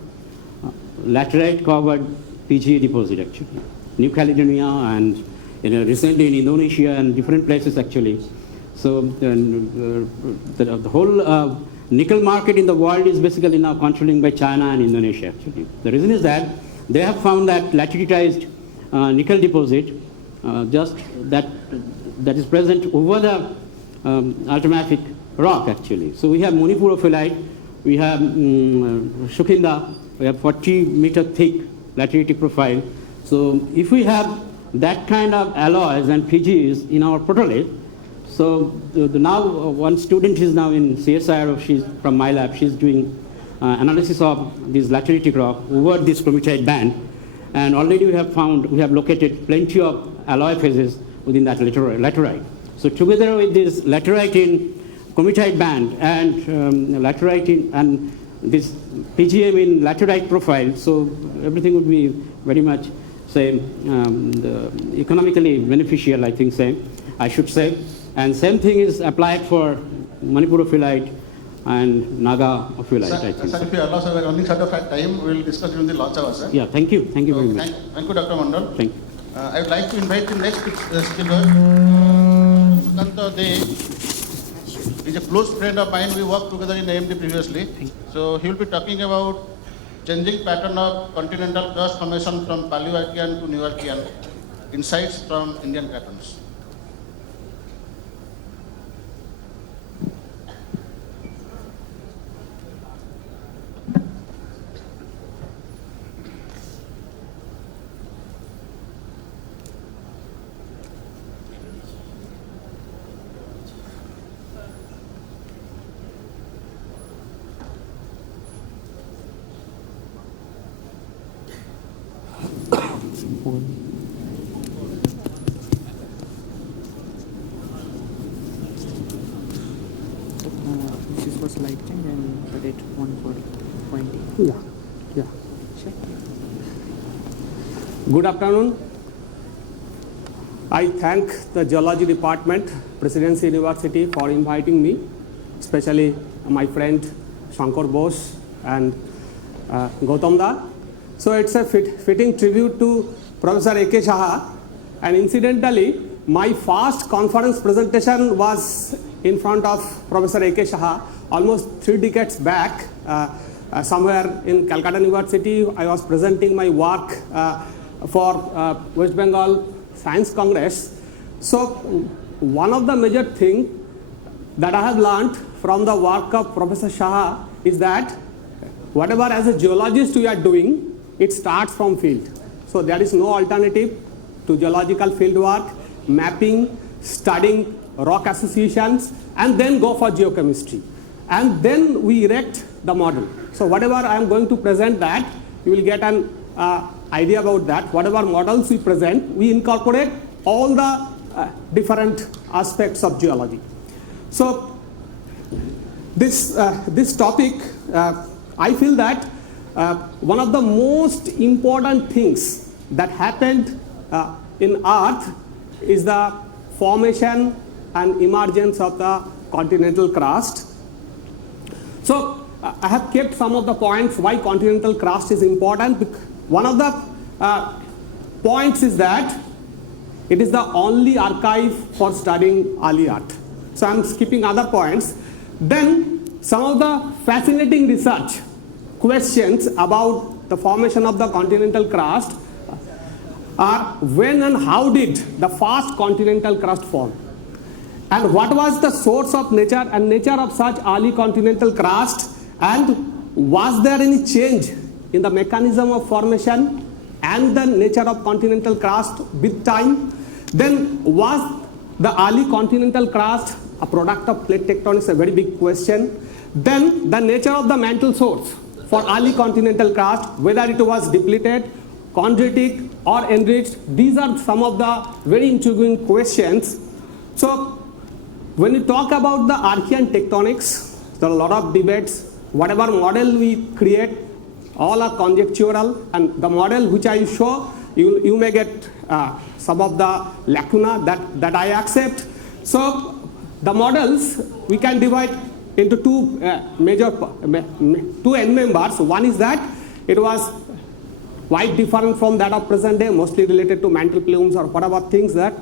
laterite covered PGE deposit actually. New Caledonia and recently in Indonesia and different places actually. So the whole nickel market in the world is basically now controlled by China and Indonesia actually. The reason is that they have found that lateritized nickel deposit just that is present over the ultramafic rock actually. So we have Manipur ophiolite, we have Shukhinda, we have 40-meter thick lateritic profile. So if we have that kind of alloys and PGs in our protolith, so now one student is now in CSIR, she's from my lab, she's doing analysis of this lateritic rock over this chromitite band, and already we have located plenty of alloy phases within that laterite. So together with this laterite in cometite band and laterite and this PGM in laterite profile, so everything would be very much same, economically beneficial, I think I should say. And same thing is applied for Manipurophyllite and Naga ophyllite, I think. Sir, if you allow, sir, we are running short of time. We will discuss during the lunch hour, sir. Yeah, thank you very much. Thank you, Dr. Mandal. Thank you. I would like to invite the next speaker, Sukanta De. He's a close friend of mine. We worked together in AMD previously. So he will be talking about changing pattern of continental crust formation from Paleoarchean to Neoarchean, insights from Indian cratons. This is for slide change and the date 1 for pointing. Yeah. Sure. Good afternoon. I thank the Geology Department, Presidency University for inviting me, especially my friend Shankar Bose and Gautam Da. So it's a fitting tribute to Professor A.K. Saha, and incidentally, my first conference presentation was in front of Professor A.K. Saha almost 3 decades back, somewhere in Calcutta University. I was presenting my work for West Bengal Science Congress. So one of the major things that I have learned from the work of Professor Saha is that whatever as a geologist we are doing, it starts from field. So there is no alternative to geological field work, mapping, studying rock associations, and then go for geochemistry. And then we erect the model. So whatever I am going to present that, you will get an idea about that. Whatever models we present, we incorporate all the different aspects of geology. So this topic, I feel that one of the most important things that happened in Earth is the formation and emergence of the continental crust. So I have kept some of the points why continental crust is important. One of the points is that it is the only archive for studying early Earth. So I am skipping other points. Then some of the fascinating research questions about the formation of the continental crust are when and how did the first continental crust form? And what was the source of nature and nature of such early continental crust? And was there any change in the mechanism of formation and the nature of continental crust with time? Then was the early continental crust a product of plate tectonics? A very big question. Then the nature of the mantle source for early continental crust, whether it was depleted, chondritic or enriched. These are some of the very intriguing questions. So when we talk about the Archean tectonics, there are a lot of debates. Whatever model we create, all are conjectural, and the model which I show, you may get some of the lacuna that I accept. So the models we can divide into two end members. One is that it was quite different from that of present day, mostly related to mantle plumes or whatever things that,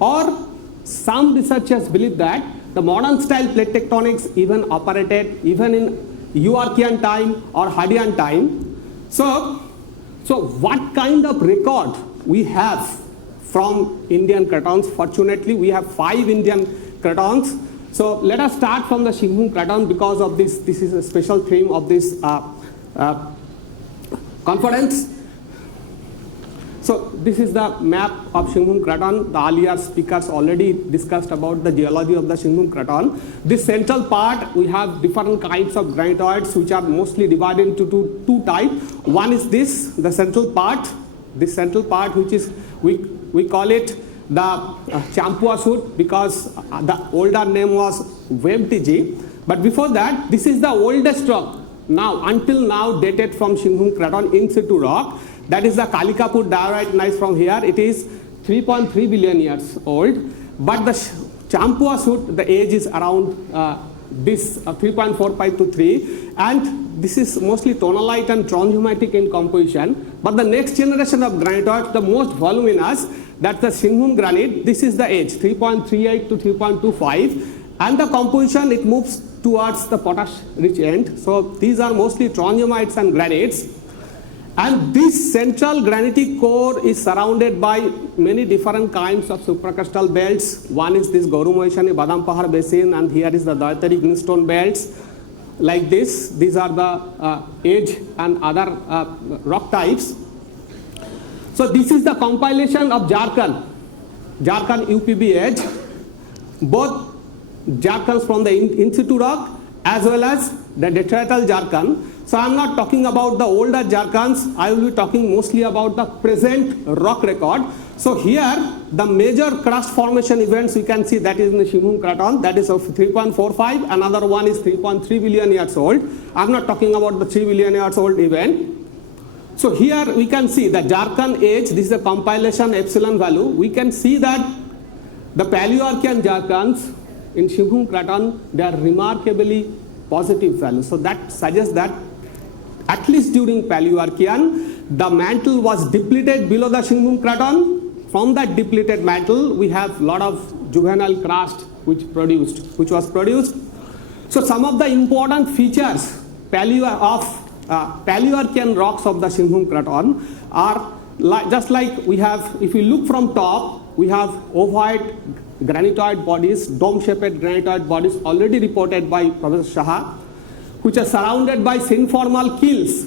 or some researchers believe that the modern style plate tectonics even operated even in Eoarchean time or Hadean time. So what kind of record we have from Indian cratons? Fortunately, we have 5 Indian cratons. So let us start from the Singhbhum Craton because of this. This is a special theme of this conference. So this is the map of Singhbhum Craton. The earlier speakers already discussed about the geology of the Singhbhum Craton. This central part, we have different kinds of granitoids which are mostly divided into two types. One is this, the central part. This central part which is, we call it the Champua shoot, because the older name was WebTG. But before that, this is the oldest rock now, until now, dated from Singhbhum Craton in situ rock. That is the Kalikapur diorite gneiss from here. It is 3.3 billion years old. But the Champua shoot, the age is around this 3.45 to 3. And this is mostly tonalite and transhumanitic in composition. But the next generation of granitoids, the most voluminous, that's the Singhbhum granite. This is the age, 3.38 to 3.25. And the composition, it moves towards the potash-rich end. So these are mostly transhumanites and granites. And this central granitic core is surrounded by many different kinds of supracrustal belts. One is this Gaurumoishani Badampahar basin, and here is the Dayatari greenstone belts. Like this, these are the age and other rock types. So this is the compilation of Jharkhand UPB age, both Jharkhands from the in situ rock as well as the detrital Jharkhand. So I am not talking about the older Jharkhands, I will be talking mostly about the present rock record. So here the major crust formation events we can see, that is in the Singhbhum Craton, that is of 3.45, another one is 3.3 billion years old. I am not talking about the 3 billion years old event. So here we can see the Jharkhand age, this is the compilation epsilon value. We can see that the Paleoarchean Jharkhands in Singhbhum Craton, they are remarkably positive values. So that suggests that at least during Paleoarchean, the mantle was depleted below the Singhbhum Craton. From that depleted mantle, we have a lot of juvenile crust which was produced. So some of the important features Paleoarchean rocks of the Singhbhum Craton are just like we have, if you look from top, we have ovoid granitoid bodies, dome-shaped granitoid bodies already reported by Professor Saha, which are surrounded by synformal kills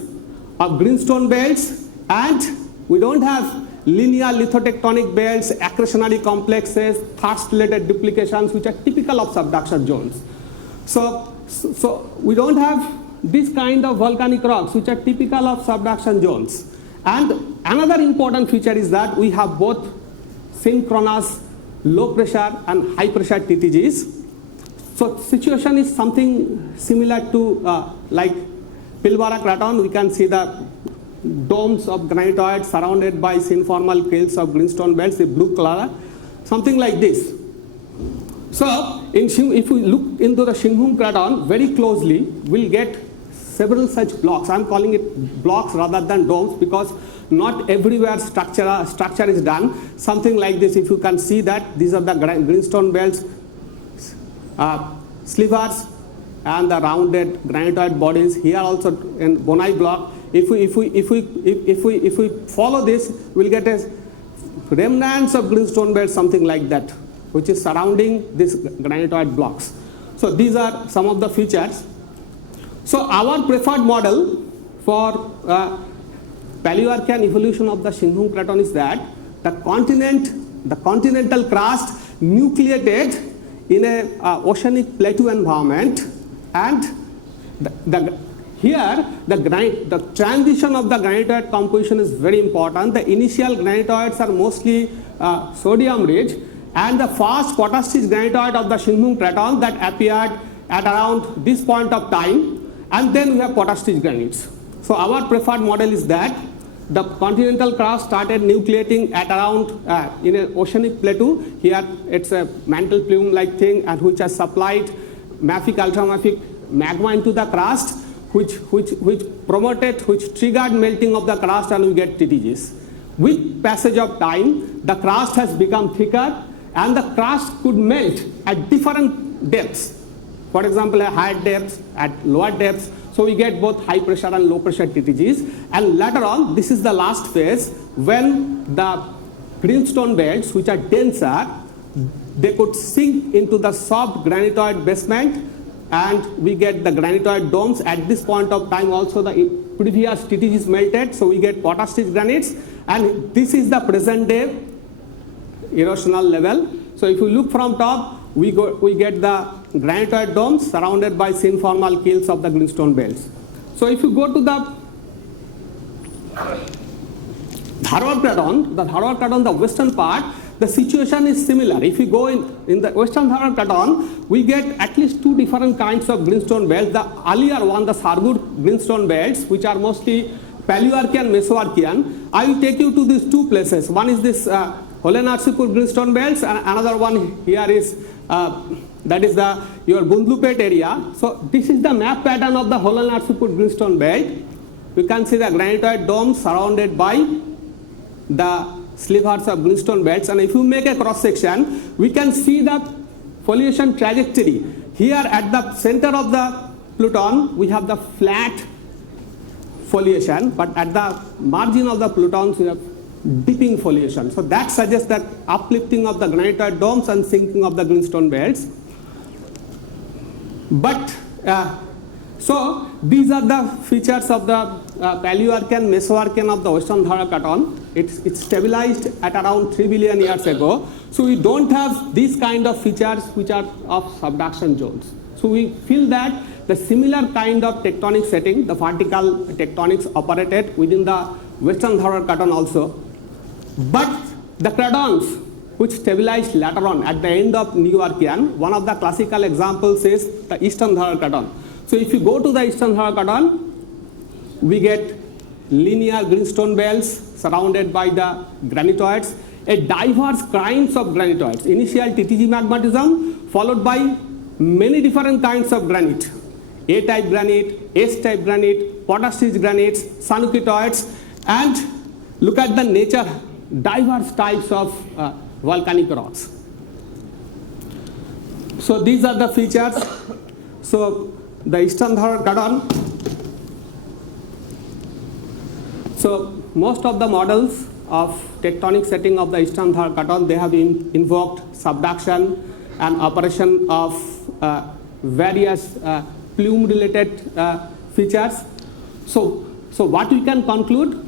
of greenstone belts, and we don't have linear lithotectonic belts, accretionary complexes, thrust-related duplications, which are typical of subduction zones. So we don't have this kind of volcanic rocks, which are typical of subduction zones. And another important feature is that we have both synchronous low pressure and high pressure TTGs. So situation is something similar to like Pilbara Craton. We can see the domes of granitoids surrounded by synformal kills of greenstone belts, the blue color, something like this. So if we look into the Singhbhum Craton very closely, we'll get several such blocks. I'm calling it blocks rather than domes, because not everywhere structure is done. Something like this, if you can see that these are the greenstone belts, slivers, and the rounded granitoid bodies. Here also in Bonai block. If we follow this, we'll get a remnants of greenstone belts, something like that, which is surrounding these granitoid blocks. So these are some of the features. So our preferred model for Paleoarchean evolution of the Singhbhum Craton is that the continental crust nucleated in a oceanic plateau environment, and here the transition of the granitoid composition is very important. The initial granitoids are mostly sodium rich, and the first potash-rich granitoid of the Singhbhum Craton that appeared at around this point of time, and then we have potash-rich granites. So our preferred model is that the continental crust started nucleating at around in an oceanic plateau. Here it's a mantle plume-like thing, and which has supplied mafic, ultramafic magma into the crust, which triggered melting of the crust, and we get TTGs. With passage of time, the crust has become thicker, and the crust could melt at different depths. For example, at higher depths, at lower depths. So we get both high pressure and low pressure TTGs. And later on, this is the last phase, when the greenstone belts, which are denser, they could sink into the soft granitoid basement, and we get the granitoid domes. At this point of time also, the previous TTGs melted, so we get potash-rich granites, and this is the present day erosional level. So if you look from top, we get the granitoid domes surrounded by synformal kills of the greenstone belts. So if you go to the Dharwad Craton, the western part, the situation is similar. If you go in the Western Dhara Craton, we get at least two different kinds of greenstone belts. The earlier one, the Sargur greenstone belts, which are mostly Paleoarchean, Mesoarchean. I will take you to these two places. One is this Holen-Arsipur greenstone belts, and another one here is that is your Gundlupet area. So this is the map pattern of the Holen-Arsipur greenstone belt. You can see the granitoid dome surrounded by the slivers of greenstone belts, and if you make a cross section, we can see the foliation trajectory. Here at the center of the pluton, we have the flat foliation, but at the margin of the plutons, we have dipping foliation. So that suggests that uplifting of the granitoid domes and sinking of the greenstone belts. But so these are the features of the Paleoarchean, Mesoarchean of the Western Dhara Craton. It's stabilized at around 3 billion years ago. So we don't have these kind of features which are of subduction zones. So we feel that the similar kind of tectonic setting, the vertical tectonics operated within the Western Dhara Craton also. But the cratons which stabilized later on at the end of Eoarchean, one of the classical examples is the Eastern Dhara Craton. So if you go to the Eastern Dhara Craton, we get linear greenstone belts surrounded by the granitoids, a diverse kinds of granitoids, initial TTG magmatism followed by many different kinds of granite, A-type granite, S-type granite, potash granites, sanukitoids, and look at the nature, diverse types of volcanic rocks. So these are the features. So the Eastern Dhara Craton. So most of the models of tectonic setting of the Eastern Dhara Craton, they have invoked subduction and operation of various plume-related features. So what we can conclude,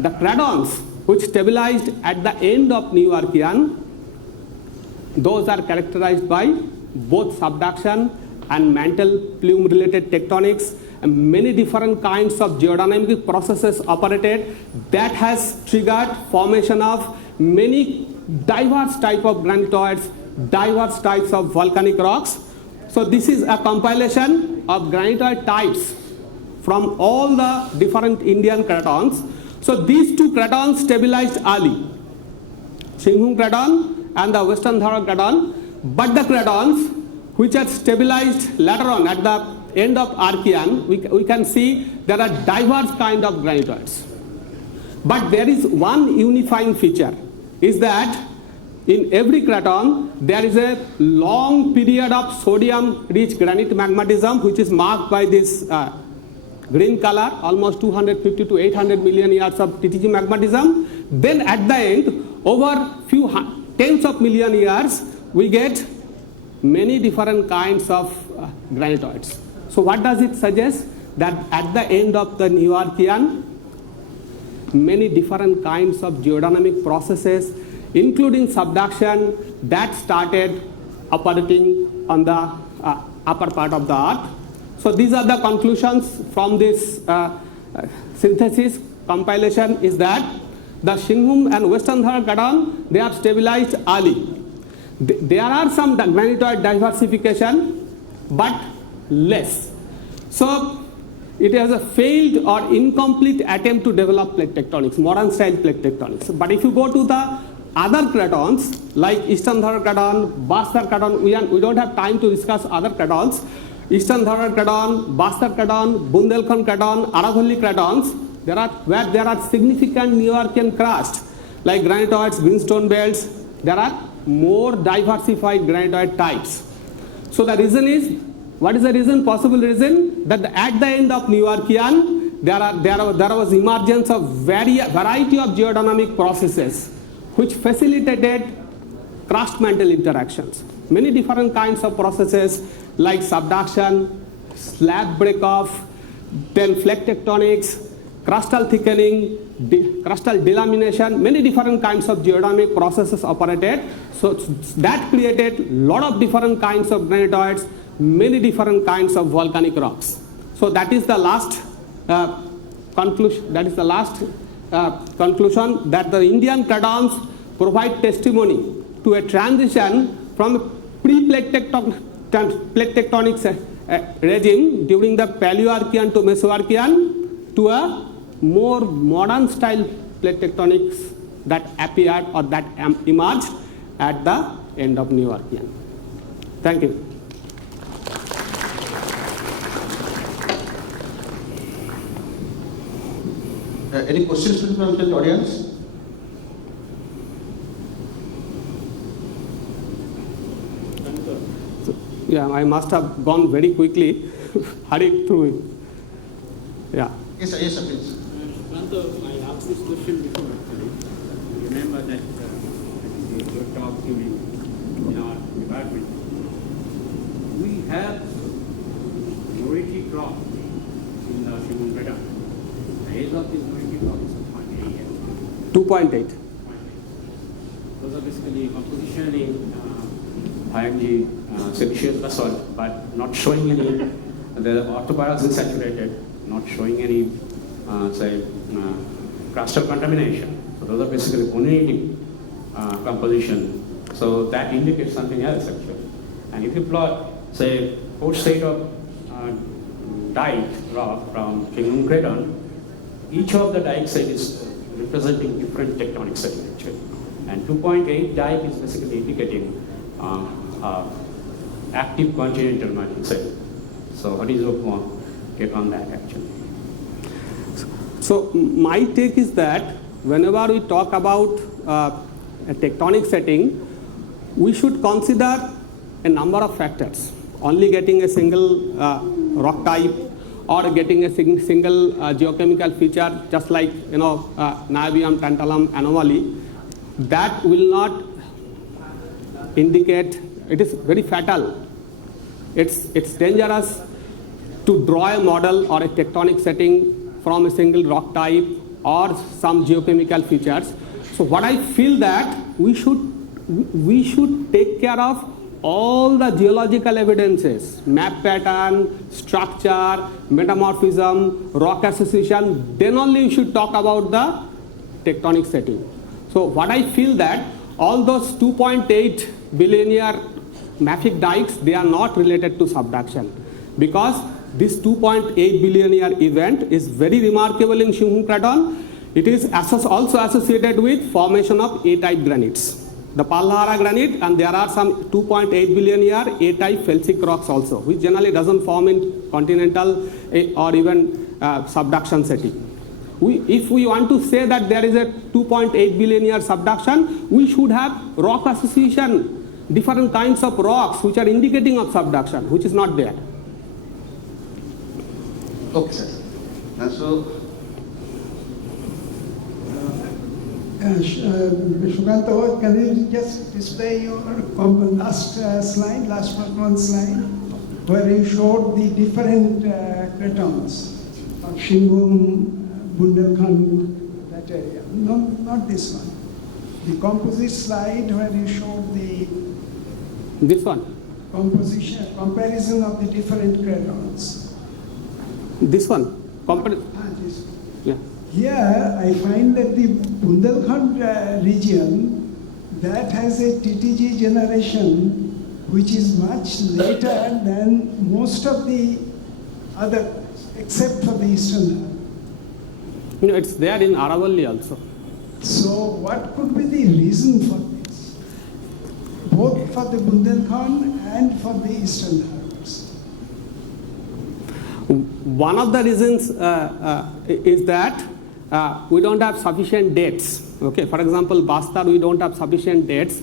the cratons which stabilized at the end of Eoarchean, those are characterized by both subduction and mantle plume-related tectonics, and many different kinds of geodynamic processes operated that has triggered formation of many diverse type of granitoids, diverse types of volcanic rocks. So this is a compilation of granitoid types from all the different Indian cratons. So these two cratons stabilized early, Singhbhum Craton and the Western Dhara Craton, but the cratons which are stabilized later on at the end of Archean, we can see there are diverse kind of granitoids. But there is one unifying feature, is that in every craton there is a long period of sodium-rich granite magmatism which is marked by this green color, almost 250 to 800 million years of TTG magmatism. Then at the end, over few tens of million years, we get many different kinds of granitoids. So what does it suggest? That at the end of the Eoarchean, many different kinds of geodynamic processes, including subduction, that started operating on the upper part of the earth. So these are the conclusions from this synthesis compilation, is that the Singhbhum and Western Dhara Craton, they are stabilized early. There are some granitoid diversification, but less. So it has a failed or incomplete attempt to develop plate tectonics, modern style plate tectonics. But if you go to the other cratons like Eastern Dhara Craton, Bastar Craton, we don't have time to discuss other cratons. Eastern Dhara Craton, Bastar Craton, Bundelkhand Craton, Aravalli Cratons, where there are significant Eoarchean crust like granitoids, greenstone belts, there are more diversified granitoid types. So the reason is, what is the reason? Possible reason that at the end of Eoarchean, there was emergence of variety of geodynamic processes which facilitated crust-mantle interactions. Many different kinds of processes like subduction, slab break-off, then flake tectonics, crustal thickening, crustal delamination, many different kinds of geodynamic processes operated. So that created a lot of different kinds of granitoids, many different kinds of volcanic rocks. So that is the last conclusion. That is the last conclusion, that the Indian cratons provide testimony to a transition from pre-plate tectonics regime during the Paleoarchean to Mesoarchean to a more modern style plate tectonics that appeared or that emerged at the end of Neoarchean. Thank you. Any questions from the audience? Yeah, I must have gone very quickly, hurried through it. Yeah. Yes, sir, please. I asked this question before actually. You remember that your talk during in our department. We have Eoarchean clock in the Singhbhum Craton. The age of this Eoarchean clock is 2.8 years. 2.8. Those are basically composition in high-energy silicious basalt, but not showing any, the orthopyroxene saturated, not showing any, crustal contamination. So those are basically only composition. So that indicates something else actually. And if you plot, say, post-state of dike rock from Singhbhum Craton, each of the dike set is representing different tectonic setting actually. And 2.8 dike is basically indicating active continental margin setting. So what is your take on that actually? So my take is that whenever we talk about a tectonic setting, we should consider a number of factors. Only getting a single rock type or getting a single geochemical feature, just like niobium tantalum anomaly, that will not indicate. It is very fatal. It's dangerous to draw a model or a tectonic setting from a single rock type or some geochemical features. So what I feel that we should take care of all the geological evidences, map pattern, structure, metamorphism, rock association, then only we should talk about the tectonic setting. So what I feel that all those 2.8 billion year mafic dikes, they are not related to subduction, because this 2.8 billion year event is very remarkable in Singhbhum Craton. It is also associated with formation of A-type granites, the Palhara granite, and there are some 2.8 billion year A-type felsic rocks also, which generally doesn't form in continental or even subduction setting. If we want to say that there is a 2.8 billion year subduction, we should have rock association, different kinds of rocks which are indicating of subduction, which is not there. Okay, sir. So, Shukanto, can you just display your last one slide, where you showed the different cratons of Singhbhum, Bundelkhand, that area. No, not this one. The composite slide where you showed the this one comparison of the different cratons. This one. This. Yeah. Here I find that the Bundelkhand region that has a TTG generation which is much later than most of the other, except for the eastern. It's there in Aravalli also. So what could be the reason for this, both for the Bundelkhand and for the eastern Alps? One of the reasons is that we don't have sufficient dates. Okay, for example, Bastar, we don't have sufficient dates.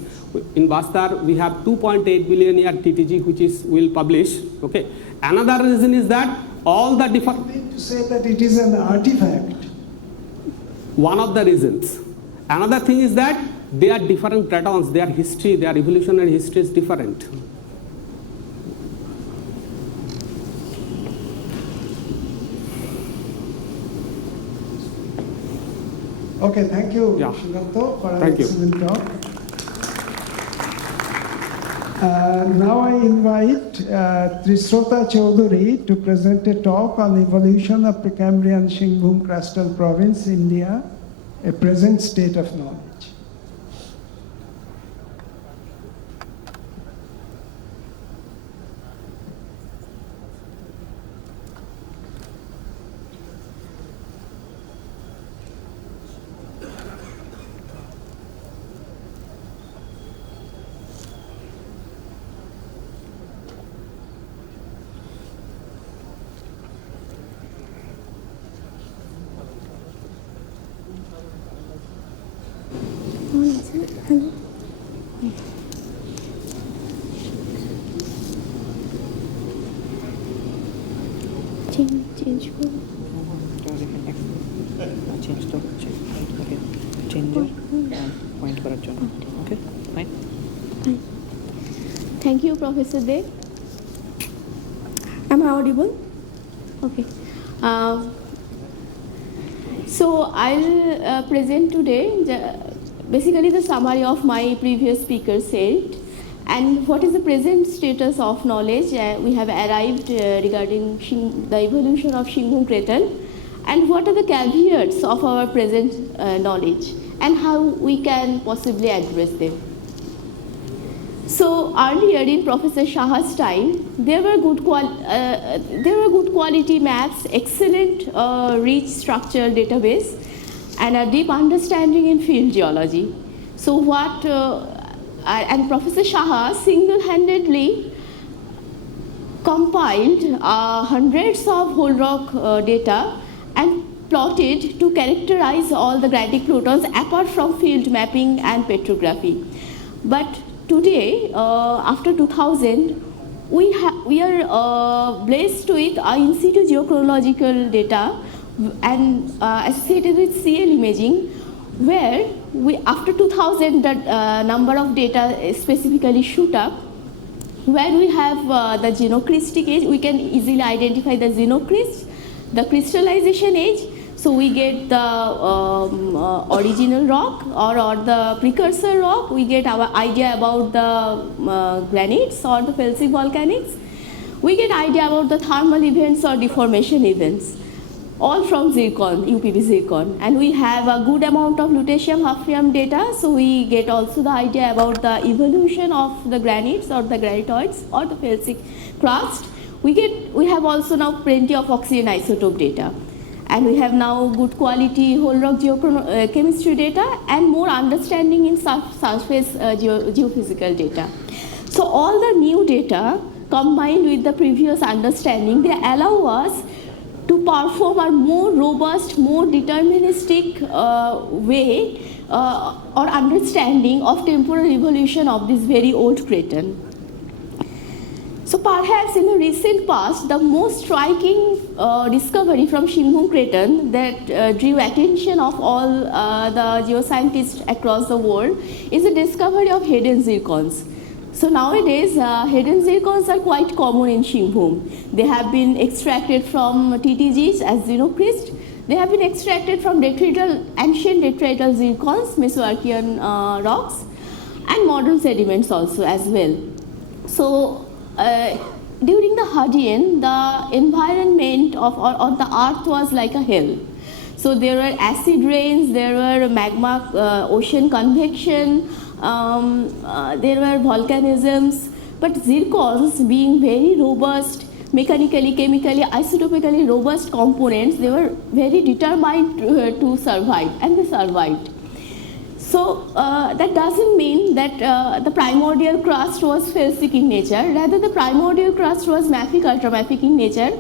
In Bastar, we have 2.8 billion year TTG, which is will publish. Okay, another reason is that all the different. You mean to say that it is an artifact? One of the reasons. Another thing is that they are different cratons. Their history, their evolutionary history is different. Okay, thank you, Yeah. Shukanto, for an Thank you. excellent talk. Now I invite Trishrota Chaudhary to present a talk on evolution of Precambrian Singhbhum Crustal Province, India, a present state of knowledge. Okay, fine. Thank you, Professor Dev. Am I audible? Okay. So I'll present today basically the summary of my previous speaker said, and what is the present status of knowledge we have arrived regarding the evolution of Singhbhum Craton, and what are the caveats of our present knowledge and how we can possibly address them. So earlier in Professor Saha's time, there were good quality maps, excellent rich structured database, and a deep understanding in field geology. So and Professor Saha single-handedly compiled hundreds of whole rock data and plotted to characterize all the granitic protons apart from field mapping and petrography. But today, after 2000, we are blessed with in situ geochronological data and associated with CL imaging, where after 2000 the number of data specifically shoot up, where we have the xenocrystic age. We can easily identify the xenocryst, the crystallization age. So we get the original rock or the precursor rock. We get our idea about the granites or the felsic volcanics. We get idea about the thermal events or deformation events, all from zircon, UPB zircon. And we have a good amount of lutetium, hafnium data. So we get also the idea about the evolution of the granites or the granitoids or the felsic crust. We have also now plenty of oxygen isotope data. And we have now good quality whole rock geochemistry data and more understanding in surface geophysical data. So all the new data combined with the previous understanding, they allow us to perform a more robust, more deterministic way or understanding of temporal evolution of this very old craton. So perhaps in the recent past, the most striking discovery from Singhbhum Craton that drew attention of all the geoscientists across the world is the discovery of Hadean zircons. So nowadays, Hadean zircons are quite common in Singhbhum. They have been extracted from TTGs as xenocryst. They have been extracted from ancient detrital zircons, Mesoarchean rocks, and modern sediments also as well. So during the Hadean, the environment of or the earth was like a hell. So there were acid rains, there were magma, ocean convection, there were volcanisms, but zircons being very robust, mechanically, chemically, isotopically robust components, they were very determined to survive, and they survived. So that doesn't mean that the primordial crust was felsic in nature. Rather, the primordial crust was mafic, ultramafic in nature,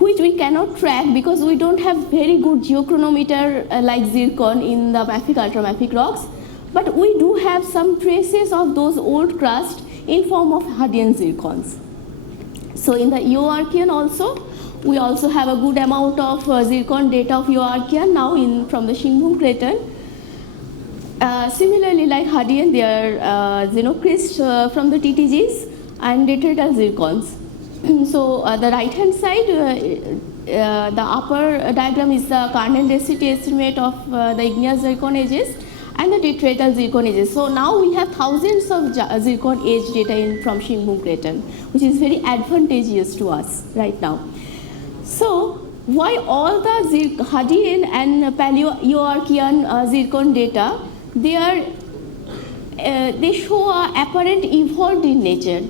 which we cannot track because we don't have very good geochronometer like zircon in the mafic, ultramafic rocks. But we do have some traces of those old crust in form of Hadean zircons. So in the Eoarchean also, we also have a good amount of zircon data of Eoarchean now from the Singhbhum Craton. Similarly, like Hadean, there are xenocryst from the TTGs and detrital zircons. So the right hand side, the upper diagram is the kernel density estimate of the igneous zircon ages and the detrital zircon ages. So now we have thousands of zircon age data from Singhbhum Craton, which is very advantageous to us right now. So why all the Hadean and Paleo-Eoarchean zircon data, they show a apparent evolved in nature.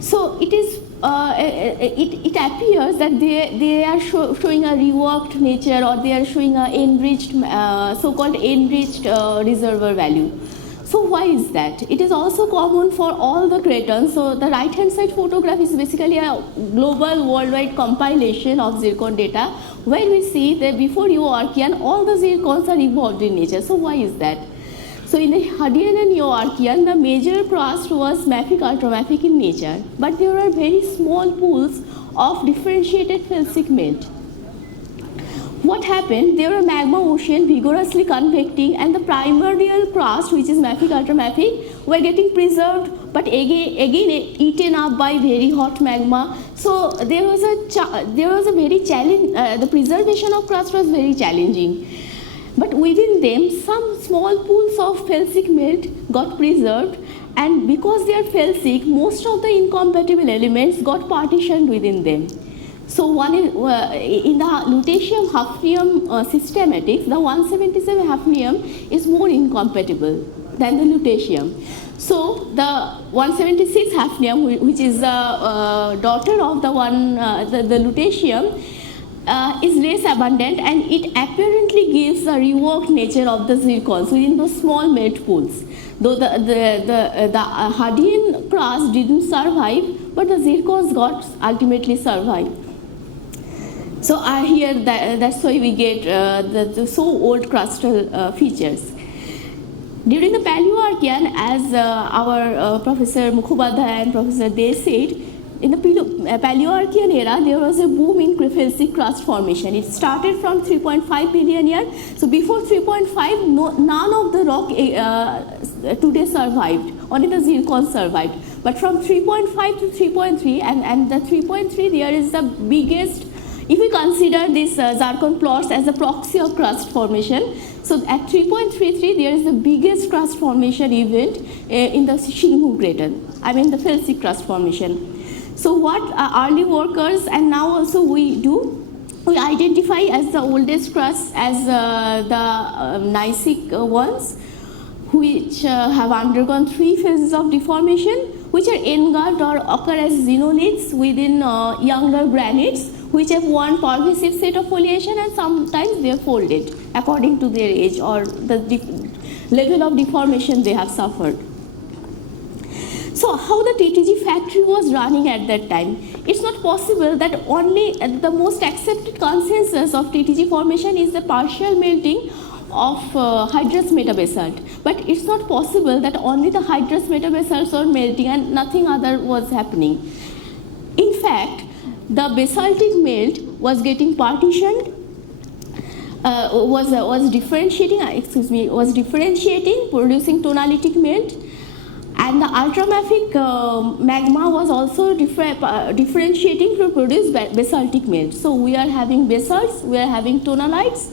So it is it appears that they are showing a reworked nature, or they are showing a enriched so-called enriched reservoir value. So why is that? It is also common for all the cratons. So the right hand side photograph is basically a global worldwide compilation of zircon data, where we see that before Eoarchean all the zircons are evolved in nature. So why is that? So in the Hadean and Eoarchean, the major crust was mafic, ultramafic in nature, but there are very small pools of differentiated felsic melt. What happened? There were magma ocean vigorously convecting, and the primordial crust, which is mafic, ultramafic, were getting preserved, but again eaten up by very hot magma. So there was a very challenge. The preservation of crust was very challenging. But within them, some small pools of felsic melt got preserved, and because they are felsic, most of the incompatible elements got partitioned within them. So one is, in the lutetium hafnium systematics, the 177 hafnium is more incompatible than the lutetium. So the 176 hafnium, which is the daughter of the lutetium, is less abundant, and it apparently gives a reworked nature of the zircons within those small melt pools. Though the Hadean crust didn't survive, but the zircons got ultimately survived. So here that's why we get the so old crustal features. During the Paleo-Archean, as our Professor Mukhopadhyay and Professor Dey said, in the Paleo-Archean era, there was a boom in felsic crust formation. It started from 3.5 billion years. So before 3.5, none of the rock today survived. Only the zircon survived. But from 3.5 to 3.3, and the 3.3, there is the biggest. If we consider this zircon plots as a proxy of crust formation, so at 3.33 there is the biggest crust formation event in the Singhbhum Craton. I mean the felsic crust formation. So what early workers and now also we do, we identify as the oldest crust as the gneissic ones, which have undergone 3 phases of deformation, which are engulfed or occur as xenoliths within younger granites, which have one pervasive set of foliation, and sometimes they are folded according to their age or the level of deformation they have suffered. So how the TTG factory was running at that time? It's not possible that only the most accepted consensus of TTG formation is the partial melting of hydrous metabasalt. But it's not possible that only the hydrous metabasalts were melting and nothing other was happening. In fact, the basaltic melt was getting partitioned, was differentiating, producing tonalitic melt, and the ultramafic magma was also differentiating to produce basaltic melt. So we are having basalts, we are having tonalites,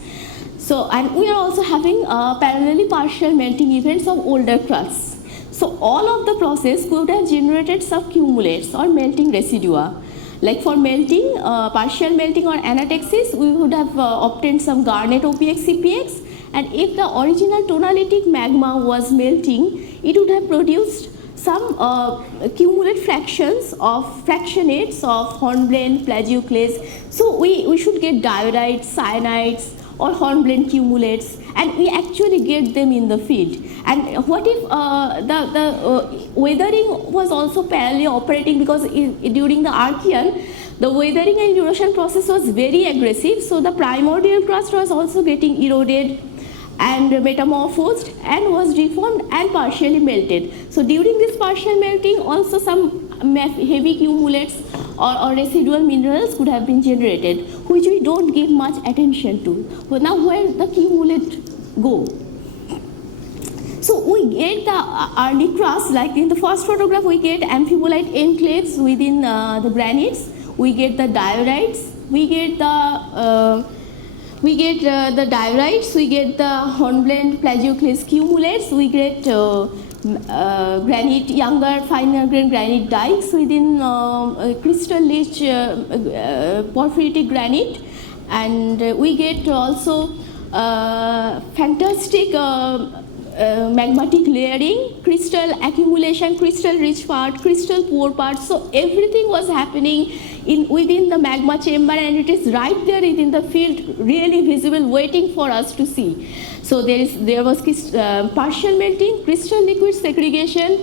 so and we are also having parallelly partial melting events of older crusts. So all of the process could have generated subcumulates or melting residua. Like for melting, partial melting or anatexis, we would have obtained some garnet OPX, CPX, and if the original tonalitic magma was melting, it would have produced some cumulate fractions of fractionates of hornblende, plagioclase. So we should get diorites, cyanides, or hornblende cumulates, and we actually get them in the field. And what if the weathering was also parallelly operating, because during the Archean, the weathering and erosion process was very aggressive, so the primordial crust was also getting eroded and metamorphosed and was deformed and partially melted. So during this partial melting, also some heavy cumulates or residual minerals could have been generated, which we don't give much attention to. But now where the cumulate go? So we get the early crust, like in the first photograph we get amphibolite enclaves within the granites, we get the diorites, we get the diorites, we get the hornblende plagioclase cumulates, we get granite, younger, finer grained granite dikes within crystal rich porphyritic granite, and we get also fantastic magmatic layering, crystal accumulation, crystal rich part, crystal poor part. So everything was happening within the magma chamber, and it is right there in the field, really visible, waiting for us to see. So there was partial melting, crystal liquid segregation,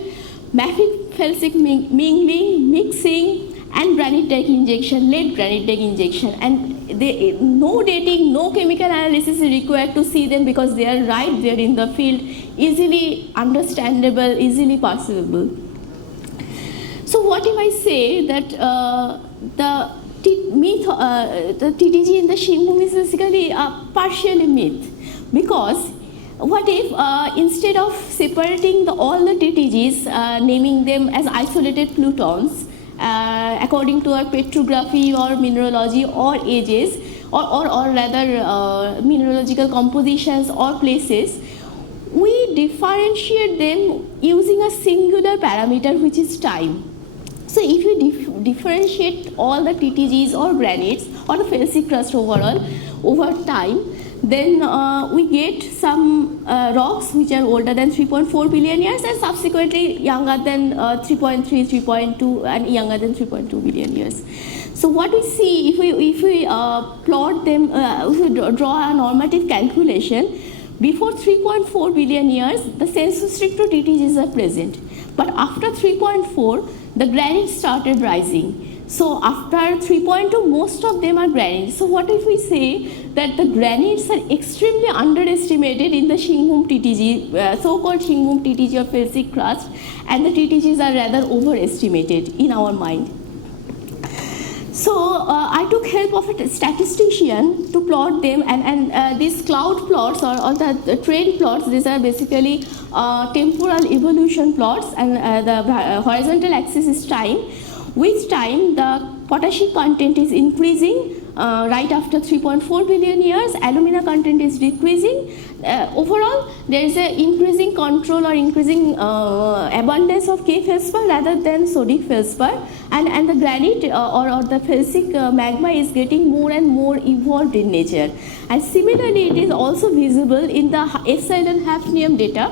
mafic felsic mingling, mixing, and granite deck injection, late granite deck injection. And no dating, no chemical analysis is required to see them, because they are right there in the field, easily understandable, easily perceivable. So what if I say that the the TTG in the Singhbhum is basically partially myth, because what if instead of separating all the TTGs, naming them as isolated plutons according to our petrography or mineralogy or ages, or rather mineralogical compositions or places, we differentiate them using a singular parameter, which is time. So if you differentiate all the TTGs or granites or the felsic crust overall over time, then we get some rocks which are older than 3.4 billion years and subsequently younger than 3.3, 3.2 and younger than 3.2 billion years. So what we see, if we plot them, if we draw a normative calculation, before 3.4 billion years, the sensostrictor TTGs are present. But after 3.4, the granites started rising. So after 3.2, most of them are granites. So what if we say that the granites are extremely underestimated in the Singhbhum TTG, so-called Singhbhum TTG or felsic crust, and the TTGs are rather overestimated in our mind. So I took help of a statistician to plot them, and these cloud plots or the trend plots, these are basically temporal evolution plots, and the horizontal axis is time. With time, the potassic content is increasing right after 3.4 billion years, alumina content is decreasing. Overall, there is an increasing control or increasing abundance of K feldspar rather than sodic feldspar, and the granite or the felsic magma is getting more and more evolved in nature. And similarly, it is also visible in the epsilon hafnium data,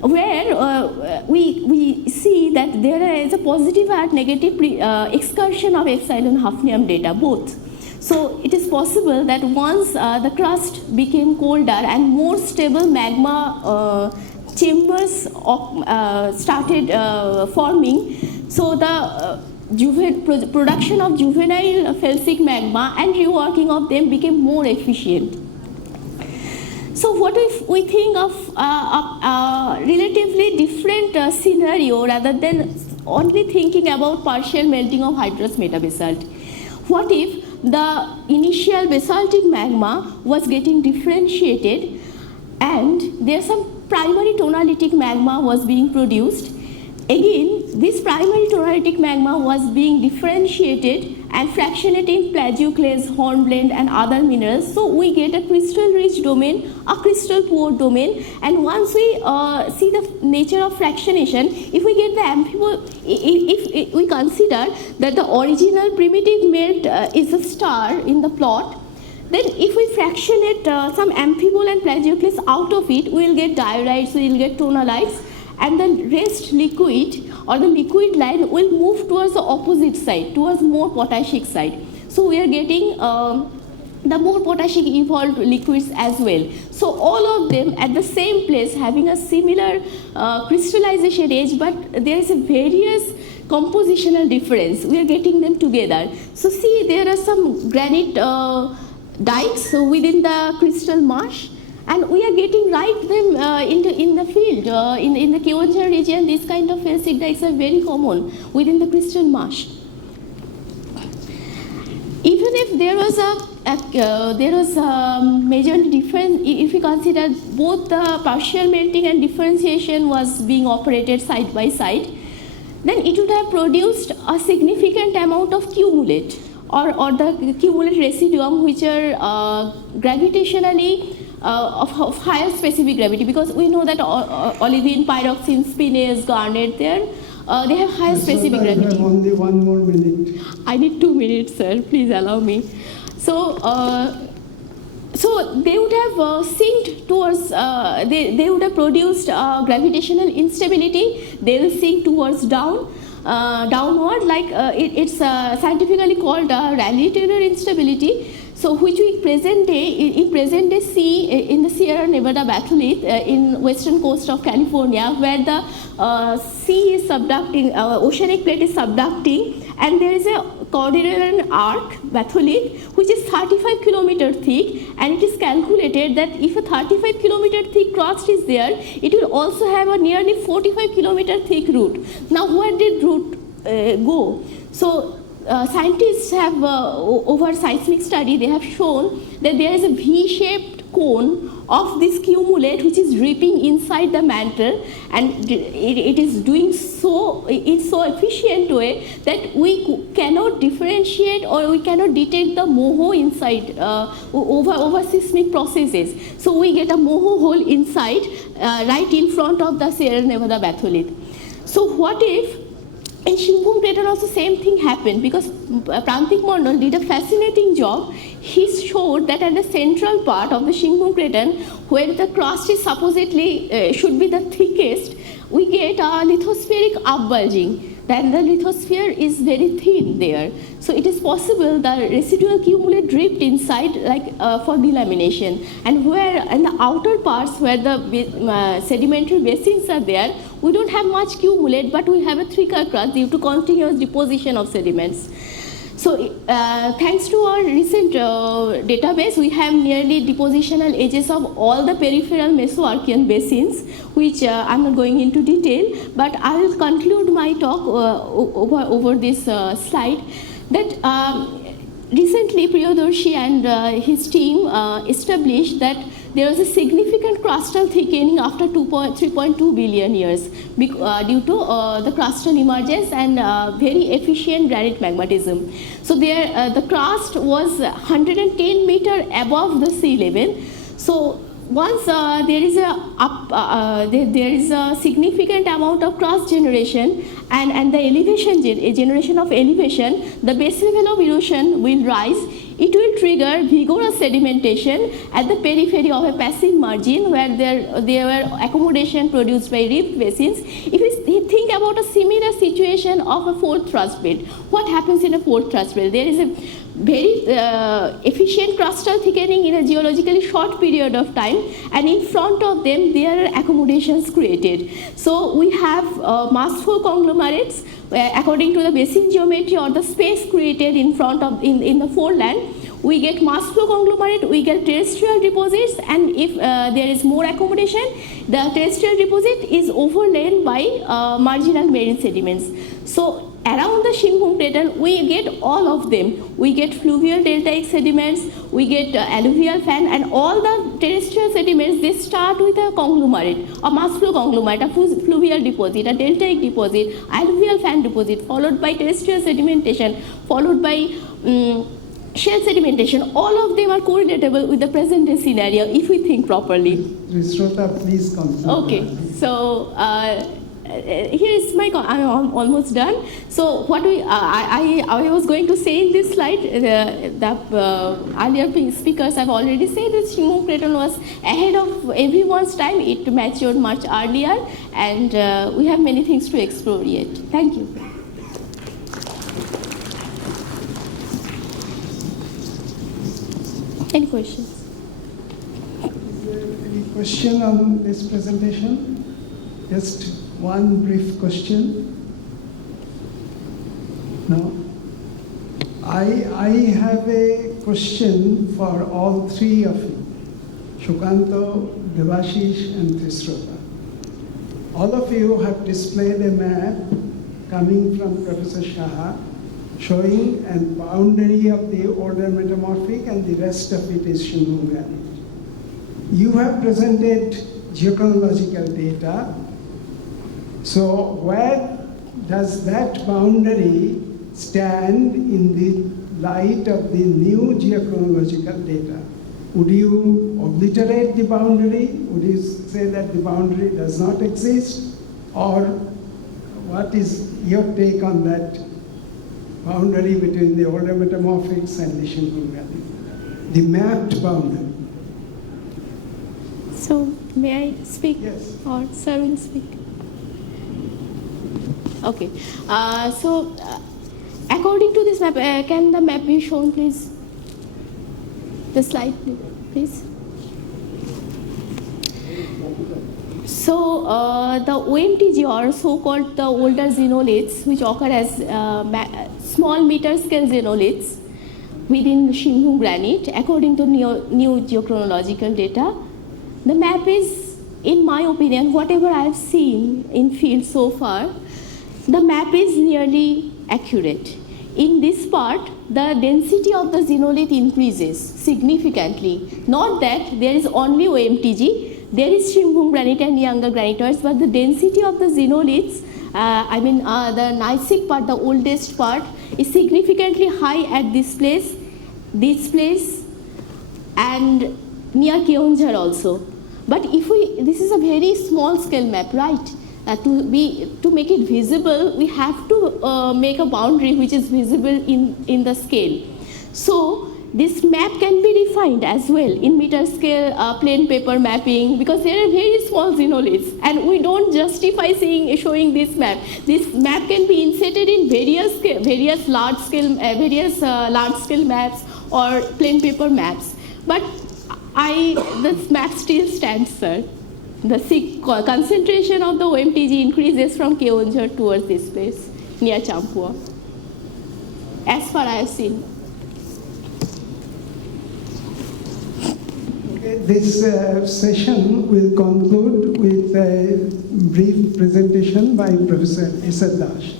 where we see that there is a positive and negative excursion of epsilon hafnium data, both. So it is possible that once the crust became colder and more stable magma chambers started forming, so the production of juvenile felsic magma and reworking of them became more efficient. So what if we think of a relatively different scenario rather than only thinking about partial melting of hydrous metabasalt? What if the initial basaltic magma was getting differentiated and there's some primary tonalitic magma was being produced? Again, this primary tonalitic magma was being differentiated and fractionating plagioclase, hornblende and other minerals. So we get a crystal rich domain, a crystal poor domain, and once we see the nature of fractionation, if we get the amphibole, if we consider that the original primitive melt is a star in the plot, then if we fractionate some amphibole and plagioclase out of it, we will get diorites, we will get tonalites, and the rest liquid or the liquid line will move towards the opposite side, towards more potassic side. So we are getting the more potassic evolved liquids as well. So all of them at the same place having a similar crystallization age, but there is a various compositional difference. We are getting them together. So see, there are some granite dikes within the crystal marsh, and we are getting them in the field. In the Eoarchean region, these kind of felsic dikes are very common within the crystal marsh. Even if there was a major difference, if we consider both the partial melting and differentiation was being operated side by side, then it would have produced a significant amount of cumulate or the cumulate residuum, which are gravitationally of higher specific gravity, because we know that olivine, pyroxene, spinels, garnet, they have higher specific gravity. I have only 1 more minute. I need 2 minutes, sir. Please allow me. So, so they would have synced towards. They would have produced gravitational instability. They will sink towards downward, like it's scientifically called Rayleigh-Taylor instability. So which we in present day see in the Sierra Nevada batholith in western coast of California, where the sea is subducting, oceanic plate is subducting, and there is a Cordilleran arc batholith which is 35 kilometer thick, and it is calculated that if a 35 kilometer thick crust is there, it will also have a nearly 45 kilometer thick root. Now where did root go? So scientists have, over seismic study, they have shown that there is a V-shaped cone of this cumulate which is dripping inside the mantle, and it is doing so in so efficient way that we cannot differentiate or we cannot detect the moho inside over seismic processes. So we get a moho hole inside right in front of the Sierra Nevada batholith. So what if in Singhbhum Craton also same thing happened, because Prantik Mondal did a fascinating job. He showed that at the central part of the Singhbhum Craton, where the crust is supposedly should be the thickest, we get a lithospheric upbulging. Then the lithosphere is very thin there. So it is possible the residual cumulate dripped inside like for delamination. And where in the outer parts where the sedimentary basins are there, we don't have much cumulate, but we have a thicker crust due to continuous deposition of sediments. So thanks to our recent database, we have nearly depositional edges of all the peripheral Meso-Archean basins, which I'm not going into detail, but I will conclude my talk over this slide. That recently Priyadarshi and his team established that there was a significant crustal thickening after 3.2 billion years due to the crustal emergence and very efficient granite magmatism. So there, the crust was 110 meters above the sea level. So once there is a significant amount of crust generation and the elevation generation of elevation, the base level of erosion will rise. It will trigger vigorous sedimentation at the periphery of a passive margin where there were accommodation produced by rift basins. If we think about a similar situation of a fourth thrust bed, what happens in a fourth thrust bed? There is a very efficient crustal thickening in a geologically short period of time, and in front of them there are accommodations created. So we have mass flow conglomerates according to the basin geometry or the space created in front of in the foreland. We get mass flow conglomerate, we get terrestrial deposits, and if there is more accommodation, the terrestrial deposit is overlain by marginal marine sediments. So around the Singhbhum Craton, we get all of them. We get fluvial deltaic sediments, we get alluvial fan, and all the terrestrial sediments, they start with a conglomerate, a mass flow conglomerate, a fluvial deposit, a deltaic deposit, alluvial fan deposit, followed by terrestrial sedimentation, followed by shell sedimentation. All of them are correlatable with the present day scenario if we think properly. Shrota, please conclude. Okay, so here is my, I'm almost done. So what I was going to say in this slide, the earlier speakers have already said that Singhbhum Craton was ahead of everyone's time. It matured much earlier, and we have many things to explore yet. Thank you. Any questions? Is there any question on this presentation? Just one brief question. No? I have a question for all three of you, Shukanto, Devashish, and Trisrota. All of you have displayed a map coming from Professor Saha showing a boundary of the older metamorphic, and the rest of it is Singhbhum granite. You have presented geochronological data. So where does that boundary stand in the light of the new geochronological data? Would you obliterate the boundary? Would you say that the boundary does not exist? Or what is your take on that boundary between the older metamorphics and the Singhbhum granite? The mapped boundary. So may I speak? Yes. Or sir will speak? Okay. According to this map, can the map be shown, please? The slide, please. So the OMTG, or so-called the older xenoliths, which occur as small meter-scale xenoliths within Singhbhum granite, according to new geochronological data, the map is, in my opinion, whatever I have seen in field so far, the map is nearly accurate. in this part, the density of the xenolith increases significantly. Not that there is only OMTG, there is Singhbhum granite and younger granitoids, but the density of the xenoliths, the gneissic part, the oldest part, is significantly high at this place, and near Keonjhar also. But if this is a very small scale map, right? To make it visible, we have to make a boundary which is visible in the scale. So this map can be refined as well in meter scale plain paper mapping, because there are very small xenoliths and we don't justify showing this map. This map can be inserted in various large scale maps or plain paper maps. But this map still stands, sir. The concentration of the OMTG increases from Keonjhar towards this place near Champua, as far I have seen. Okay, this session will conclude with a brief presentation by Professor Esad Dash.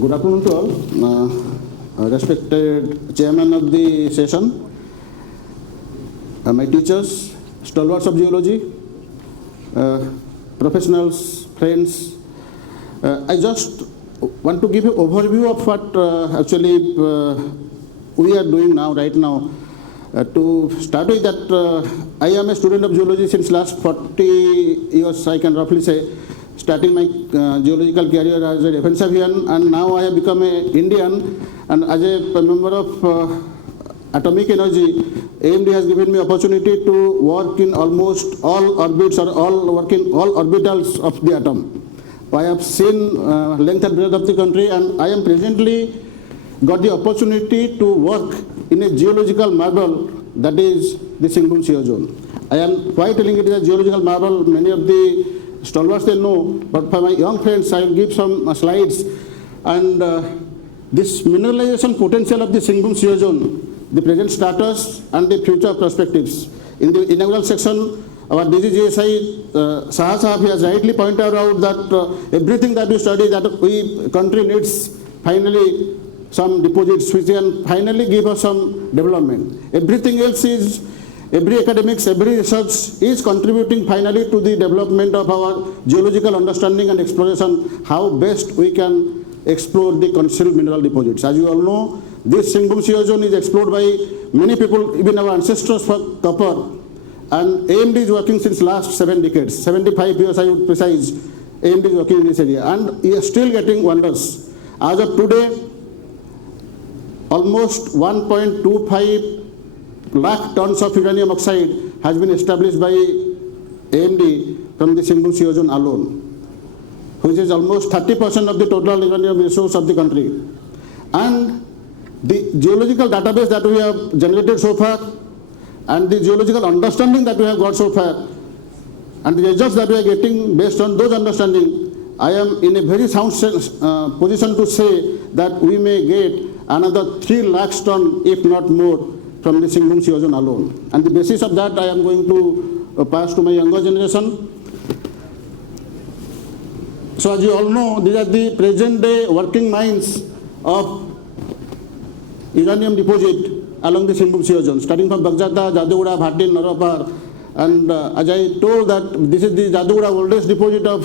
Good afternoon to all. Respected chairman of the session, my teachers, stalwarts of geology, professionals, friends. I just want to give you an overview of what actually we are doing now, right now. To start with that, I am a student of geology since last 40 years, I can roughly say. Starting my geological career as a defensivian, and now I have become an Indian, and as a member of atomic energy, AMD has given me opportunity to work in almost all orbits or work in all orbitals of the atom. I have seen length and breadth of the country, and I am presently got the opportunity to work in a geological marvel, that is the Singhbhum Shear Zone. I am quite telling it is a geological marvel. Many of the stalwarts they know, but for my young friends, I will give some slides. And this mineralization potential of the Singhbhum Shear Zone, the present status and the future perspectives. In the inaugural section, our DGGSI Saha Sahab has rightly pointed out that everything that we study, that we country needs finally some deposits which can finally give us some development. Everything else is, every academics, every research is contributing finally to the development of our geological understanding and exploration, how best we can explore the concealed mineral deposits. As you all know, this Singhbhum Shear Zone is explored by many people, even our ancestors for copper. And AMD is working since last 7 decades, 75 years I would precise, AMD is working in this area. And we are still getting wonders. As of today, almost 1.25 lakh tons of uranium oxide has been established by AMD from the Singhbhum Shear Zone alone, which is almost 30% of the total uranium resource of the country. And the geological database that we have generated so far, and the geological understanding that we have got so far, and the results that we are getting based on those understanding, I am in a very sound position to say that we may get another 3 lakh tons, if not more, from the Singhbhum Shear Zone alone. And the basis of that I am going to pass to my younger generation. So as you all know, these are the present day working mines of uranium deposit along the Singhbhum Shear Zone, starting from Bagjata, Jaduguda, Bhatin, Narapar. And as I told that this is the Jaduguda oldest deposit of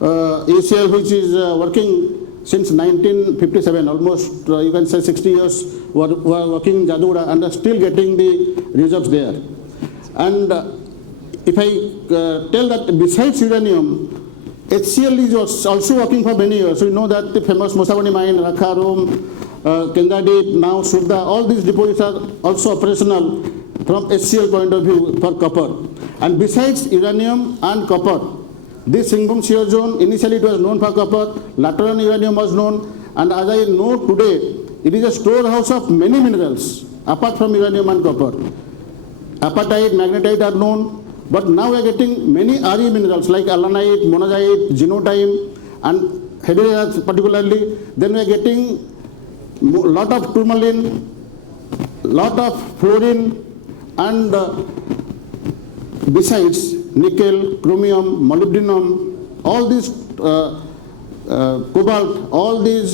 ACL which is working since 1957, almost you can say 60 years, who are working in Jadugada and are still getting the reserves there. And if I tell that besides uranium, HCl is also working for many years. So you know that the famous Mosavani mine, Rakharum, Kendadip, now Surda, all these deposits are also operational from HCl point of view for copper. And besides uranium and copper, this Singhbhum shear zone, initially it was known for copper, later on uranium was known, and as I know today, it is a storehouse of many minerals, apart from uranium and copper. Apatite, magnetite are known, but now we are getting many RE minerals like allanite, monazite, genotime, and heavy earth particularly. Then we are getting a lot of tourmaline, lot of fluorine, and besides nickel, chromium, molybdenum, all these cobalt, all these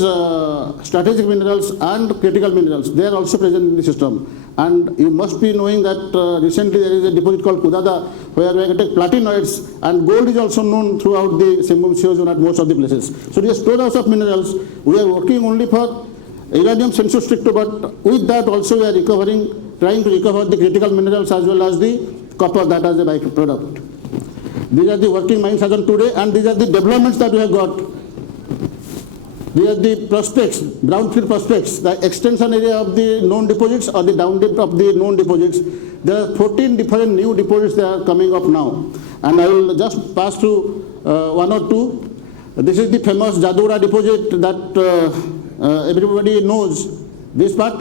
strategic minerals and critical minerals, they are also present in the system. And you must be knowing that recently there is a deposit called Kudada where we are getting platinoids, and gold is also known throughout the Singhbhum shear zone at most of the places. So it is a storehouse of minerals. We are working only for uranium sensu stricto, but with that also we are trying to recover the critical minerals as well as the copper that as a byproduct. These are the working mines as on today, and these are the developments that we have got. These are the prospects, brownfield prospects, the extension area of the known deposits or the down dip of the known deposits. There are 14 different new deposits that are coming up now. And I will just pass through one or two. This is the famous Jadugada deposit that everybody knows. This part,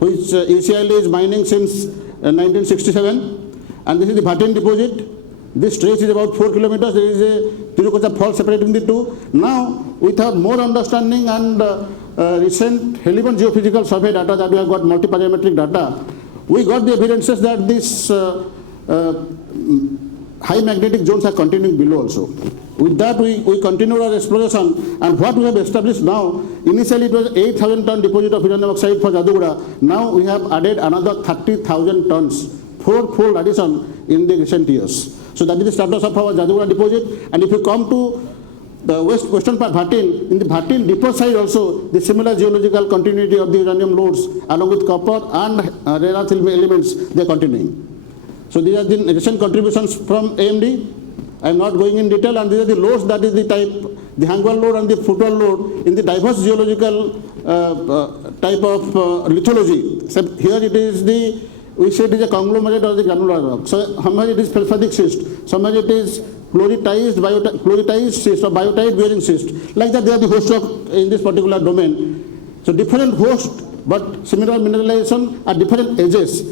which ECIL is mining since 1967. And this is the Bhatin deposit. This stretch is about 4 kilometers. There is a Tirukocha fault separating the two. Now, with our more understanding and recent Hadean geophysical survey data that we have got multiparametric data, we got the evidences that these high magnetic zones are continuing below also. With that, we continue our exploration, and what we have established now, initially it was 8,000 ton deposit of uranium oxide for Jadugada. Now we have added another 30,000 tons, four-fold addition in the recent years. So that is the status of our Jadugada deposit. And if you come to the western part, Bhatin, in the Bhatin deeper side also, the similar geological continuity of the uranium lodes along with copper and rare earth elements, they are continuing. So these are the recent contributions from AMD. I am not going in detail, and these are the loads, that is the type, the Hangwal load and the footwall load in the diverse geological type of lithology. So here it is the, we say it is a conglomerate or the granular rock. So somewhere it is felsic schist, somewhere it is chloritized schist or biotite bearing schist. Like that they are the host rock in this particular domain. So different host, but similar mineralization at different edges.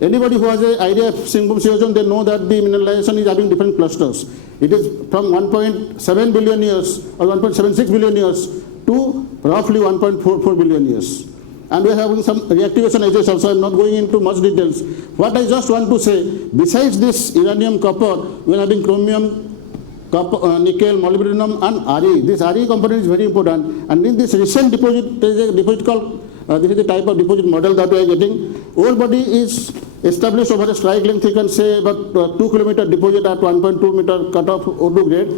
Anybody who has an idea of Singhbhum shear zone, they know that the mineralization is having different clusters. It is from 1.7 billion years or 1.76 billion years to roughly 1.44 billion years. And we are having some reactivation edges also. I am not going into much details. What I just want to say, besides this uranium, copper, we are having chromium, copper, nickel, molybdenum, and RE. This RE component is very important. And in this recent deposit, there is a deposit called, this is the type of deposit model that we are getting. Ore body is established over a strike length, you can say about 2 kilometer deposit at 1.2 meter cutoff Urdu grade.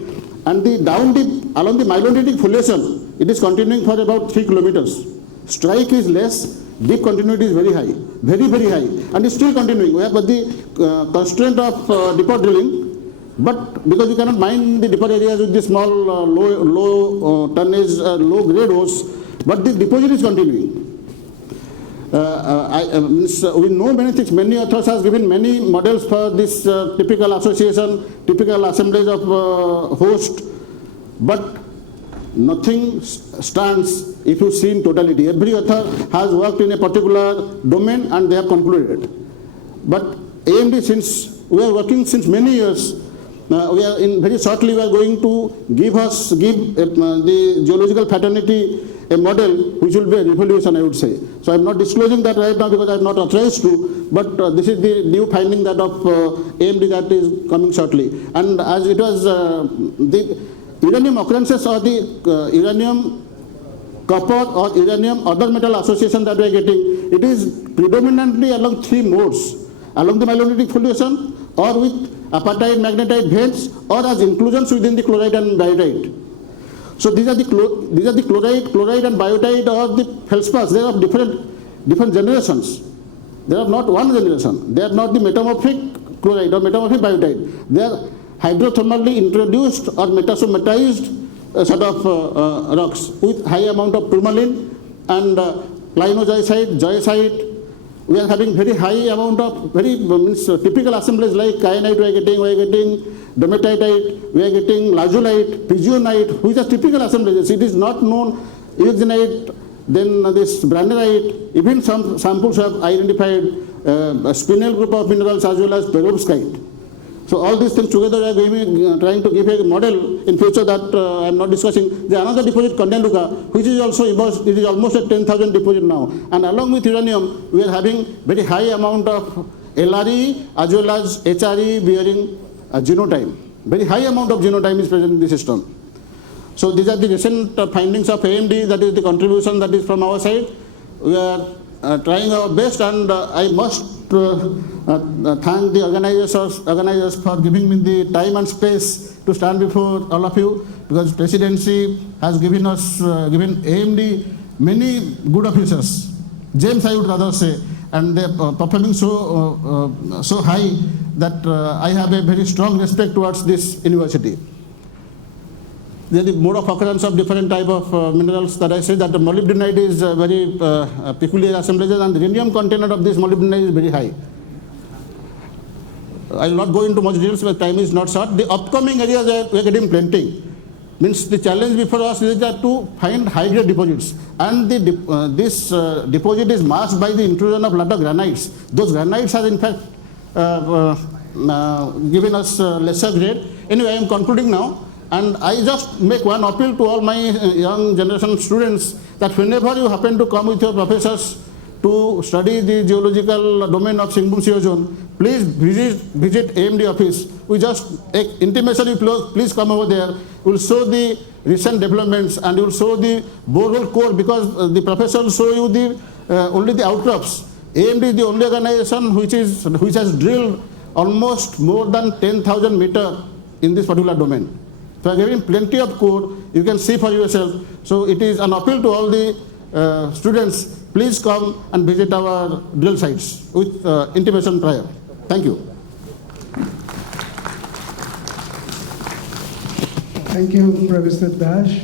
And the down dip along the mylonitic foliation, it is continuing for about 3 kilometers. Strike is less, deep continuity is very high, very, very high, and it's still continuing. We have got the constraint of deeper drilling, but because you cannot mine the deeper areas with the small, low tonnage, low grade ores, but the deposit is continuing. We know many things. Many authors have given many models for this typical association, typical assemblage of host, but nothing stands if you see in totality. Every author has worked in a particular domain and they have concluded. But AMD, since we are working since many years, we are in very shortly we are going to give the geological fraternity a model which will be a revolution, I would say. So I am not disclosing that right now because I am not authorized to, but this is the new finding that of AMD that is coming shortly. And as it was the uranium occurrences or the uranium copper or uranium other metal association that we are getting, it is predominantly along 3 modes, along the mylonitic foliation or with apatite magnetite veins or as inclusions within the chlorite and diorite. So these are the chloride and biotite or the feldspars. They are of different generations. They are not one generation. They are not the metamorphic chloride or metamorphic biotite. They are hydrothermally introduced or metasomatized sort of rocks with high amount of tourmaline and linogeisite, joisite. We are having very high amount of typical assemblies like kyanite we are getting domatite, we are getting lazulite, pigeonite, which are typical assemblies. It is not known Eoarcheanite, then this branderite. Even some samples have identified a spinel group of minerals as well as perovskite. So all these things together are trying to give a model in future that I am not discussing. There is another deposit, Kondenluka, which is also it is almost a 10,000 deposit now. And along with uranium, we are having very high amount of LRE as well as HRE bearing genotime. Very high amount of genotime is present in the system. So these are the recent findings of AMD. That is the contribution that is from our side. We are trying our best, and I must thank the organizers for giving me the time and space to stand before all of you, because Presidency has given AMD many good officers, James I would rather say, and they are performing so high that I have a very strong respect towards this university. There is mode of occurrence of different type of minerals that I say that the molybdenite is very peculiar assemblages, and the rhenium content of this molybdenite is very high. I will not go into much details, but time is not short. The upcoming areas we are getting plenty. Means the challenge before us is that to find high-grade deposits, and this deposit is masked by the intrusion of lot of granites. Those granites are in fact given us lesser grade. Anyway, I am concluding now. And I just make one appeal to all my young generation students that whenever you happen to come with your professors to study the geological domain of Singhbhum Craton, please visit AMD office. We just intimacy please come over there. We will show the recent developments and we will show the borehole core, because the professor will show you only the outcrops. AMD is the only organization which has drilled almost more than 10,000 meters in this particular domain. So I am giving plenty of core, you can see for yourself. So it is an appeal to all the students, please come and visit our drill sites with intimation prior. Thank you. Thank you, Professor Dash.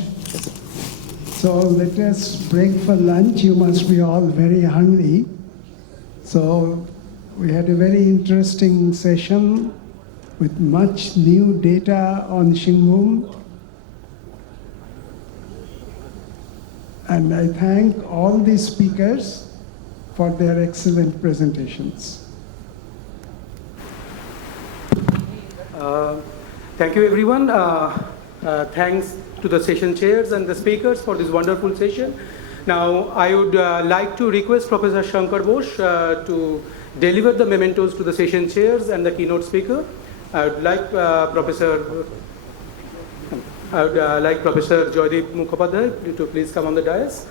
So let us break for lunch. You must be all very hungry. So we had a very interesting session with much new data on Singhbhum. And I thank all the speakers for their excellent presentations. Thank you, everyone. Thanks to the session chairs and the speakers for this wonderful session. Now, I would like to request Professor Shankar Bose to deliver the mementos to the session chairs and the keynote speaker. I would like Professor Joydeep Mukhopadhyay to please come on the dais.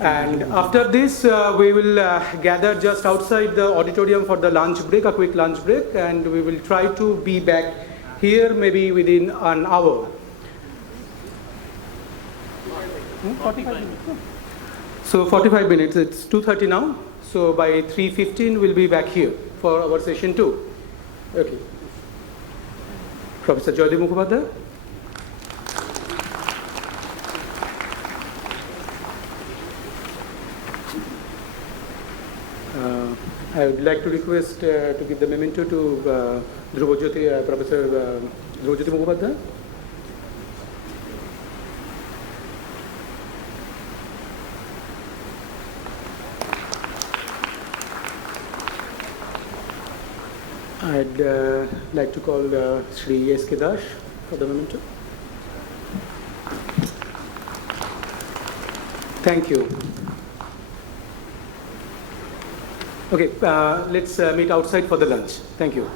And after this, we will gather just outside the auditorium for the lunch break, a quick lunch break, and we will try to be back here maybe within an hour. 45 minutes. So 45 minutes, it's 2:30 now. So by 3:15 we'll be back here for our session 2. Okay. Professor Joydeep Mukhopadhyay. I would like to request to give the memento to Professor Dhruv Mukhopadhyay. I'd like to call Shri S.K. Dash for the memento. Thank you. Okay, let's meet outside for the lunch. Thank you.